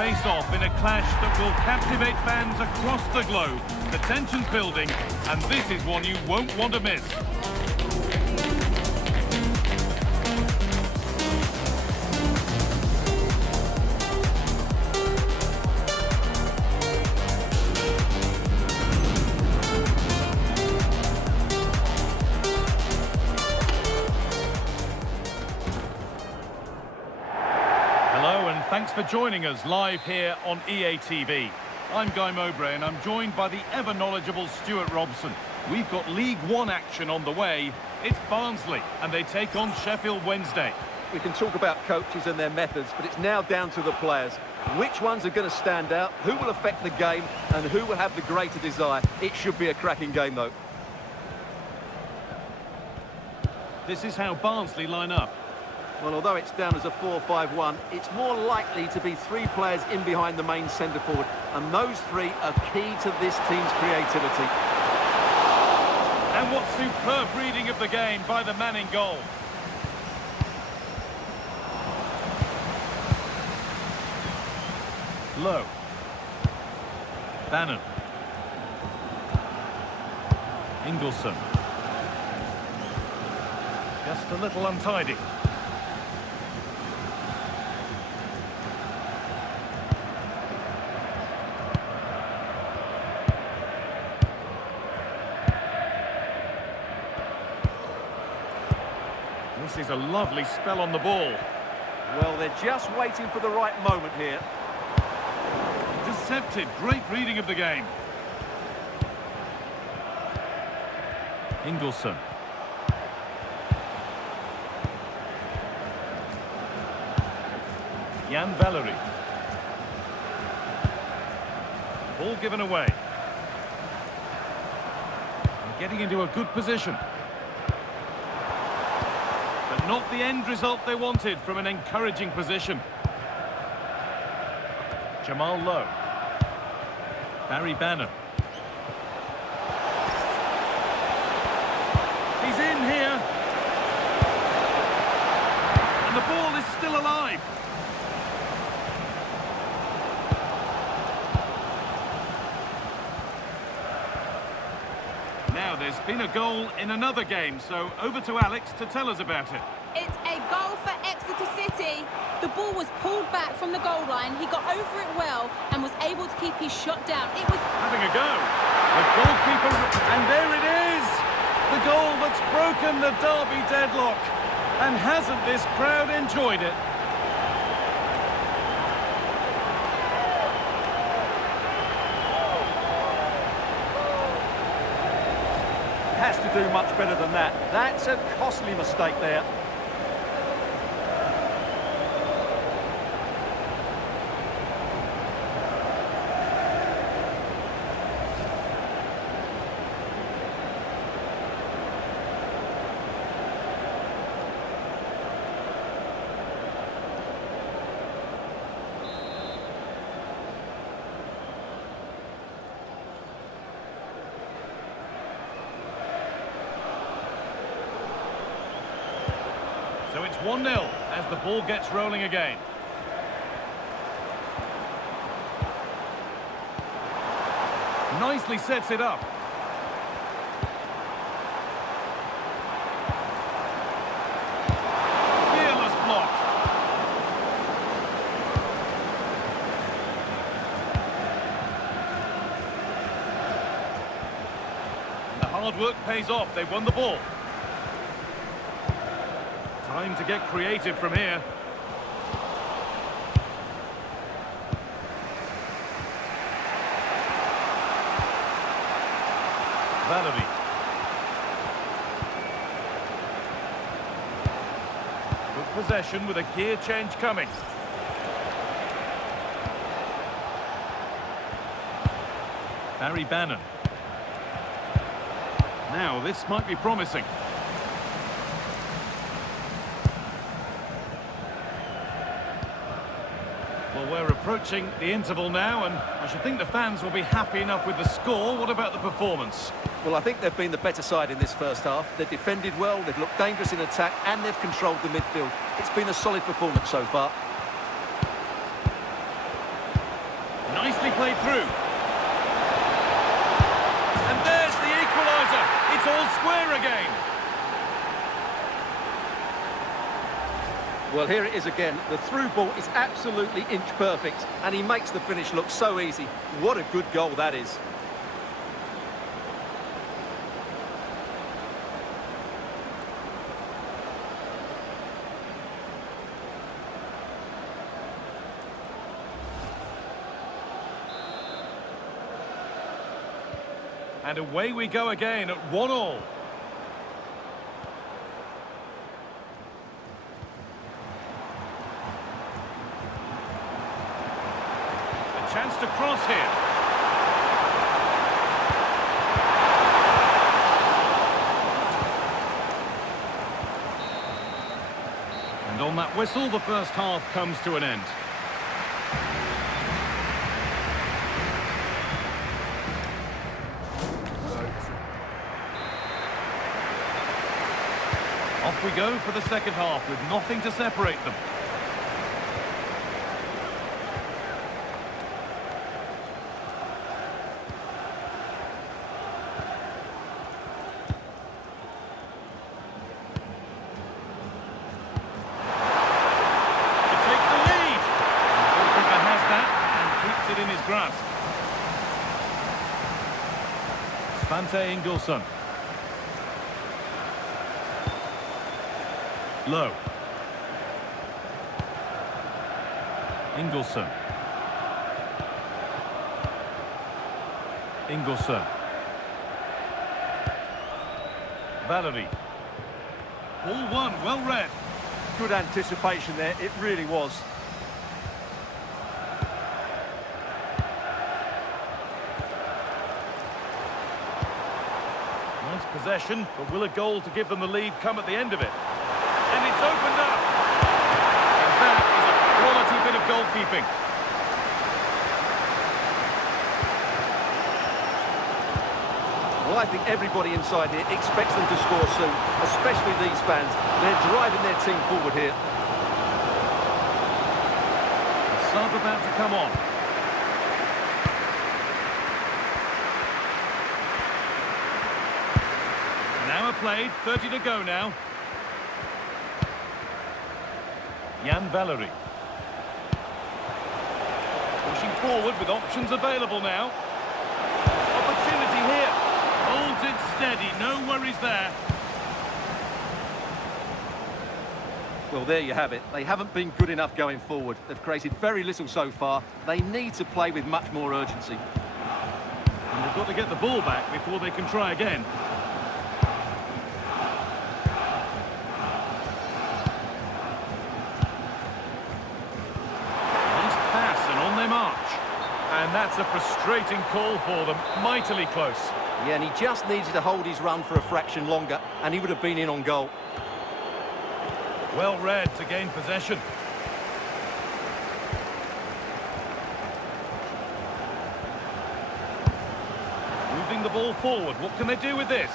face off in a clash that will captivate fans across the globe. The tension's building, and this is one you won't want to miss. Thanks for joining us live here on EA TV. I'm Guy Mowbray and I'm joined by the ever-knowledgeable Stuart Robson. We've got League One action on the way. It's Barnsley and they take on Sheffield Wednesday. We can talk about coaches and their methods, but it's now down to the players. Which ones are going to stand out, who will affect the game, and who will have the greater desire? It should be a cracking game, though. This is how Barnsley line up. Well, although it's down as a 4-5-1, it's more likely to be three players in behind the main centre-forward, and those three are key to this team's creativity. And what superb reading of the game by the man in goal. Low. Bannon. Ingelsson. Just a little untidy. This is a lovely spell on the ball. Well, they're just waiting for the right moment here. Decepted, great reading of the game. Ingelsson. Jan Valery. Ball given away. They're getting into a good position. But not the end result they wanted from an encouraging position. Jamal Lowe. Barry Bannon. He's in here. And the ball is still alive. Now, there's been a goal in another game, so over to Alex to tell us about it. It's a goal for Exeter City. The ball was pulled back from the goal line. He got over it well and was able to keep his shot down. It was having a go. The goalkeeper, and there it is! The goal that's broken the derby deadlock. And hasn't this crowd enjoyed it? Has to do much better than that. That's a costly mistake there. So it's 1-0 as the ball gets rolling again. Nicely sets it up. Fearless block. And the hard work pays off. They won the ball. Time to get creative from here. Valery. Good possession with a gear change coming. Barry Bannon. Now this might be promising. Well, we're approaching the interval now, and I should think the fans will be happy enough with the score. What about the performance? Well, I think they've been the better side in this first half. They've defended well, they've looked dangerous in attack, and they've controlled the midfield. It's been a solid performance so far. Nicely played through. And there's the equaliser. It's all square again. Well, here it is again. The through ball is absolutely inch perfect, and he makes the finish look so easy. What a good goal that is. And away we go again at 1-1. A chance to cross here. And on that whistle, the first half comes to an end. Off we go for the second half with nothing to separate them. To take the lead. The goalkeeper has that and keeps it in his grasp. Svante Ingolson. Low. Ingolson. Ingolson. Valerie. Ball one, well read. Good anticipation there, it really was. Nice possession, but will a goal to give them the lead come at the end of it? And it's opened up. And that is a quality bit of goalkeeping. Well, I think everybody inside here expects them to score soon, especially these fans. They're driving their team forward here. Sub about to come on. An hour played, 30 to go now. Jan Valerie. Pushing forward with options available now. Opportunity here. Holds it steady, no worries there. Well, there you have it. They haven't been good enough going forward. They've created very little so far. They need to play with much more urgency. And they've got to get the ball back before they can try again. Nice pass and on they march. And that's a frustrating call for them. Mightily close. Yeah, and he just needed to hold his run for a fraction longer, and he would have been in on goal. Well read to gain possession. Moving the ball forward. What can they do with this?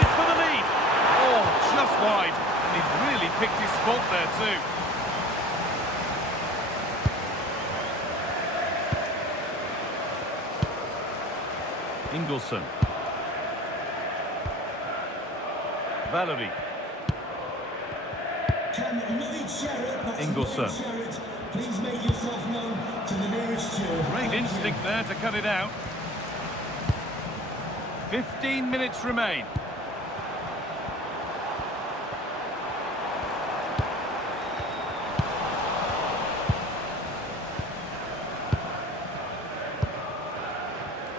It's for the lead. Oh, just wide. And he really picked his spot there too. Ingolson. Valerie. Ingolson. Please make yourself known to the nearest steward. Great instinct there to cut it out. 15 minutes remain.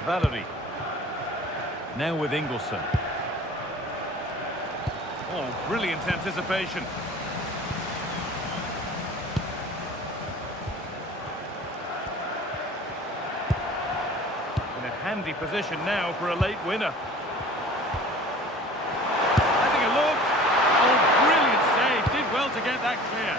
Valerie. Now with Ingolson. Oh, brilliant anticipation. In a handy position now for a late winner. Having a look. Oh, brilliant save. Did well to get that clear.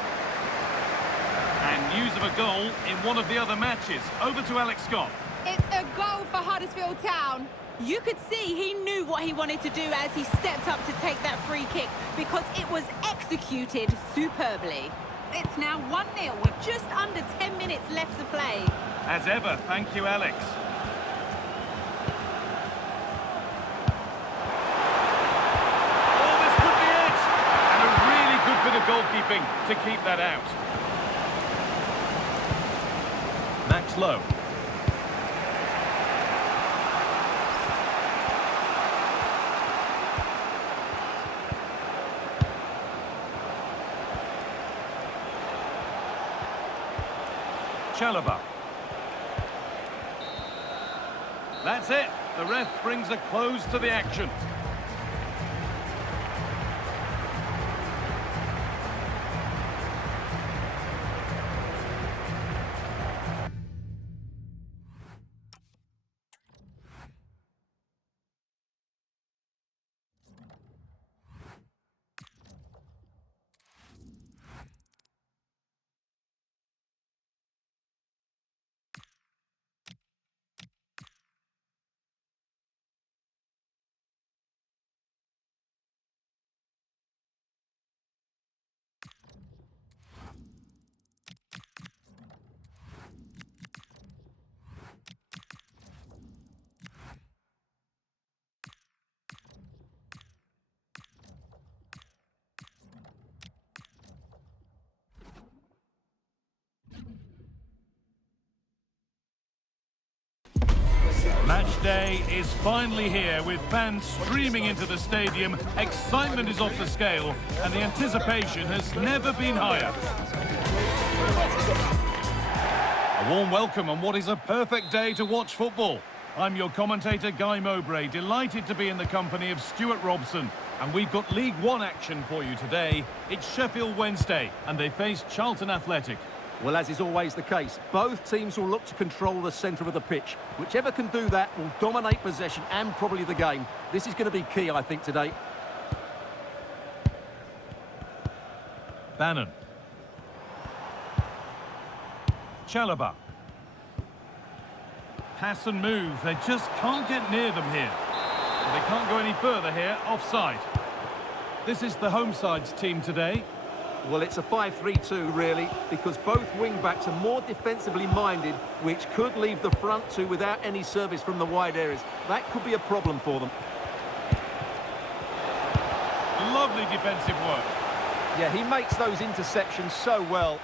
And news of a goal in one of the other matches. Over to Alex Scott. It's a goal for Huddersfield Town. You could see he knew what he wanted to do as he stepped up to take that free kick because it was executed superbly. It's now 1-0 with just under 10 minutes left to play. As ever, thank you, Alex. Oh, this could be it! And a really good bit of goalkeeping to keep that out. Max Lowe. Chalobah. That's it. The ref brings a close to the action. Match day is finally here with fans streaming into the stadium. Excitement is off the scale and the anticipation has never been higher. A warm welcome on what is a perfect day to watch football. I'm your commentator Guy Mowbray, delighted to be in the company of Stuart Robson. And we've got League One action for you today. It's Sheffield Wednesday and they face Charlton Athletic. Well, as is always the case, both teams will look to control the centre of the pitch. Whichever can do that will dominate possession and probably the game. This is going to be key, I think, today. Bannon. Chalobah. Pass and move. They just can't get near them here. They can't go any further here. Offside. This is the home side's team today. Well, it's a 5-3-2, really, because both wing-backs are more defensively minded, which could leave the front two without any service from the wide areas. That could be a problem for them. Lovely defensive work. Yeah, he makes those interceptions so well.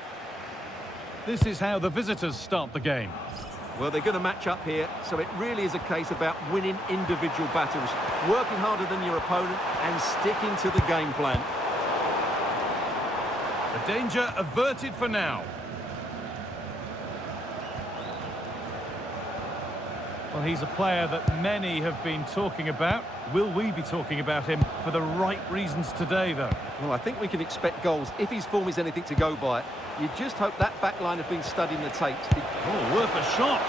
This is how the visitors start the game. Well, they're going to match up here, so it really is a case about winning individual battles, working harder than your opponent and sticking to the game plan. The danger averted for now. Well, he's a player that many have been talking about. Will we be talking about him for the right reasons today, though? Well, I think we can expect goals if his form is anything to go by. You just hope that back line have been studying the tapes. Oh, worth a shot.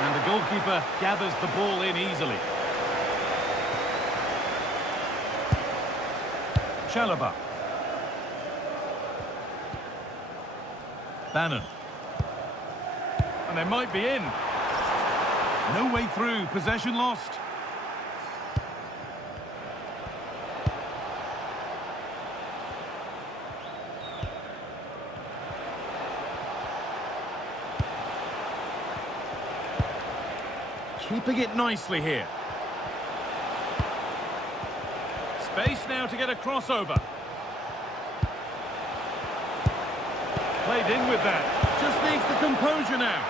And the goalkeeper gathers the ball in easily. Chalobah. Bannon. And they might be in. No way through. Possession lost. Keeping it nicely here. Space now to get a crossover. Played in with that. Just needs the composure now.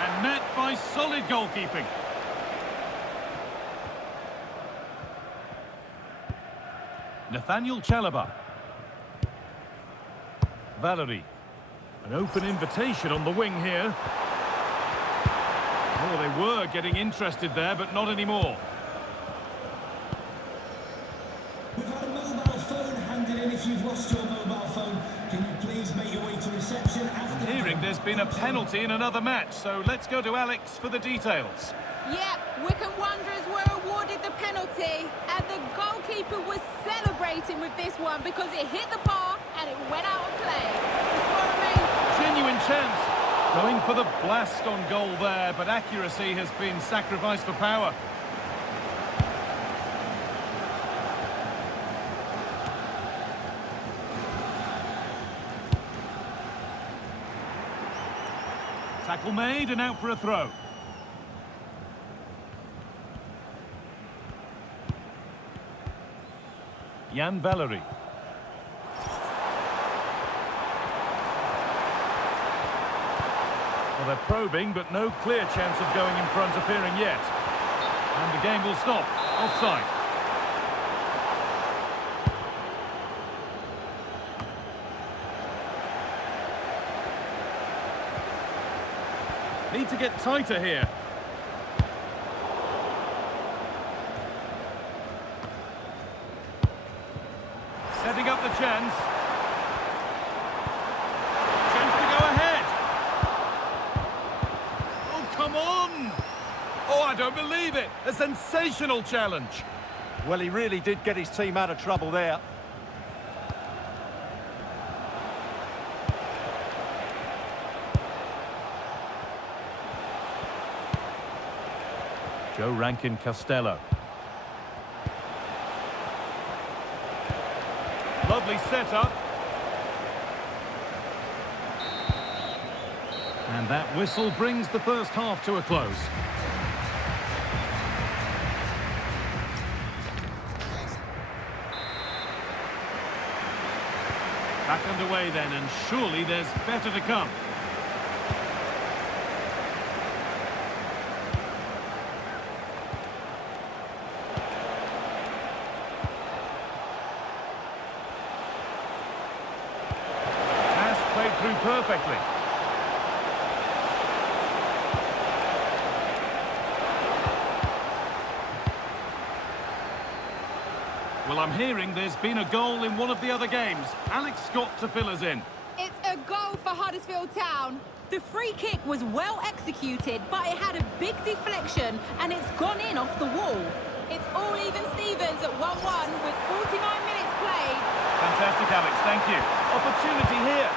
And met by solid goalkeeping. Nathaniel Chalobah. Valery. An open invitation on the wing here. Oh, they were getting interested there, but not anymore. We've had a mobile phone handed in. If you've lost your mobile phone, can you please make your way to reception after... I'm hearing there's been a penalty in another match, so let's go to Alex for the details. Yep, Wycombe Wanderers were awarded the penalty, and the goalkeeper was celebrating with this one because it hit the bar and it went out of play. The score remains... Genuine chance. Going for the blast on goal there, but accuracy has been sacrificed for power. Tackle made and out for a throw. Jan Valery. Well, they're probing, but no clear chance of going in front appearing yet. And the game will stop. Offside. Need to get tighter here. Setting up the chance. Chance to go ahead. Oh, come on! Oh, I don't believe it! A sensational challenge. Well, he really did get his team out of trouble there. Joe Rankin Costello. Lovely setup. And that whistle brings the first half to a close. Back underway then, and surely there's better to come. Pass played through perfectly. Well, I'm hearing there's been a goal in one of the other games. Alex Scott to fill us in. It's a goal for Huddersfield Town. The free kick was well executed, but it had a big deflection and it's gone in off the wall. It's all even Stevens at 1-1 with 49 minutes played. Fantastic, Alex. Thank you. Opportunity here.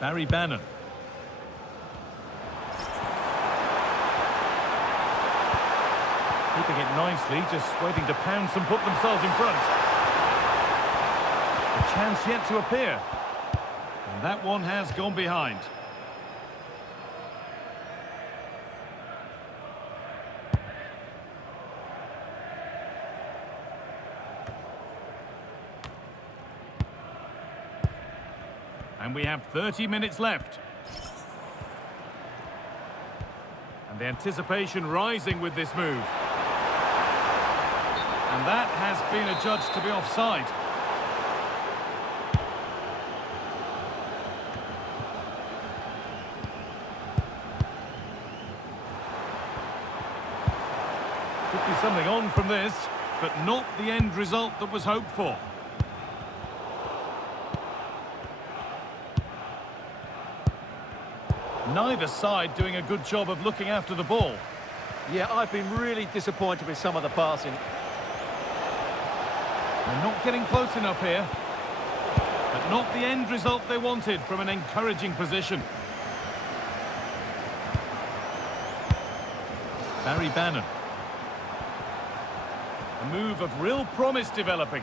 Barry Bannon. Keeping it nicely, just waiting to pounce and put themselves in front. A chance yet to appear. And that one has gone behind. And we have 30 minutes left. And the anticipation rising with this move. And that has been adjudged to be offside. Could be something on from this, but not the end result that was hoped for. Neither side doing a good job of looking after the ball. Yeah, I've been really disappointed with some of the passing. They're not getting close enough here. But not the end result they wanted from an encouraging position. Barry Bannon. A move of real promise developing.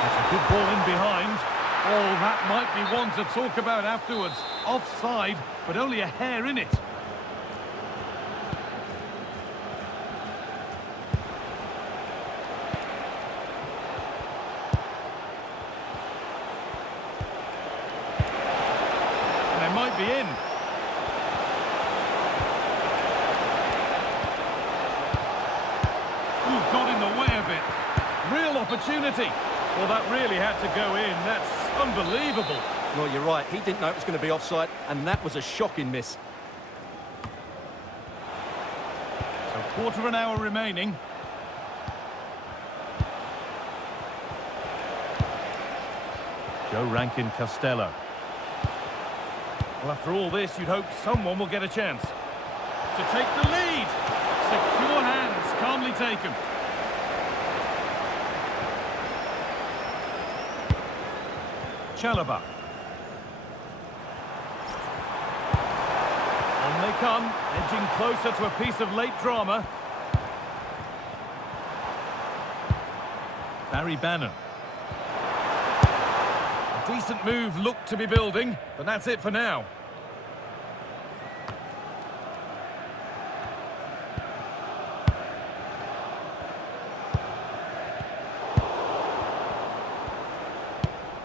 That's a good ball in behind. Oh, that might be one to talk about afterwards. Offside, but only a hair in it. And they might be in. Ooh, got in the way of it. Real opportunity. Well, that really had to go in. That's unbelievable. Well, you're right. He didn't know it was going to be offside, and that was a shocking miss. So quarter of an hour remaining. Joe Rankin Costello. Well, after all this, you'd hope someone will get a chance to take the lead. Secure hands, calmly taken. Chalobah. On On they come, edging closer to a piece of late drama. Barry Bannon. A decent move looked to be building, but that's it for now.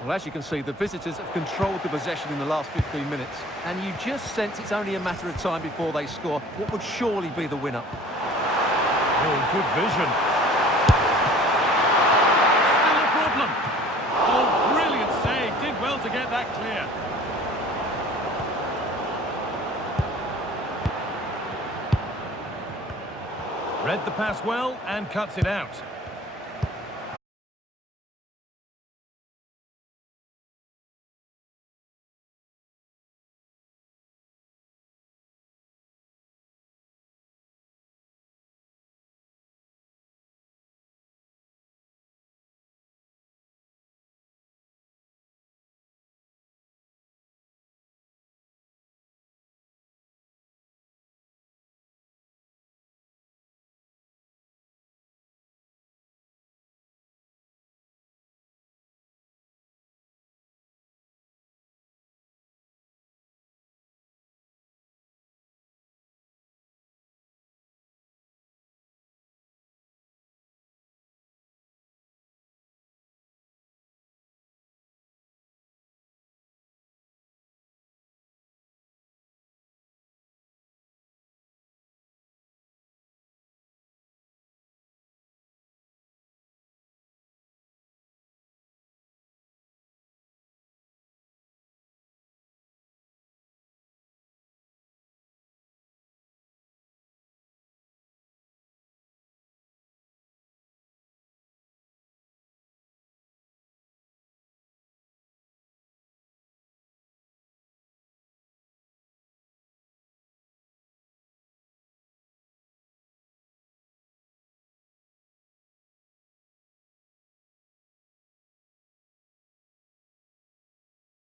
Well, as you can see, the visitors have controlled the possession in the last 15 minutes, and you just sense it's only a matter of time before they score what would surely be the winner. Oh, good vision. Still a problem. Oh, brilliant save. Did well to get that clear. Read the pass well and cuts it out.